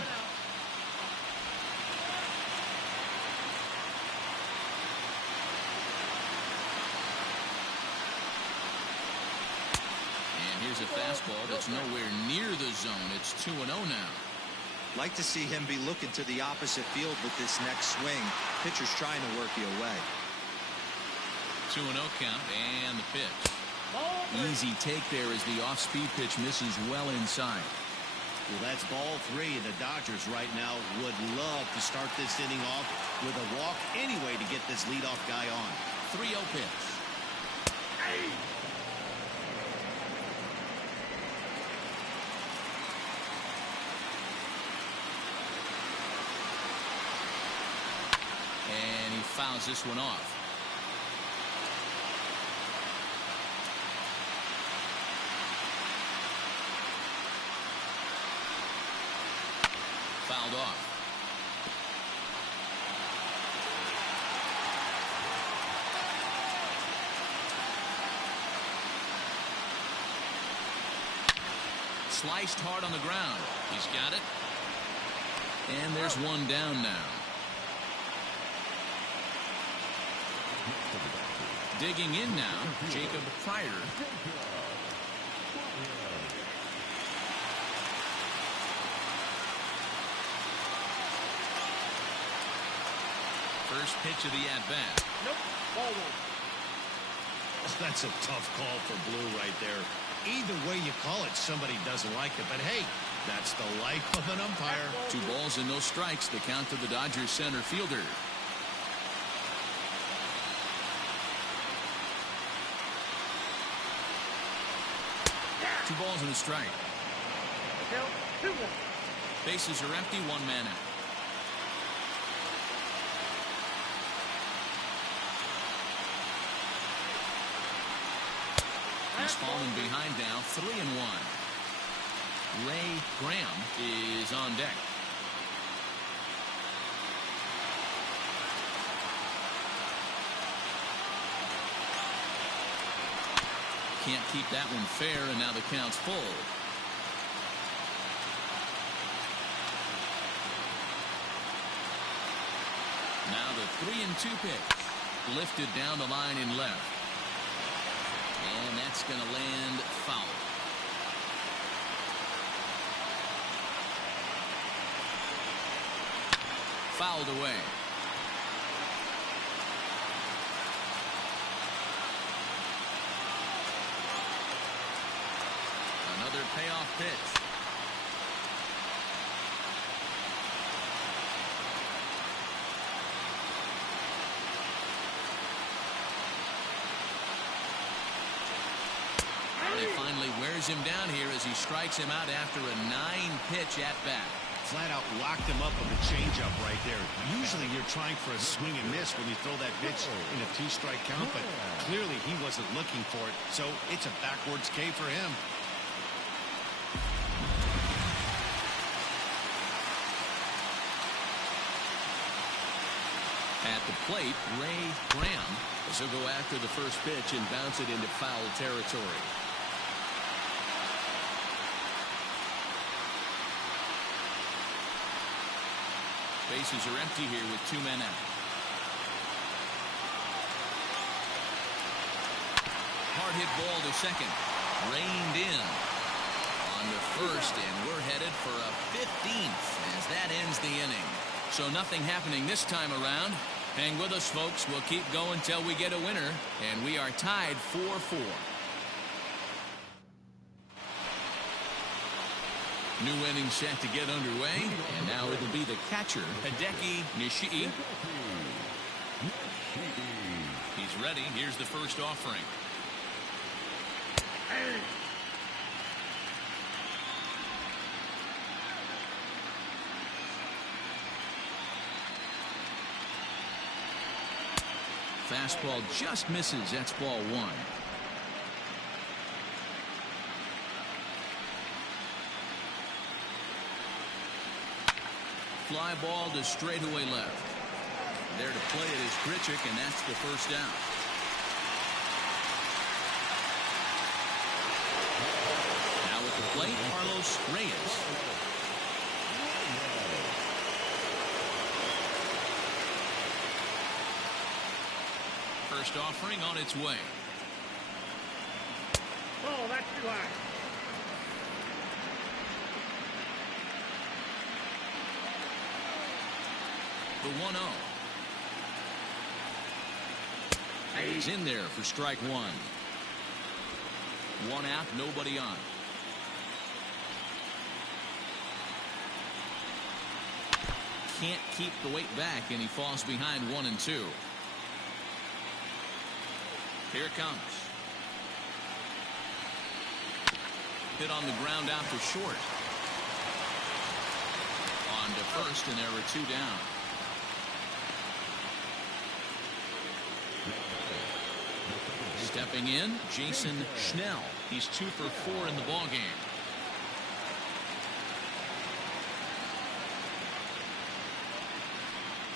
And here's a fastball that's nowhere near the zone. It's 2-0 now. Like to see him be looking to the opposite field with this next swing. Pitcher's trying to work you away. 2-0 count and the pitch. Easy take there as the off-speed pitch misses well inside. Well, that's ball 3, and the Dodgers right now would love to start this inning off with a walk anyway to get this leadoff guy on. 3-0 pitch. And he fouls this one off. Fouled off. Sliced hard on the ground. He's got it. And there's one down now. Digging in now, Jacob Pryor. First pitch of the at-bat. Nope. Ball 1. Oh, that's a tough call for Blue right there. Either way you call it, somebody doesn't like it. But hey, that's the life of an umpire. 2 balls and no strikes. The count to the Dodgers center fielder. Two balls and a strike. Count 2-1. Bases are empty. 1 man out. He's fallen behind now. 3-1. Ray Graham is on deck. Can't keep that one fair, and now the count's full. Now the 3-2 pitch. Lifted down the line in left. And that's going to land foul. Fouled away. Another payoff pitch. He finally wears him down here as he strikes him out after a 9-pitch at bat. Flat out locked him up with a changeup right there. Usually you're trying for a swing and miss when you throw that pitch in a 2-strike count, but clearly he wasn't looking for it, so it's a backwards K for him. At the plate, Ray Graham, as he'll go after the first pitch and bounce it into foul territory. Bases are empty here with 2 men out. Hard hit ball to second. Reined in on the first, and we're headed for a 15th as that ends the inning. So nothing happening this time around. Hang with us, folks. We'll keep going till we get a winner, and we are tied 4-4. New inning set to get underway, and now it'll be the catcher, Hideki Nishii. He's ready. Here's the first offering. Fastball just misses. That's ball 1. Fly ball to straightaway left. There to play it is Grichuk, and that's the first down. Now at the plate, Carlos Reyes. First offering on its way. Oh, that's too high. The 1-0. He's in there for strike 1. 1 out, nobody on. Can't keep the weight back, and he falls behind 1-2. Here it comes. Hit on the ground out to short. On to first, and there are 2 down. Stepping in, Jason Schnell. He's 2 for 4 in the ballgame.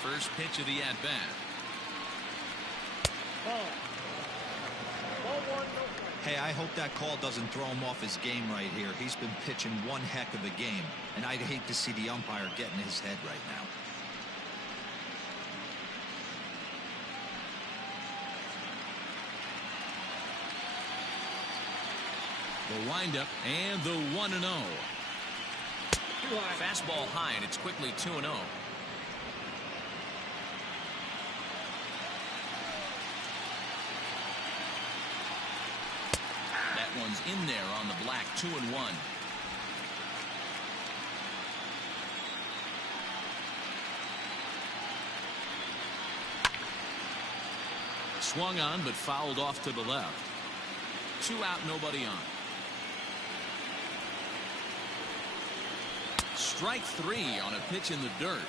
First pitch of the at-bat. Ball. Ball 1, no strike. Hey, I hope that call doesn't throw him off his game right here. He's been pitching one heck of a game, and I'd hate to see the umpire get in his head right now. The windup and the 1-0. Too high. Fastball high, and it's quickly 2-0. one's in there on the black. 2-1. Swung on, but fouled off to the left. 2 out, nobody on. Strike 3 on a pitch in the dirt.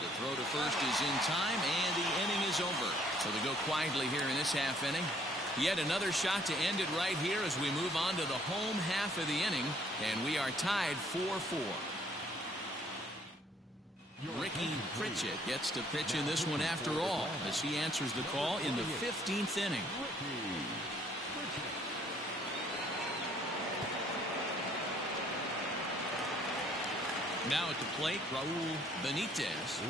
The throw to first is in time, and the inning is over. So they go quietly here in this half inning. Yet another shot to end it right here as we move on to the home half of the inning, and we are tied 4-4. Ricky Pritchett gets to pitch in this one after all, as he answers the call in the 15th inning. Now at the plate, Raul Benitez.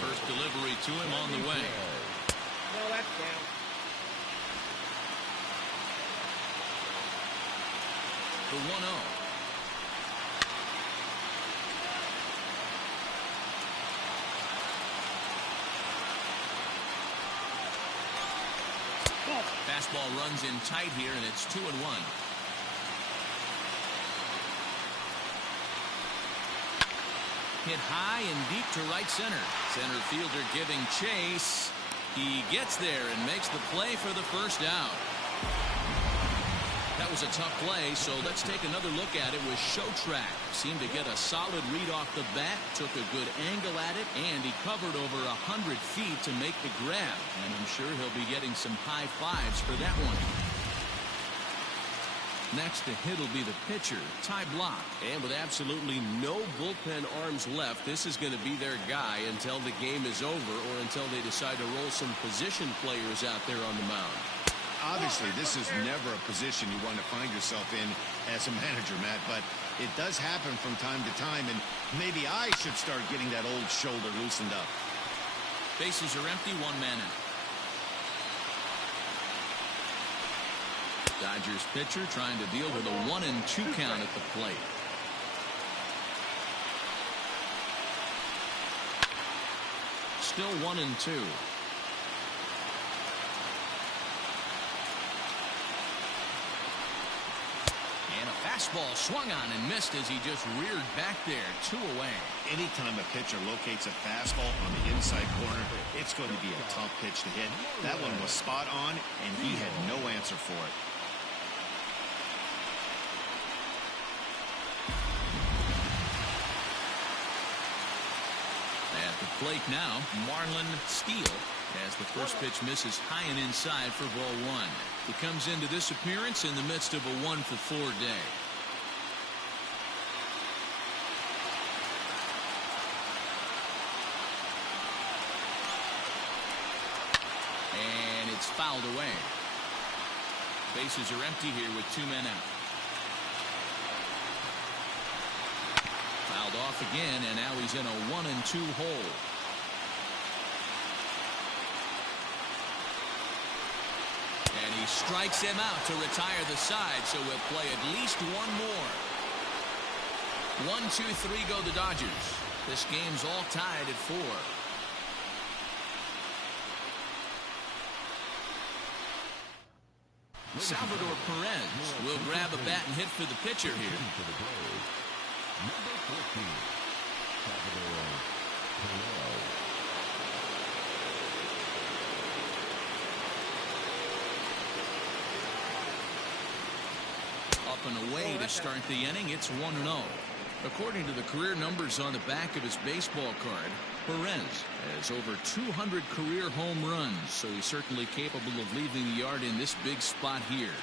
First delivery to him on the way. No, that's down. The 1-0. Fastball runs in tight here, and it's 2-1. Hit high and deep to right center. Center fielder giving chase. He gets there and makes the play for the first out. That was a tough play, so let's take another look at it with Showtrack. Seemed to get a solid read off the bat, took a good angle at it, and he covered over 100 feet to make the grab. And I'm sure he'll be getting some high fives for that one. Next to hit will be the pitcher, Ty Blach. And with absolutely no bullpen arms left, this is going to be their guy until the game is over or until they decide to roll some position players out there on the mound. Obviously, this is never a position you want to find yourself in as a manager, Matt, but it does happen from time to time, and maybe I should start getting that old shoulder loosened up. Bases are empty, 1 man out. Dodgers pitcher trying to deal with a 1-2 count at the plate. Still 1-2. And a fastball swung on and missed as he just reared back there. 2 away. Anytime a pitcher locates a fastball on the inside corner, it's going to be a tough pitch to hit. That one was spot on, and he had no answer for it. At the plate now, Marlon Steele, as the first pitch misses high and inside for ball 1. He comes into this appearance in the midst of a 1-for-4 day. And it's fouled away. Bases are empty here with 2 men out. Fouled off again, and now he's in a 1-2 hole. And he strikes him out to retire the side, so we'll play at least 1 more. 1, 2, 3 go the Dodgers. This game's all tied at 4. Salvador Perez will grab a bat and hit for the pitcher here. Number 14, Salvador Perez. Up and away to start the inning. It's 1-0. According to the career numbers on the back of his baseball card, Perez has over 200 career home runs, so he's certainly capable of leaving the yard in this big spot here.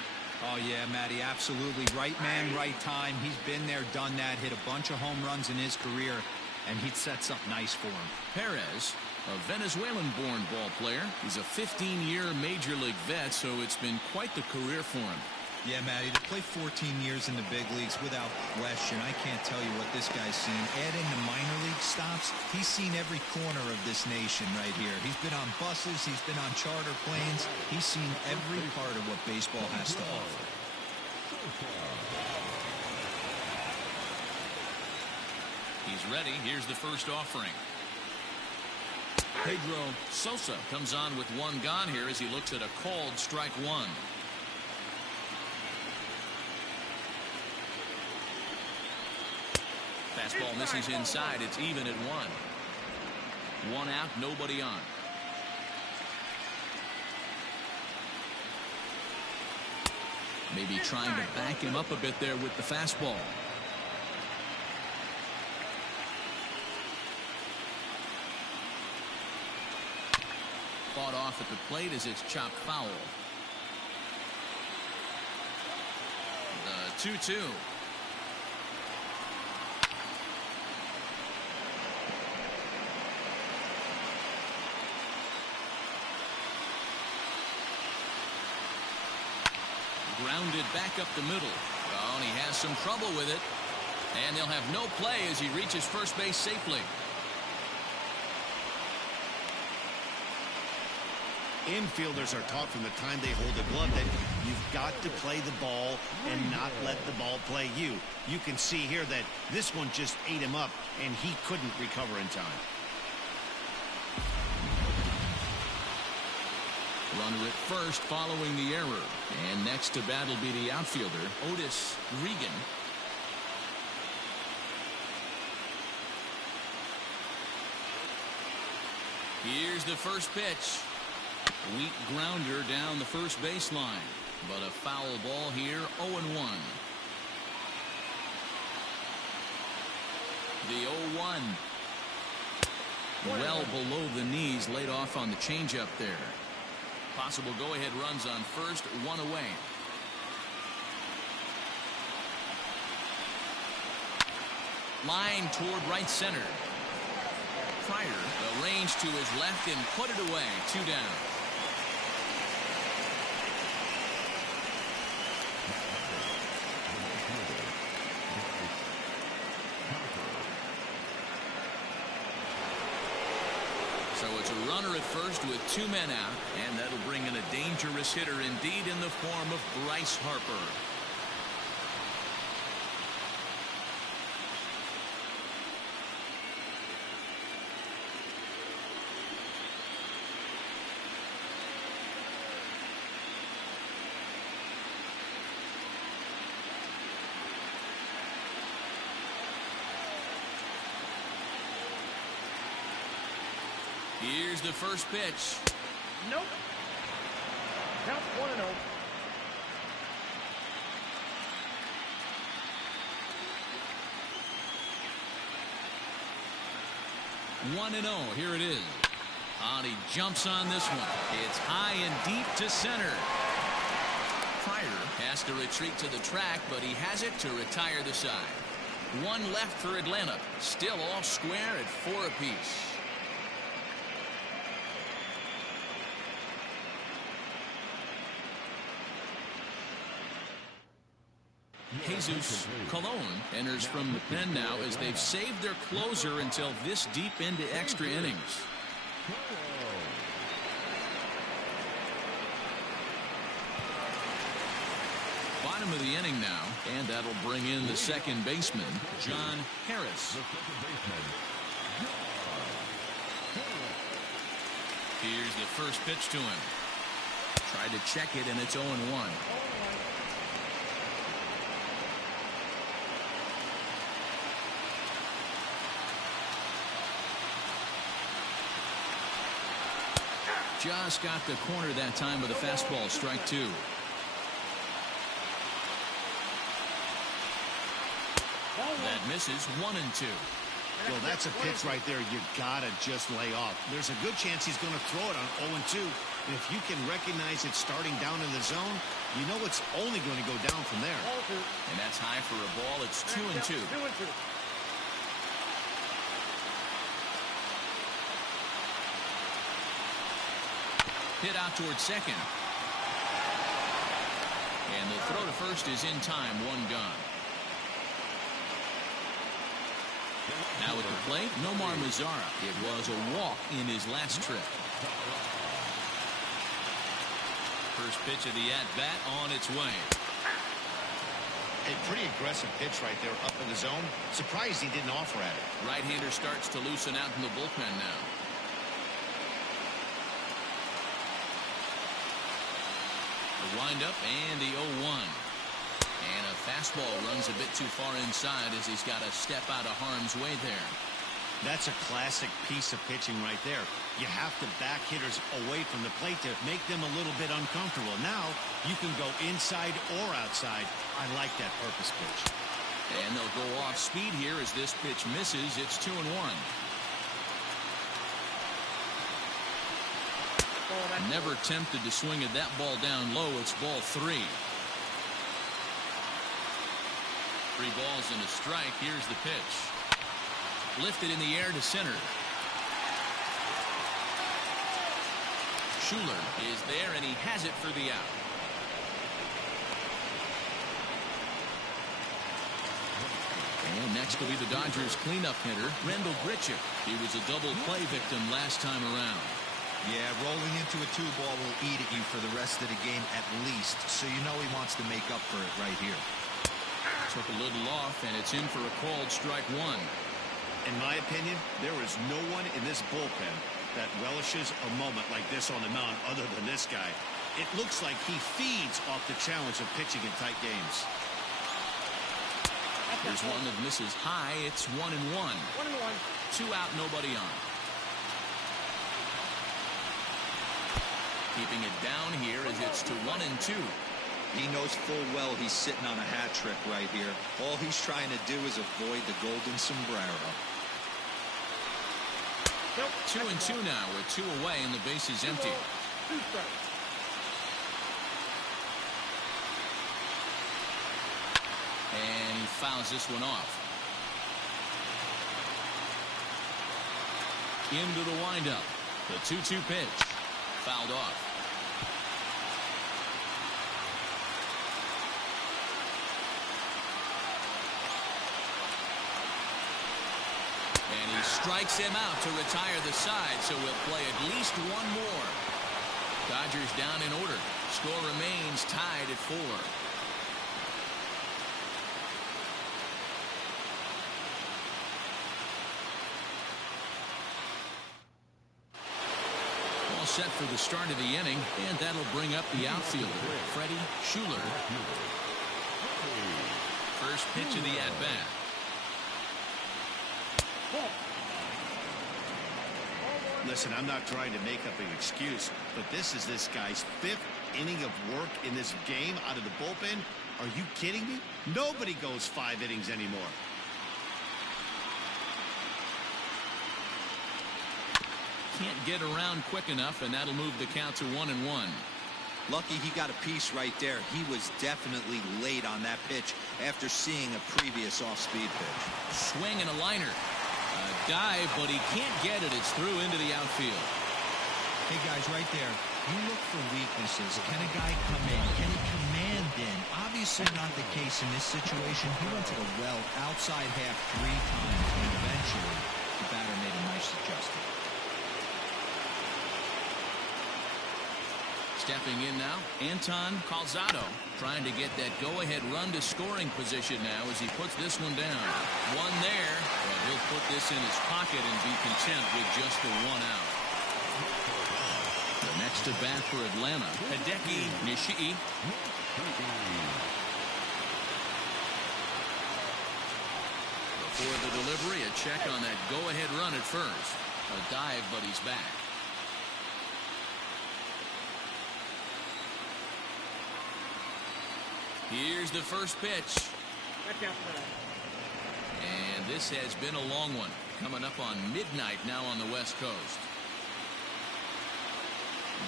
Oh, yeah, Matty, absolutely. Right man, right time. He's been there, done that, hit a bunch of home runs in his career, and he'd set something nice for him. Perez, a Venezuelan-born ball player. He's a 15-year Major League vet, so it's been quite the career for him. Yeah, Matty, to play 14 years in the big leagues, without question, I can't tell you what this guy's seen. Add in the minor league stops, he's seen every corner of this nation right here. He's been on buses, he's been on charter planes. He's seen every part of what baseball has to offer. He's ready. Here's the first offering. Pedro Sosa comes on with one gone here as he looks at a called strike one. Fastball misses inside. It's even at one. One out, nobody on. Maybe trying to back him up a bit there with the fastball. Fought off at the plate as it's chopped foul. The 2-2. Grounded back up the middle. Oh, and he has some trouble with it. And they'll have no play as he reaches first base safely. Infielders are taught from the time they hold a glove that you've got to play the ball and not let the ball play you. You can see here that this one just ate him up, and he couldn't recover in time. Runner at first following the error. And next to bat will be the outfielder, Otis Regan. Here's the first pitch. Weak grounder down the first baseline. But a foul ball here, 0-1. The 0-1. Well below the knees, laid off on the changeup there. Possible go-ahead runs on first, one away. Line toward right center. Pryor arranged to his left and put it away. 2 down. So it's a runner at first with 2 men out, and that'll bring in a dangerous hitter indeed in the form of Bryce Harper. Here's the first pitch. Nope. Count 1-0. 1-0. Here it is. And he jumps on this one. It's high and deep to center. Pryor has to retreat to the track, but he has it to retire the side. One left for Atlanta. Still all square at 4 apiece. Jesus Colon enters from the pen now as they've saved their closer until this deep into extra innings. Bottom of the inning now, and that'll bring in the second baseman, John Harris. Here's the first pitch to him. Tried to check it, and it's 0-1. Just got the corner that time with a fastball, strike 2. That misses 1-2. Well, that's a pitch right there you gotta just lay off. There's a good chance he's going to throw it on 0-2. And if you can recognize it starting down in the zone, you know it's only going to go down from there. And that's high for a ball. It's 2-2. 2-2. Hit out towards second. And the throw to first is in time. 1 gone. Now at the plate, Nomar Mazara. It was a walk in his last trip. First pitch of the at-bat on its way. A pretty aggressive pitch right there up in the zone. Surprised he didn't offer at it. Right-hander starts to loosen out in the bullpen now. windup and the 0-1. And a fastball runs a bit too far inside as he's got to step out of harm's way there. That's a classic piece of pitching right there. You have to back hitters away from the plate to make them a little bit uncomfortable. Now you can go inside or outside. I like that purpose pitch. And they'll go off speed here as this pitch misses. It's 2-1. Never tempted to swing at that ball down low. It's ball 3. 3 balls and a strike. Here's the pitch. Lifted in the air to center. Schuler is there, and he has it for the out. And next will be the Dodgers cleanup hitter, Randall Grichuk. He was a double play victim last time around. Yeah, rolling into a 2-ball will eat at you for the rest of the game at least, so you know he wants to make up for it right here. Took a little off, and it's in for a called strike 1. In my opinion, there is no one in this bullpen that relishes a moment like this on the mound other than this guy. It looks like he feeds off the challenge of pitching in tight games. There's one that misses high. It's 1-1. 2 out, nobody on. Keeping it down here as it's to 1-2. He knows full well he's sitting on a hat trick right here. All he's trying to do is avoid the golden sombrero. 2-2 now with 2 away and the base is empty. And he fouls this one off. Into the windup. The 2-2 pitch. Fouled off. And he strikes him out to retire the side, so we'll play at least one more. Dodgers down in order. Score remains tied at 4. All set for the start of the inning, and that'll bring up the outfielder, Freddie Schuler. First pitch of the at-bat. Listen, I'm not trying to make up an excuse, but this is this guy's 5th inning of work in this game out of the bullpen. Are you kidding me? Nobody goes 5 innings anymore. Can't get around quick enough, and that'll move the count to 1-1. Lucky he got a piece right there. He was definitely late on that pitch after seeing a previous off-speed pitch. Swing and a liner. A dive, but he can't get it. It's through into the outfield. Hey, guys, right there, you look for weaknesses. Can a guy come in? Can he command in? Obviously not the case in this situation. He went to the well outside half 3 times, and eventually the batter made a nice adjustment. Stepping in now, Anton Calzado trying to get that go-ahead run to scoring position now as he puts this one down. One there, but he'll put this in his pocket and be content with just the 1 out. The next at bat for Atlanta, Hideki Nishii. Before the delivery, a check on that go-ahead run at first. A dive, but he's back. Here's the first pitch. And this has been a long one. Coming up on midnight now on the West Coast.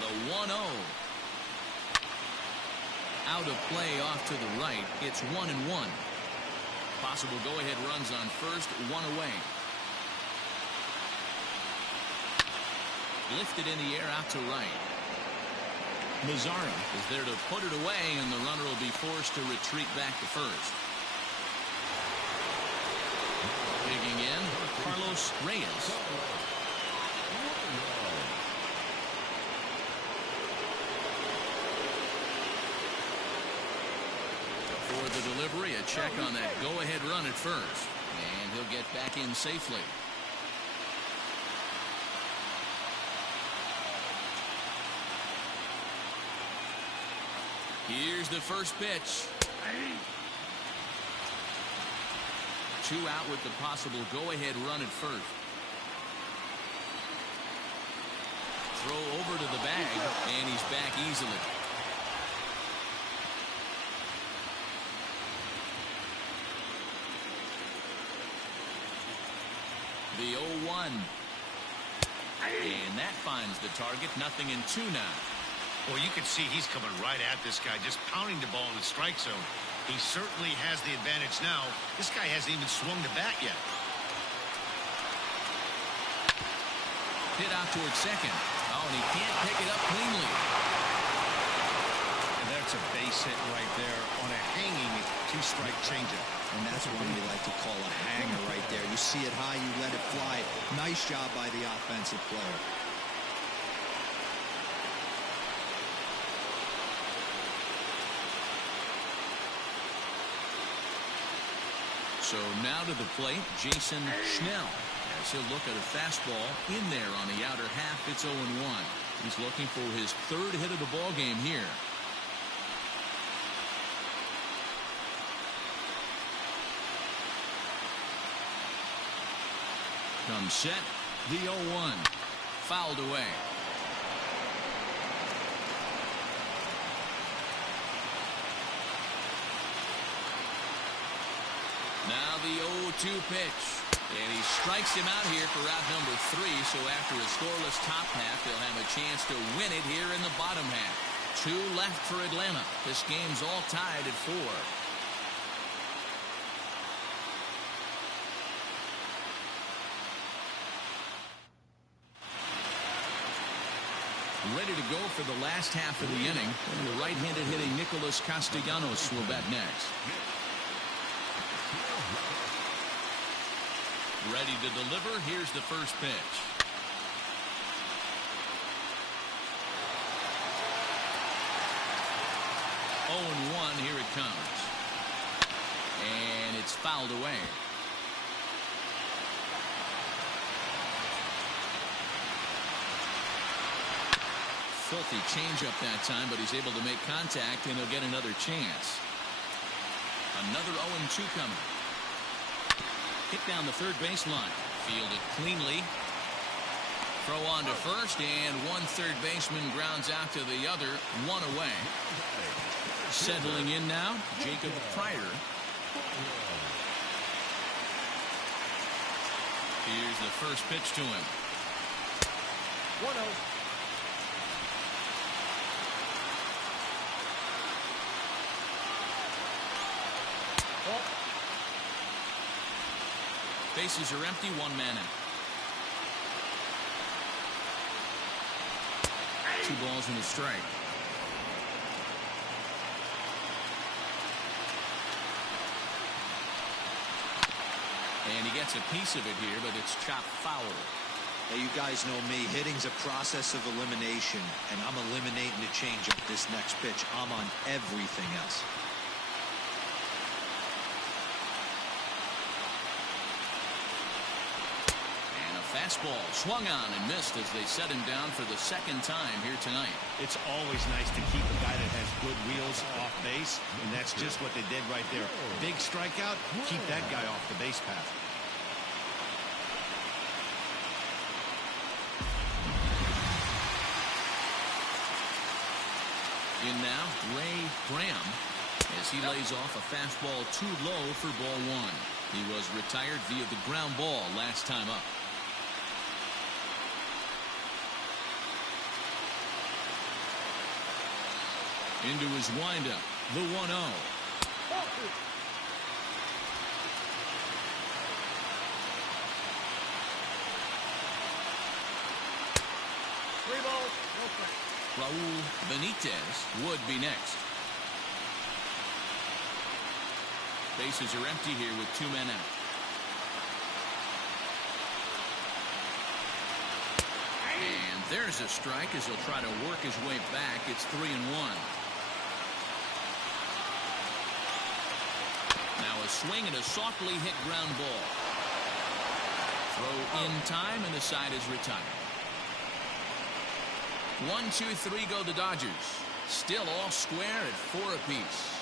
The 1-0. Out of play off to the right. It's 1-1. Possible go-ahead runs on first, 1 away. Lifted in the air out to right. Mazzara is there to put it away, and the runner will be forced to retreat back to first. Digging in, Carlos Reyes. For the delivery, a check on that go-ahead run at first. And he'll get back in safely. Here's the first pitch. 2 out with the possible go-ahead run at first. Throw over to the bag, and he's back easily. The 0-1. And that finds the target. 0-2 now. Well, you can see he's coming right at this guy, just pounding the ball in the strike zone. He certainly has the advantage now. This guy hasn't even swung the bat yet. Hit out towards second. Oh, and he can't pick it up cleanly. And that's a base hit right there on a hanging 2-strike changeup. And that's one we like to call a hanger right there. You see it high, you let it fly. Nice job by the offensive player. So now to the plate, Jason Schnell. As he'll look at a fastball in there on the outer half. It's 0-1. He's looking for his 3rd hit of the ball game here. Comes set. The 0-1. Fouled away. Now the 0-2 pitch. And he strikes him out here for out number 3. So after a scoreless top half, they'll have a chance to win it here in the bottom half. 2 left for Atlanta. This game's all tied at 4. Ready to go for the last half of the inning. And the right-handed hitting Nicholas Castellanos will bat next. Ready to deliver. Here's the first pitch. 0-1. Here it comes. And it's fouled away. Filthy changeup that time, but he's able to make contact, and he'll get another chance. Another 0-2 coming. Hit down the third baseline. Fielded cleanly. Throw on to first, and one third baseman grounds out to the other. 1 away. Settling in now, Jacob Pryor. Here's the first pitch to him. 1-0. Bases are empty, 1 man out. 2 balls and a strike. And he gets a piece of it here, but it's chopped foul. Hey, you guys know me. Hitting's a process of elimination, and I'm eliminating the changeup this next pitch. I'm on everything else. Fastball swung on and missed as they set him down for the 2nd time here tonight. It's always nice to keep a guy that has good wheels off base, and that's just what they did right there. Big strikeout, keep that guy off the base path. In now, Ray Graham, as he lays off a fastball too low for ball 1. He was retired via the ground ball last time up. Into his windup, the 1-0. 3 balls, no strikes. Raul Benitez would be next. Bases are empty here with 2 men out. And there's a strike as he'll try to work his way back. It's 3-1. Now a swing and a softly hit ground ball. Throw in time, and the side is retired. 1, 2, 3 go the Dodgers. Still all square at 4 apiece.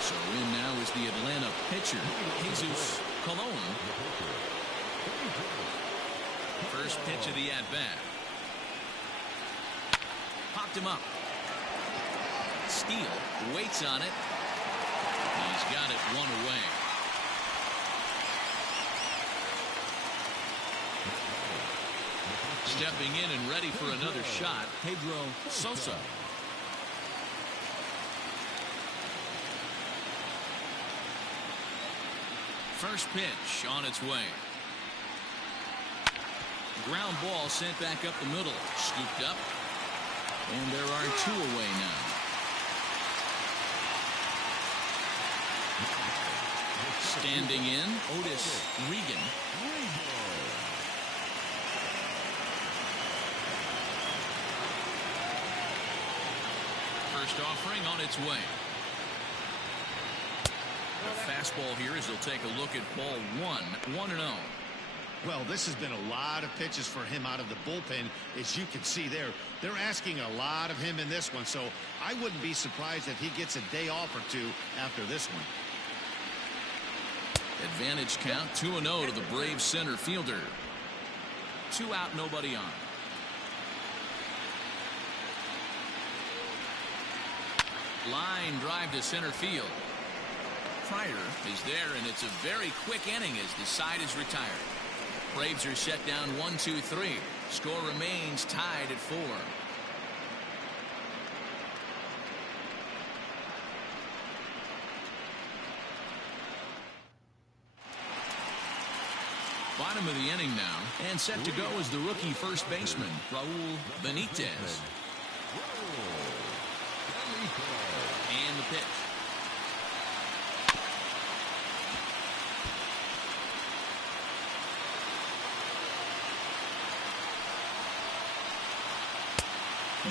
So in now is the Atlanta pitcher, Jesus Colon. First pitch of the at-bat. Popped him up. Steele waits on it. He's got it 1 away. Stepping in and ready for another shot, Pedro Sosa. First pitch on its way. Ground ball sent back up the middle. Scooped up. And there are 2 away now. Standing in, Otis Regan. First offering on its way. A fastball here as he'll take a look at ball 1-0. Well, this has been a lot of pitches for him out of the bullpen. As you can see there, they're asking a lot of him in this one, so I wouldn't be surprised if he gets a day off or 2 after this one. Advantage count 2-0 to the Braves center fielder. 2 out, nobody on. Line drive to center field. Pryor is there, and it's a very quick inning as the side is retired. Braves are set down 1-2-3. Score remains tied at 4. Bottom of the inning now, and set to go is the rookie first baseman, Raul Benitez. And the pitch.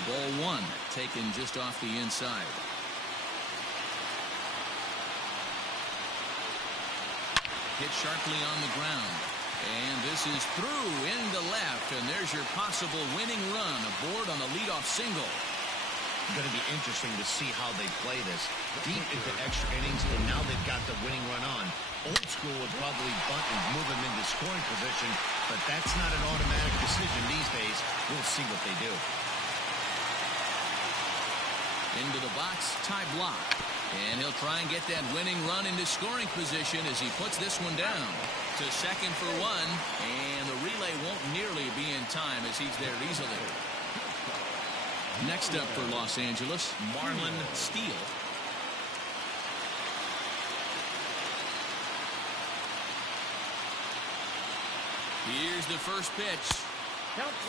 Ball 1 taken just off the inside. Hit sharply on the ground. And this is through into left, and there's your possible winning run aboard on the leadoff single. Going to be interesting to see how they play this. Deep into extra innings, and now they've got the winning run on. Old school would probably bunt and move him into scoring position, but that's not an automatic decision these days. We'll see what they do. Into the box, Ty Blach. And he'll try and get that winning run into scoring position as he puts this one down. To second for 1, and the relay won't nearly be in time as he's there easily. Next up for Los Angeles, Marlon Steele. Here's the first pitch.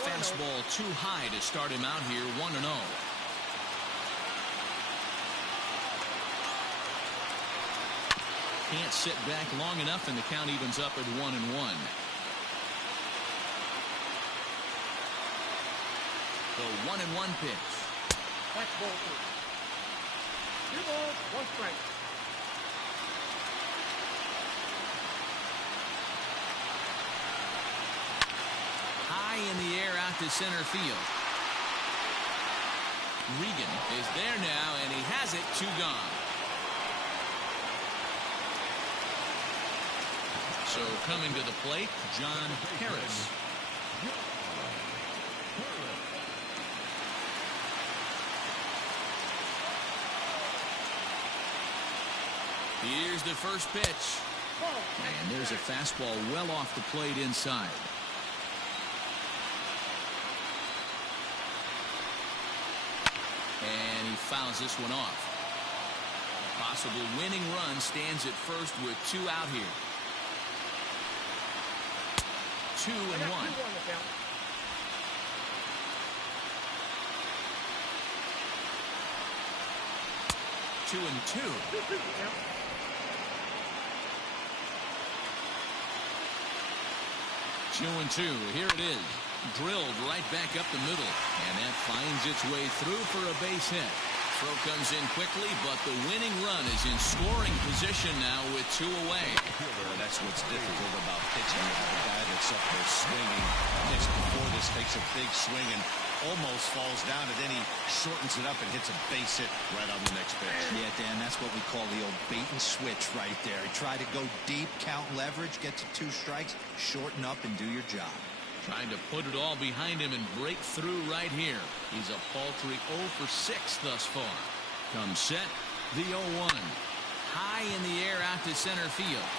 Fastball too high to start him out here, 1-0. Can't sit back long enough, and the count evens up at 1-1. The 1-1 pitch. That's ball 2. 2 balls, 1 strike. High in the air out to center field. Regan is there now, and he has it. 2 gone. So coming to the plate, John Harris. Here's the first pitch. And there's a fastball well off the plate inside. And he fouls this one off. Possible winning run stands at first with 2 out here. 2-1. 2-2. 2-2. Here it is. Drilled right back up the middle. And that finds its way through for a base hit. Throw comes in quickly, but the winning run is in scoring position now with 2 away. That's what's difficult about pitching. You have a guy that's up there swinging. Pitched before this, takes a big swing and almost falls down, and then he shortens it up and hits a base hit right on the next pitch. Yeah, Dan, that's what we call the old bait and switch right there. Try to go deep, count leverage, get to 2 strikes, shorten up, and do your job. Trying to put it all behind him and break through right here. He's a paltry 0 for 6 thus far. Comes set, the 0-1. High in the air out to center field.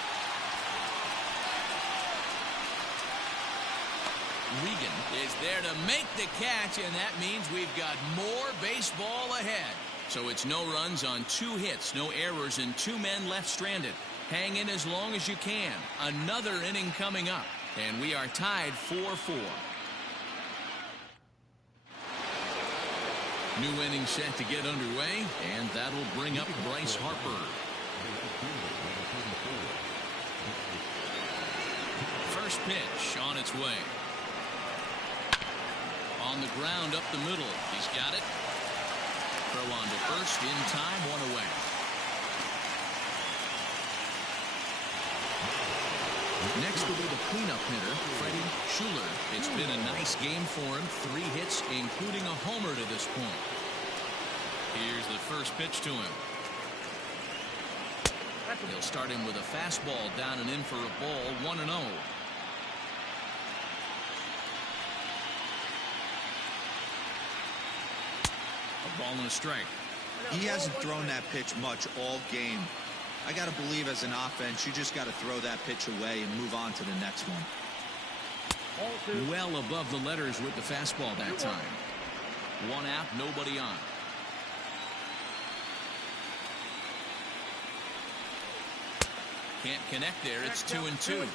Regan is there to make the catch, and that means we've got more baseball ahead. So it's no runs on 2 hits, no errors, and 2 men left stranded. Hang in as long as you can. Another inning coming up, and we are tied 4-4. New inning set to get underway, and that'll bring up Bryce Harper. First pitch on its way. On the ground up the middle. He's got it. Throw on to first in time, 1 away. Next will be the cleanup hitter, Freddie Schuler. It's been a nice game for him. 3 hits, including a homer to this point. Here's the first pitch to him. He'll start him with a fastball down and in for a ball, 1-0. A ball and a strike. He hasn't thrown that pitch much all game. I got to believe as an offense, you just got to throw that pitch away and move on to the next one. Well above the letters with the fastball that time. 1 out, nobody on. Can't connect there. It's 2-2.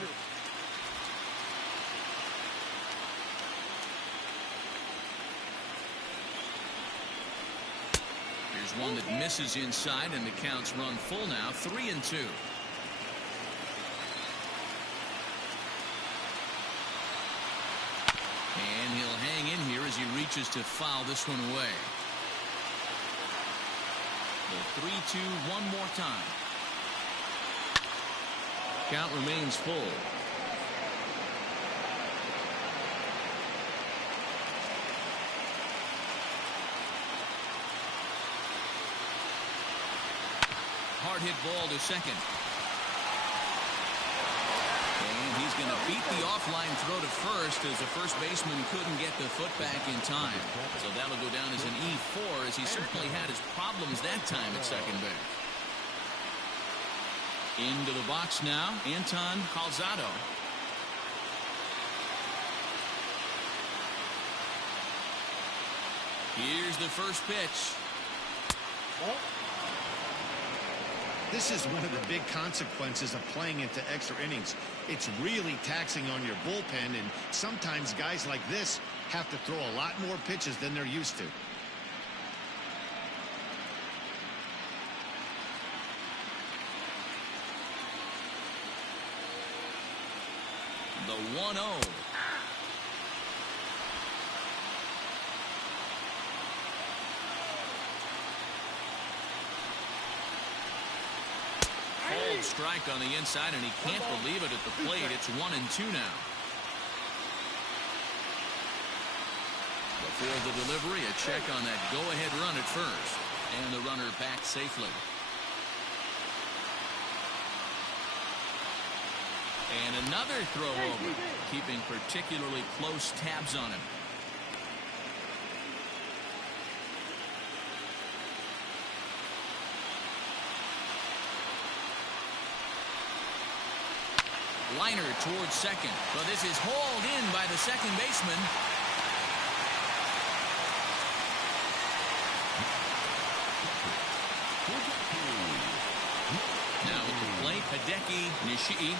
Here's one that misses inside, and the count's run full now, 3-2. And he'll hang in here as he reaches to foul this one away. The 3-2 one more time. Count remains full. Hard hit ball to second. And he's going to beat the offline throw to first as the first baseman couldn't get the foot back in time. So that'll go down as an E4 as he certainly had his problems that time at second base. Into the box now, Anton Calzado. Here's the first pitch. This is one of the big consequences of playing into extra innings. It's really taxing on your bullpen, and sometimes guys like this have to throw a lot more pitches than they're used to. The 1-0. Cold strike on the inside, and he can't believe it at the plate. It's 1-2 now. Before the delivery, a check on that go-ahead run at first. And the runner back safely. And another throw over, keeping particularly close tabs on him. Liner towards second. But this is hauled in by the second baseman. Now at the plate, Hideki Nishii.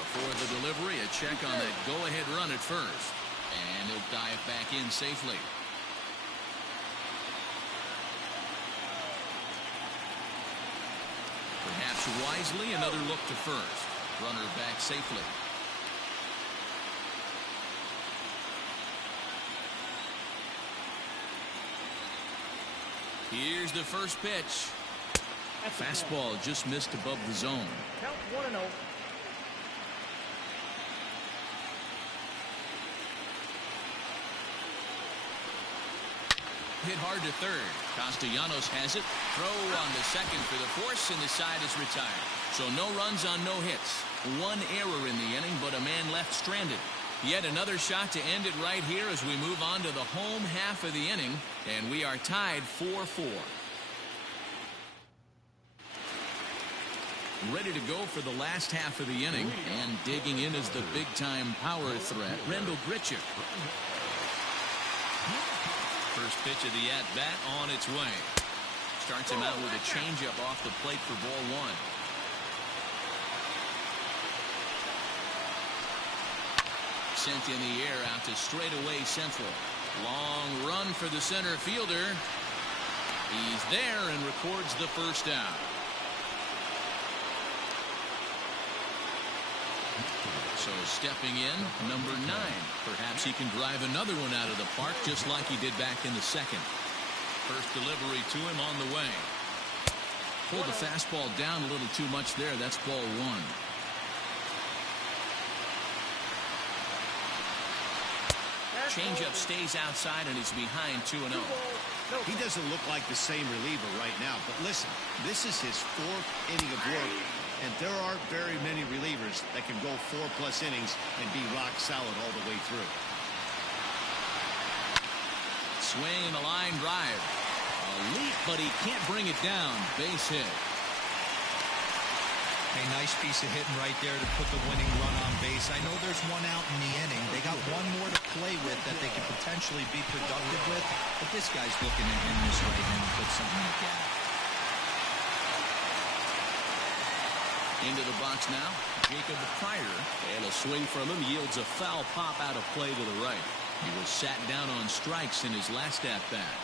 Before the delivery, a check on that go-ahead run at first. And he'll dive back in safely. Perhaps wisely, another look to first. Runner back safely. Here's the first pitch. Fastball just missed above the zone. Count 1-0. Hit hard to third. Castellanos has it. Throw on the second for the force, and the side is retired. So no runs on no hits. One error in the inning, but a man left stranded. Yet another shot to end it right here as we move on to the home half of the inning, and we are tied 4-4. Ready to go for the last half of the inning, and digging in is the big-time power threat, Rendell Grichuk. First pitch of the at-bat on its way. Starts him out with a changeup off the plate for ball one. Sent in the air out to straightaway central. Long run for the center fielder. He's there and records the first out. So stepping in, number 9. Perhaps he can drive another one out of the park just like he did back in the second. First delivery to him on the way. Pulled the fastball down a little too much there. That's ball one. Changeup stays outside and he's behind 2-0. He doesn't look like the same reliever right now, but listen, this is his 4th inning of work. And there aren't very many relievers that can go 4+ innings and be rock solid all the way through. Swing and a line drive. A leap, but he can't bring it down. Base hit. A nice piece of hitting right there to put the winning run on base. I know there's one out in the inning. They got one more to play with that they could potentially be productive with. But this guy's looking to end this right now and put something in the gap. Into the box now, Jacob Pryor, and a swing from him yields a foul pop out of play to the right. He was sat down on strikes in his last at-bat.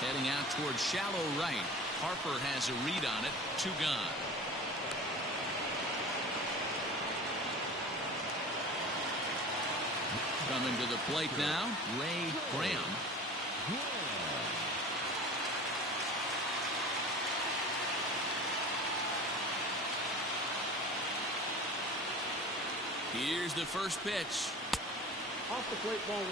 Heading out towards shallow right. Harper has a read on it. 2 gone. Coming to the plate now, Ray Graham. Here's the first pitch. Off the plate, ball 1.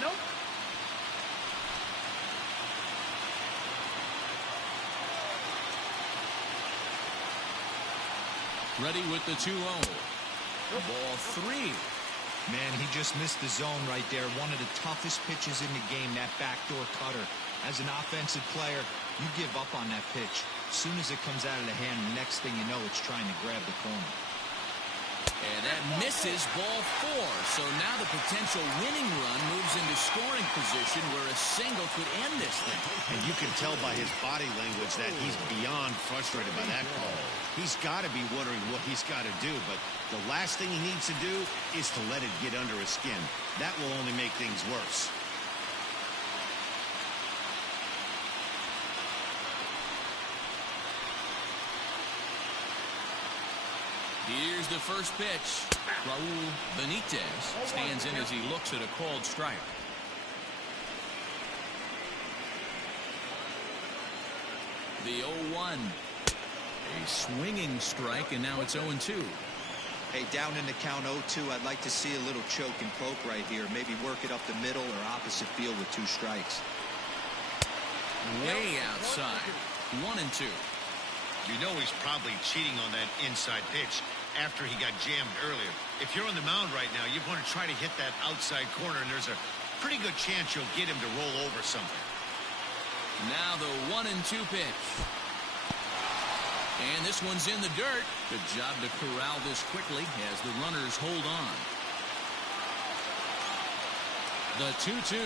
Nope. Ready with the 2-0. Ball 3. Man, he just missed the zone right there. One of the toughest pitches in the game, that backdoor cutter. As an offensive player, you give up on that pitch. As soon as it comes out of the hand, the next thing you know, it's trying to grab the corner. And that misses, ball 4. So now the potential winning run moves into scoring position where a single could end this thing. And you can tell by his body language that he's beyond frustrated by that call. He's got to be wondering what he's got to do, but the last thing he needs to do is to let it get under his skin. That will only make things worse. Here's the first pitch. Raul Benitez stands in as he looks at a called strike. The 0-1. A swinging strike, and now it's 0-2. Hey, down in the count 0-2, I'd like to see a little choke and poke right here. Maybe work it up the middle or opposite field with 2 strikes. Way outside. 1-2. You know he's probably cheating on that inside pitch after he got jammed earlier. If you're on the mound right now, you want to try to hit that outside corner, and there's a pretty good chance you'll get him to roll over something. Now the 1-2 pitch. And this one's in the dirt. Good job to corral this quickly as the runners hold on. The 2-2.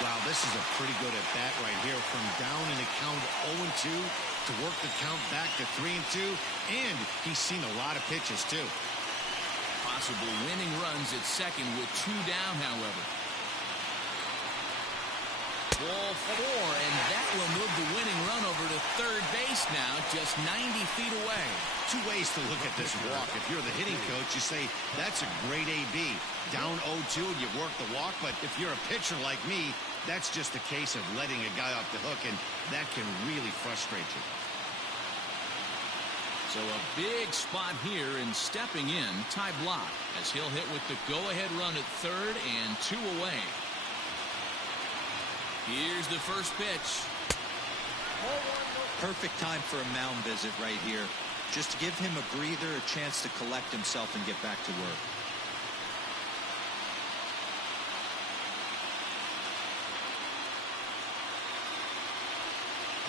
Wow, this is a pretty good at-bat right here. From down in the count 0-2 to work the count back to 3-2. And he's seen a lot of pitches, too. possible winning runs at second with 2 down, however. Ball 4, and that will move the winning run over to third base now, just 90 feet away. 2 ways to look at this walk. If you're the hitting coach, you say, that's a great AB. Down 0-2 and you work the walk, but if you're a pitcher like me, that's just a case of letting a guy off the hook, and that can really frustrate you. So a big spot here, and stepping in, Ty Blach, as he'll hit with the go-ahead run at third and 2 away. Here's the first pitch. Perfect time for a mound visit right here. Just to give him a breather, a chance to collect himself and get back to work.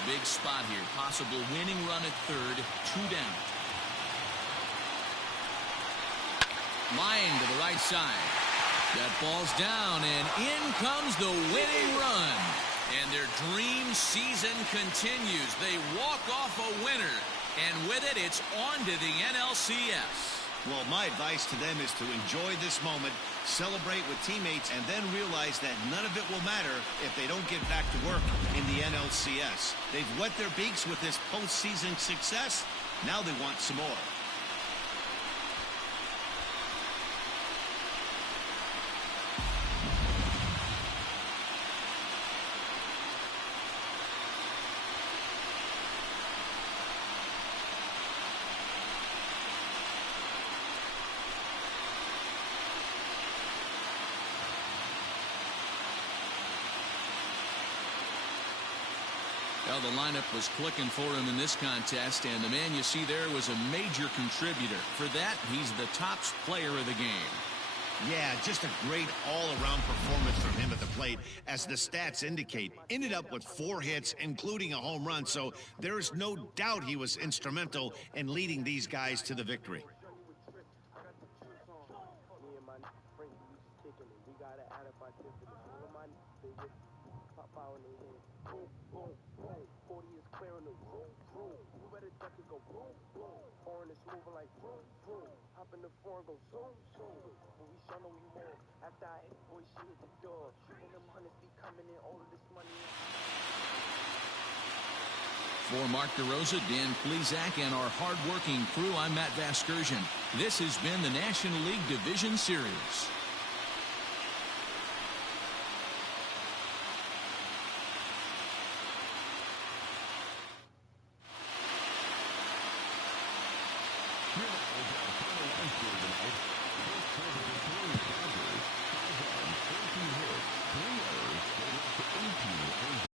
Big spot here. Possible winning run at third. 2 down. Line to the right side. That ball's down, and in comes the winning run. And their dream season continues. They walk off a winner. And with it, it's on to the NLCS. Well, my advice to them is to enjoy this moment, celebrate with teammates, and then realize that none of it will matter if they don't get back to work in the NLCS. They've wet their beaks with this postseason success. Now they want some more. Well, the lineup was clicking for him in this contest, and the man you see there was a major contributor. For that, he's the top player of the game. Yeah, just a great all-around performance from him at the plate, as the stats indicate. Ended up with 4 hits, including a home run, so there's no doubt he was instrumental in leading these guys to the victory. For Mark DeRosa, Dan Plesac, and our hard-working crew, I'm Matt Vasgersian. This has been the National League Division Series.